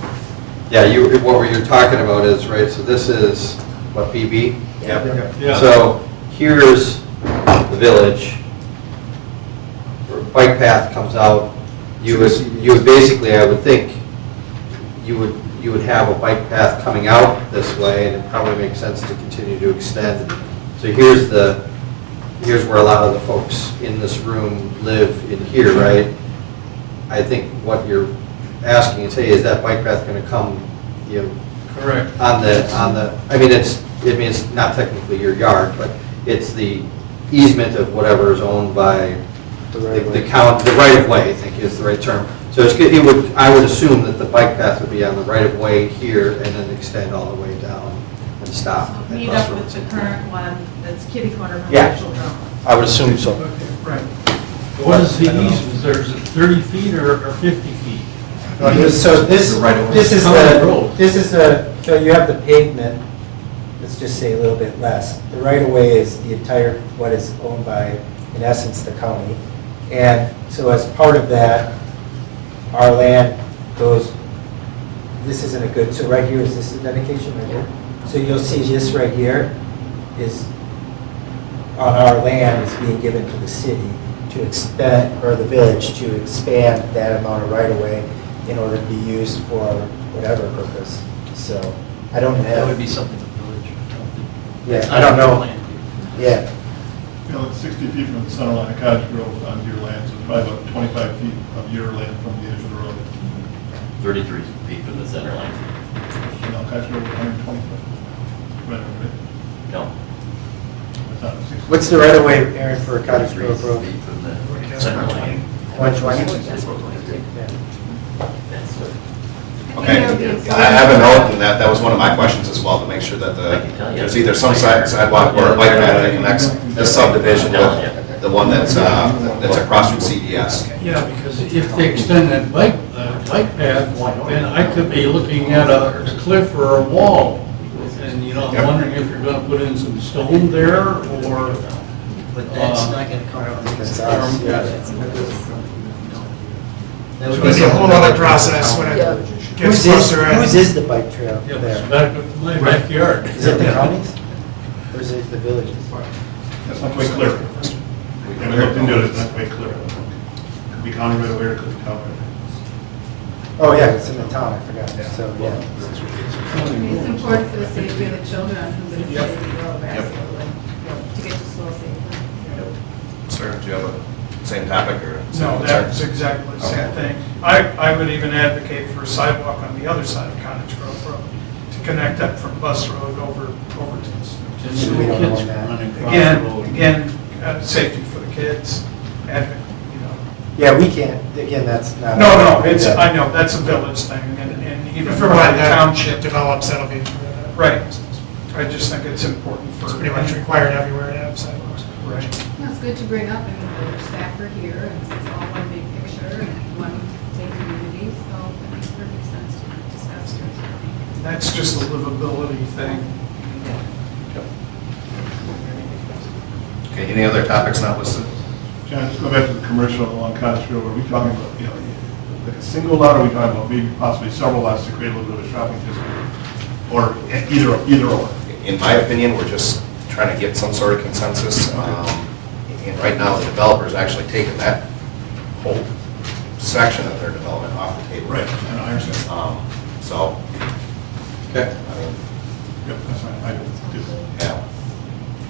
Yeah, what you're talking about is, right, so this is, what, BB? Yep. Yeah. So here's the village, where bike path comes out, you would basically, I would think, you would have a bike path coming out this way, and it probably makes sense to continue to extend. So here's where a lot of the folks in this room live in here, right? I think what you're asking is, hey, is that bike path gonna come, you know, Correct. on the, I mean, it's not technically your yard, but it's the easement of whatever is owned by the right of way, I think is the right term. So I would assume that the bike path would be on the right of way here and then extend all the way down and stop. at Meet Bus up Road. with the current one that's kitty corner from Yeah. Marshall Drum. I would assume so. right. What is the easement there? Is it 30 feet or 50 feet? So this The right of way. is County road. so you have the pavement, let's just say a little bit less. The right of way is the entire, what is owned by, in essence, the county. And so as part of that, our land goes, this isn't a good, so right here, is this the dedication right here? So you'll see this right here is, on our land, is being given to the city to expand, or the village to expand that amount of right of way in order to be used for whatever purpose. So I don't That would have, be something the village. yeah, I don't know. Yeah, You know, it's 60 feet from the center line of Cottage Grove onto your land, so it's probably about 25 feet of your land from the edge of the road. 33 feet from the center line. You know, Cottage Grove, 120 foot. Right, right? No, It's not 60. what's the right of way, Aaron, for Cottage 33 Grove Road? feet from the center line. 120? That's what- Okay, I have a note, and that was one of my questions as well, to make sure that there's either some sidewalk or a bike path that connects this subdivision with the one that's across from CVS. Yeah, because if they extend that bike path, then I could be looking at a cliff or a wall. And, you know, I'm Yep. wondering if you're gonna put in some stone there, or, But that's not gonna come from. That's ours, yeah. That would It'll be a whole other process when it gets closer in. Whose is the bike trail yeah, there? it's back of my backyard. Is it the county's? Or is it the village's? That's not quite clear. We haven't looked into it, it's not quite clear. Could be county right away, or could be town right Oh, yeah, it's in the town, I forgot, so, yeah. I mean, it's important for the safety of the children who live in Yep. Shady Grove, Yep. absolutely, to get to school safely. Sir, do you have a same topic or? same No, concern? that's exactly the same Okay. thing. I would even advocate for a sidewalk on the other side of Cottage Grove Road to connect up from Bus Road over to this. So we don't own Kids that. running across the road. Again, safety for the kids, and, you know, Yeah, we can't, again, that's not. No, it's, I know, that's a village thing, and even For for when the that township develops, that'll be. Right. I just think it's important for. It's pretty much required everywhere to have sidewalks. Right. That's good to bring up, and the staff are here, and this is all one big picture, and one big community, so it makes perfect sense to discuss it, I think. That's just a livability thing. Okay, any other topics not listed? John, just go back to the commercial along Cottage Grove. Are we talking about, like a single lot, or are we talking about maybe possibly several lots to create a little bit of a shopping district? Or either or? In my opinion, we're just trying to get some sort of consensus. And right now, the developer's actually taken that whole section of their development off the table. Right, I understand. So, Okay. I mean, Yep, that's fine. I do. yeah.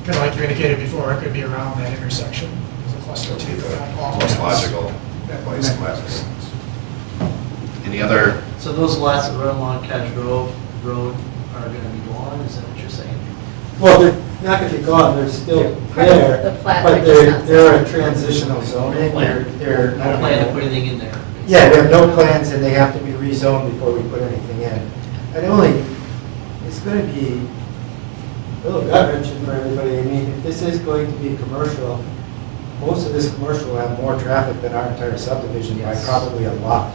Kind of like you indicated before, it could be around that intersection as a cluster too. not all Most at logical place to have this. Any other, So those lots that run along Cottage Grove Road are gonna be gone, is that what you're saying? Well, they're not gonna be gone, they're still Part of there, the plat, but they're just not they're zoned. a transitional zoning, they're. I don't plan to put anything in there. Yeah, we have no plans and they have to be rezoned before we put anything in. And only, it's gonna be a little gut-wrenching for everybody. I mean, if this is going to be commercial, most of this commercial will have more traffic than our entire subdivision by probably a lot.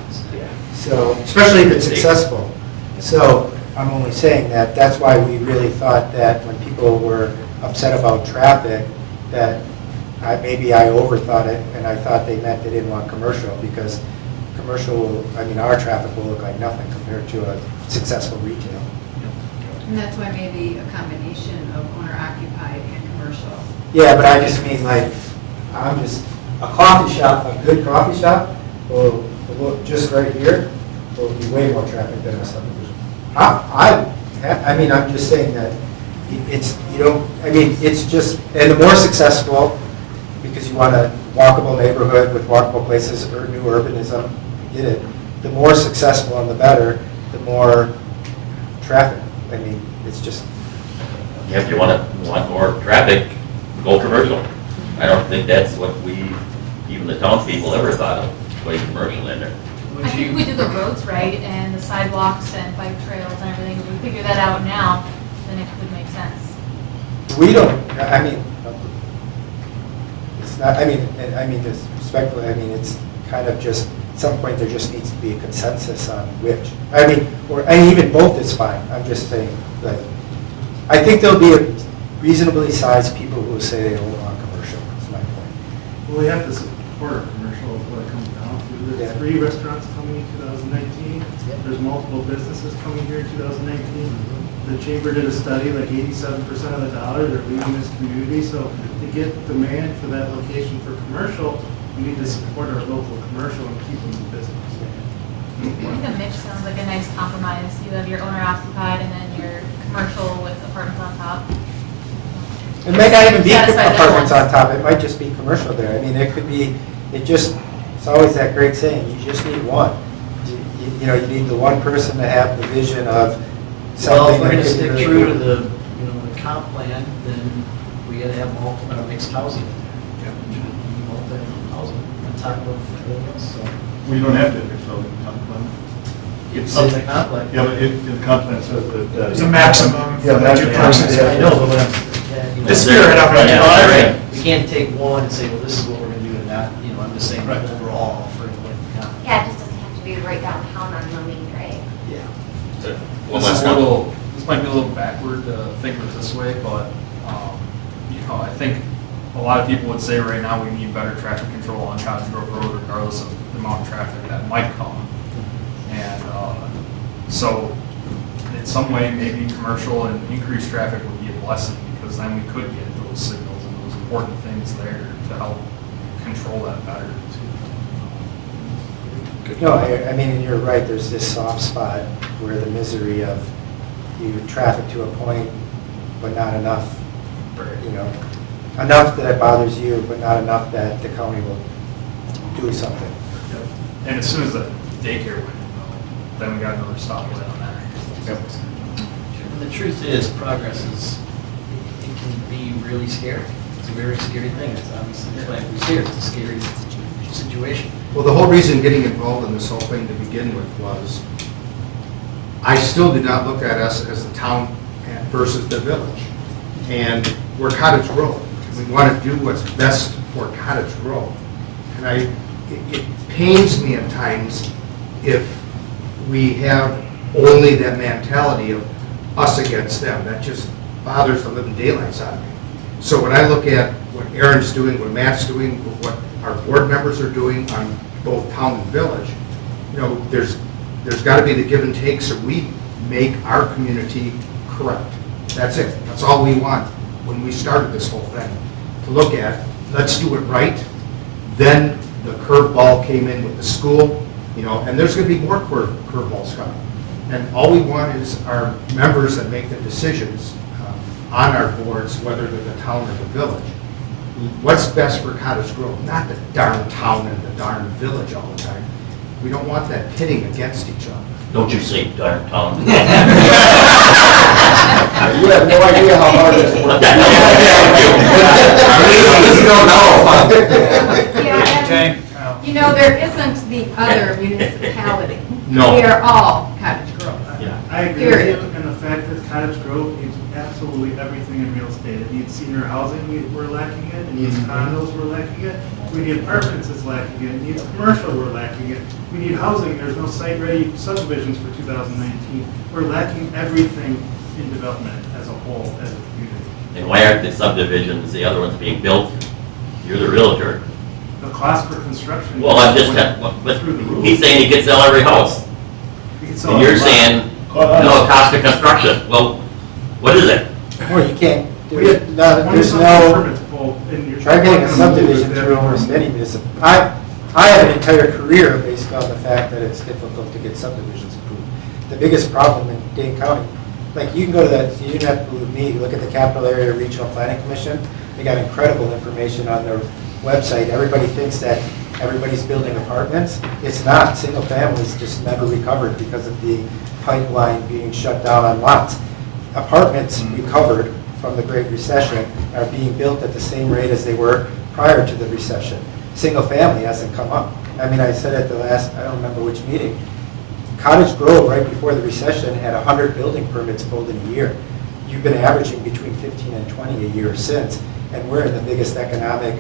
So, especially if it's successful. So, I'm only saying that, that's why we really thought that when people were upset about traffic, that maybe I overthought it, and I thought they meant they didn't want commercial, because commercial will, I mean, our traffic will look like nothing compared to a successful retail. And that's why maybe a combination of owner occupied and commercial. Yeah, but I just mean like, I'm just, a coffee shop, a good coffee shop, will look just right here, will be way more traffic than a subdivision. I mean, I'm just saying that it's, you don't, I mean, it's just, and the more successful, because you want a walkable neighborhood with walkable places, or new urbanism, I get it. The more successful and the better, the more traffic. I mean, it's just. Yeah, if you want more traffic, go commercial. I don't think that's what even the townspeople ever thought of, putting commercial in there. I think if we do the roads right and the sidewalks and bike trails and everything, if we figure that out now, then it would make sense. We don't, I mean, it's not, I mean, this respectfully, I mean, it's kind of just, at some point, there just needs to be a consensus on which. I mean, and even both is fine, I'm just saying, like, I think there'll be a reasonably sized people who will say they don't want commercial, is my point. Well, we have to support commercial, is what it comes down to. There's 3 restaurants coming in 2019. There's multiple businesses coming here in 2019. The chamber did a study, like 87% of the dollars are leaving this community. So to get demand for that location for commercial, we need to support our local commercial and keep them in business. I think a mix sounds like a nice compromise. You have your owner occupied and then your commercial with apartments on top. It might not even be Satisfy that apartments one. on top, it might just be commercial there. I mean, it could be, it's always that great saying, you just need one. You know, you need the one person to have the vision of Well, something if we're that gonna could be stick really true to good. the comp plan, then we gotta have mixed housing in there. Multi-housing on top of everything else, so. Well, you don't have to have mixed housing comp plan. It's in the comp plan. Yeah, but in the comp plan says that. There's a maximum for Yeah, the two maximum. persons. I know, but what I'm. The spirit of it. Yeah, right. We can't take one and say, well, this is what we're gonna do and not, I'm just saying Right. overall for the comp. Yeah, it just doesn't have to be right downtown on the main drag. One This is last a comment. little, this might be a little backward to think of it this way, but, I think a lot of people would say right now we need better traffic control on Cottage Grove Road regardless of the amount of traffic that might come. And so in some way, maybe commercial and increased traffic would be a blessing because then we could get those signals and those important things there to help control that better too. No, I mean, and you're right, there's this soft spot where the misery of you traffic to a point, but not enough, enough that it bothers you, but not enough that the county will do something. And as soon as the daycare went in, then we got another stop down there. And the truth is, progress it can be really scary. It's a very scary thing. It's obviously, that's why we see it, it's a scary situation. Well, the whole reason getting involved in this whole thing to begin with was, I still do not look at us as the town versus the village. And we're Cottage Grove. We want to do what's best for Cottage Grove. And it pains me at times if we have only that mentality of us against them. That just bothers the living daylights out of me. So when I look at what Aaron's doing, what Matt's doing, what our board members are doing on both town and village, you know, there's got to be the give and take so we make our community correct. That's it. That's all we want when we started this whole thing. To look at, let's do it right. Then the curveball came in with the school, you know, and there's going to be more curveballs coming. And all we want is our members that make the decisions on our boards, whether they're the town or the village. What's best for Cottage Grove? Not the darn town and the darn village all the time. We don't want that pitting against each other. Don't you say darn town. You have no idea how hard this works. Yeah, and, you know, there isn't the other municipality. No. We are all Cottage Grove. I agree with Period. you, and the fact that Cottage Grove needs absolutely everything in real estate. It needs senior housing, we're lacking it. It needs condos, we're lacking it. We need apartments, it's lacking it. It needs commercial, we're lacking it. We need housing, there's no site-ready subdivisions for 2019. We're lacking everything in development as a whole, as a community. And why aren't the subdivisions, the other ones being built? You're the realtor. The cost for construction. Well, I'm just, but he's saying he could sell every house. And you're saying, no, cost of construction. Well, what is it? Well, you can't, there's no, try getting a subdivision through almost any municipal. I have an entire career based on the fact that it's difficult to get subdivisions approved. The biggest problem in Dane County, like you can go to that, you don't have to believe me, you look at the Capital Area Regional Planning Commission, they got incredible information on their website. Everybody thinks that everybody's building apartments. It's not. Single families just never recovered because of the pipeline being shut down on lots. Apartments recovered from the Great Recession are being built at the same rate as they were prior to the recession. Single family hasn't come up. I mean, I said at the last, I don't remember which meeting, Cottage Grove, right before the recession, had 100 building permits pulled in a year. You've been averaging between 15 and 20 a year since, and we're in the biggest economic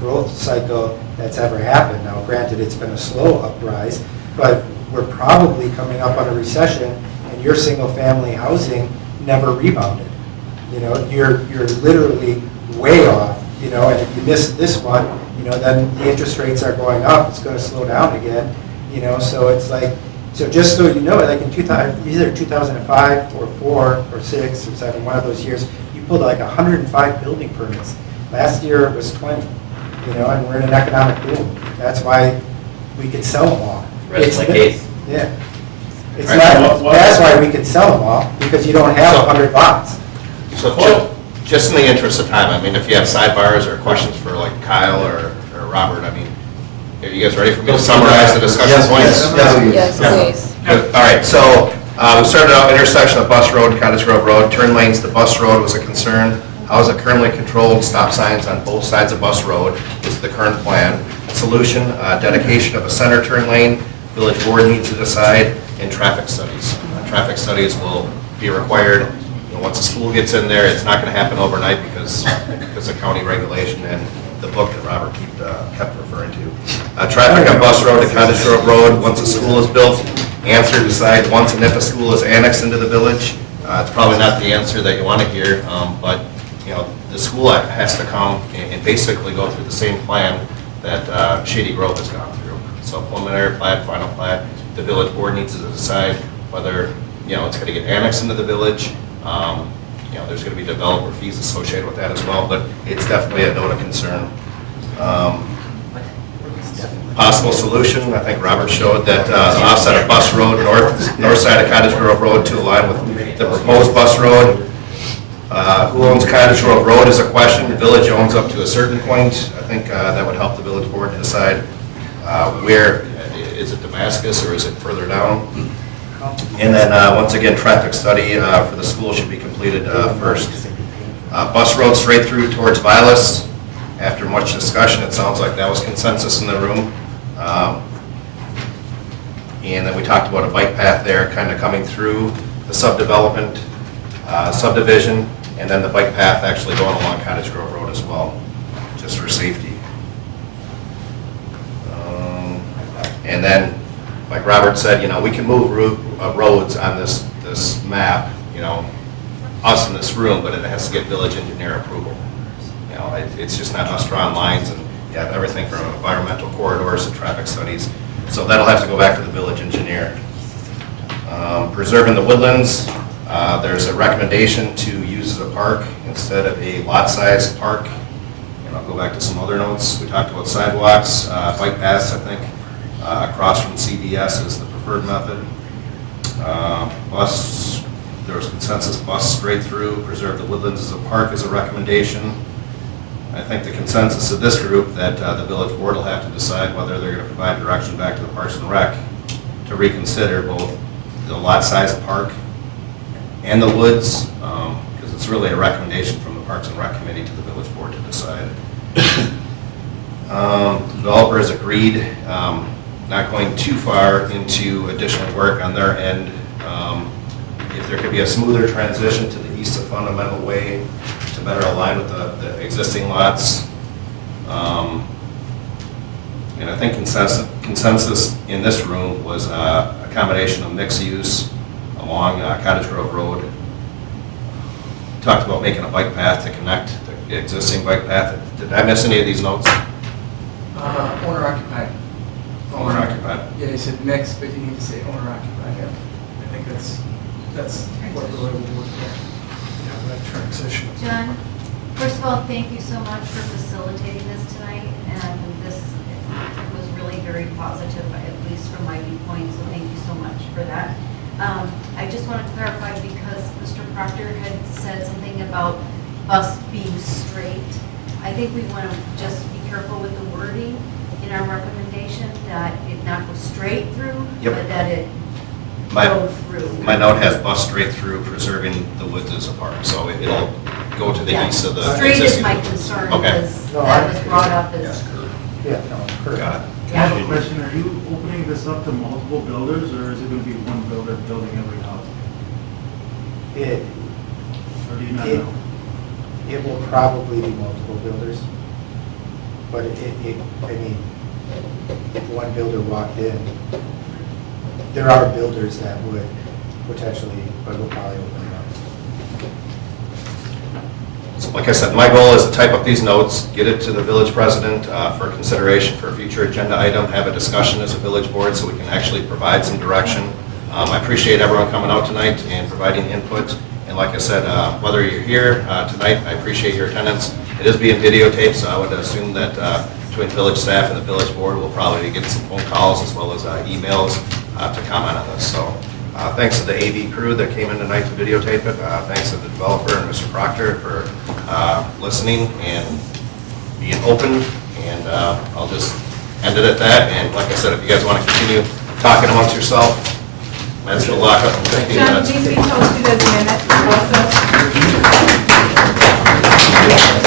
growth cycle that's ever happened. Now, granted, it's been a slow uprise, but we're probably coming up on a recession, and your single-family housing never rebounded. You know, you're literally way off. You know, and if you miss this one, you know, then the interest rates are going up. It's going to slow down again. You know, so it's like, so just so you know, like in either 2005 or 4 or 6 or 7, one of those years, you pulled like 105 building permits. Last year it was 20, you know, and we're in an economic boom. That's why we could sell them all. Rest my case. Yeah. It's not, that's why we could sell them all, because you don't have 100 lots. So just in the interest of time, I mean, if you have sidebars or questions for like Kyle or Robert, I mean, are you guys ready for me to summarize the discussion points? Yes, please. Good. All right, so we started out intersection of Bus Road, Cottage Grove Road, turn lanes to Bus Road was a concern. How is it currently controlled? Stop signs on both sides of Bus Road is the current plan. Solution, dedication of a center turn lane, village board needs to decide, and traffic studies. Traffic studies will be required. You know, once the school gets in there, it's not going to happen overnight because of county regulation and the book that Robert kept referring to. Traffic on Bus Road to Cottage Grove Road, once a school is built, answer, decide once and if a school is annexed into the village. It's probably not the answer that you want to hear, but you know, the school has to come and basically go through the same plan that Shady Grove has gone through. So preliminary plat, final plat, the village board needs to decide whether, you know, it's going to get annexed into the village. You know, there's going to be developer fees associated with that as well, but it's definitely a note of concern. Possible solution, I think Robert showed that the offset of Bus Road, north side of Cottage Grove Road to align with the proposed Bus Road. Who owns Cottage Grove Road is a question. The village owns up to a certain point. I think that would help the village board to decide where, is it Damascus or is it further down? And then once again, traffic study for the school should be completed first. Bus Road straight through towards Vilas. After much discussion, it sounds like that was consensus in the room. And then we talked about a bike path there, kind of coming through the subdivision, and then the bike path actually going along Cottage Grove Road as well, just for safety. And then, like Robert said, we can move roads on this map, us in this room, but it has to get village engineer approval. It's just not us drawing lines, and you have everything from environmental corridors to traffic studies. So that'll have to go back to the village engineer. Preserving the woodlands, there's a recommendation to use as a park instead of a lot-sized park. And I'll go back to some other notes. We talked about sidewalks, bike paths, I think, across from CVS is the preferred method. Bus, there was consensus, bus straight through, preserve the woodlands as a park is a recommendation. I think the consensus of this group that the village board will have to decide whether they're going to provide direction back to the Parks and Rec to reconsider both the lot-sized park and the woods, because it's really a recommendation from the Parks and Rec committee to the village board to decide. Developers agreed, not going too far into additional work on their end. If there could be a smoother transition to the east of Fundamental Way to better align with the existing lots. And I think consensus in this room was a combination of mixed use along Cottage Grove Road. Talked about making a bike path to connect the existing bike path. Did I miss any of these notes? Owner occupied. Owner occupied. Yeah, you said mixed, but you need to say owner occupied. Yeah. I think that's what really will work there. Yeah, that transition. John, first of all, thank you so much for facilitating this tonight, and this was really very positive, at least from my viewpoint, so thank you so much for that. I just wanted to clarify, because Mr. Proctor had said something about bus being straight. I think we want to just be careful with the wording in our recommendation, that it not go straight through, Yep. but that it go through. My note has bus straight through, preserving the woods as a park, so it'll go to the Yeah. east of the Straight is existing. my concern, Okay. because that was brought up as. Yeah, no, correct. Got it. I have a question, are you opening this up to multiple builders, or is it going to be one builder building every house? Or do you not know? It will probably be multiple builders, but I mean, if one builder walked in, there are builders that would potentially, but we'll probably open it up. So like I said, my goal is to type up these notes, get it to the village president for consideration for a future agenda item, have a discussion as a village board so we can actually provide some direction. I appreciate everyone coming out tonight and providing input. And like I said, whether you're here tonight, I appreciate your attendance. It is being videotaped, so I would assume that between village staff and the village board, we'll probably get some phone calls as well as emails to comment on this. So thanks to the AV crew that came in tonight to videotape it. Thanks to the developer and Mr. Proctor for listening and being open. And I'll just end it at that. And like I said, if you guys want to continue talking amongst yourself, let's go lock up and thank you. John, these be posted as minutes also?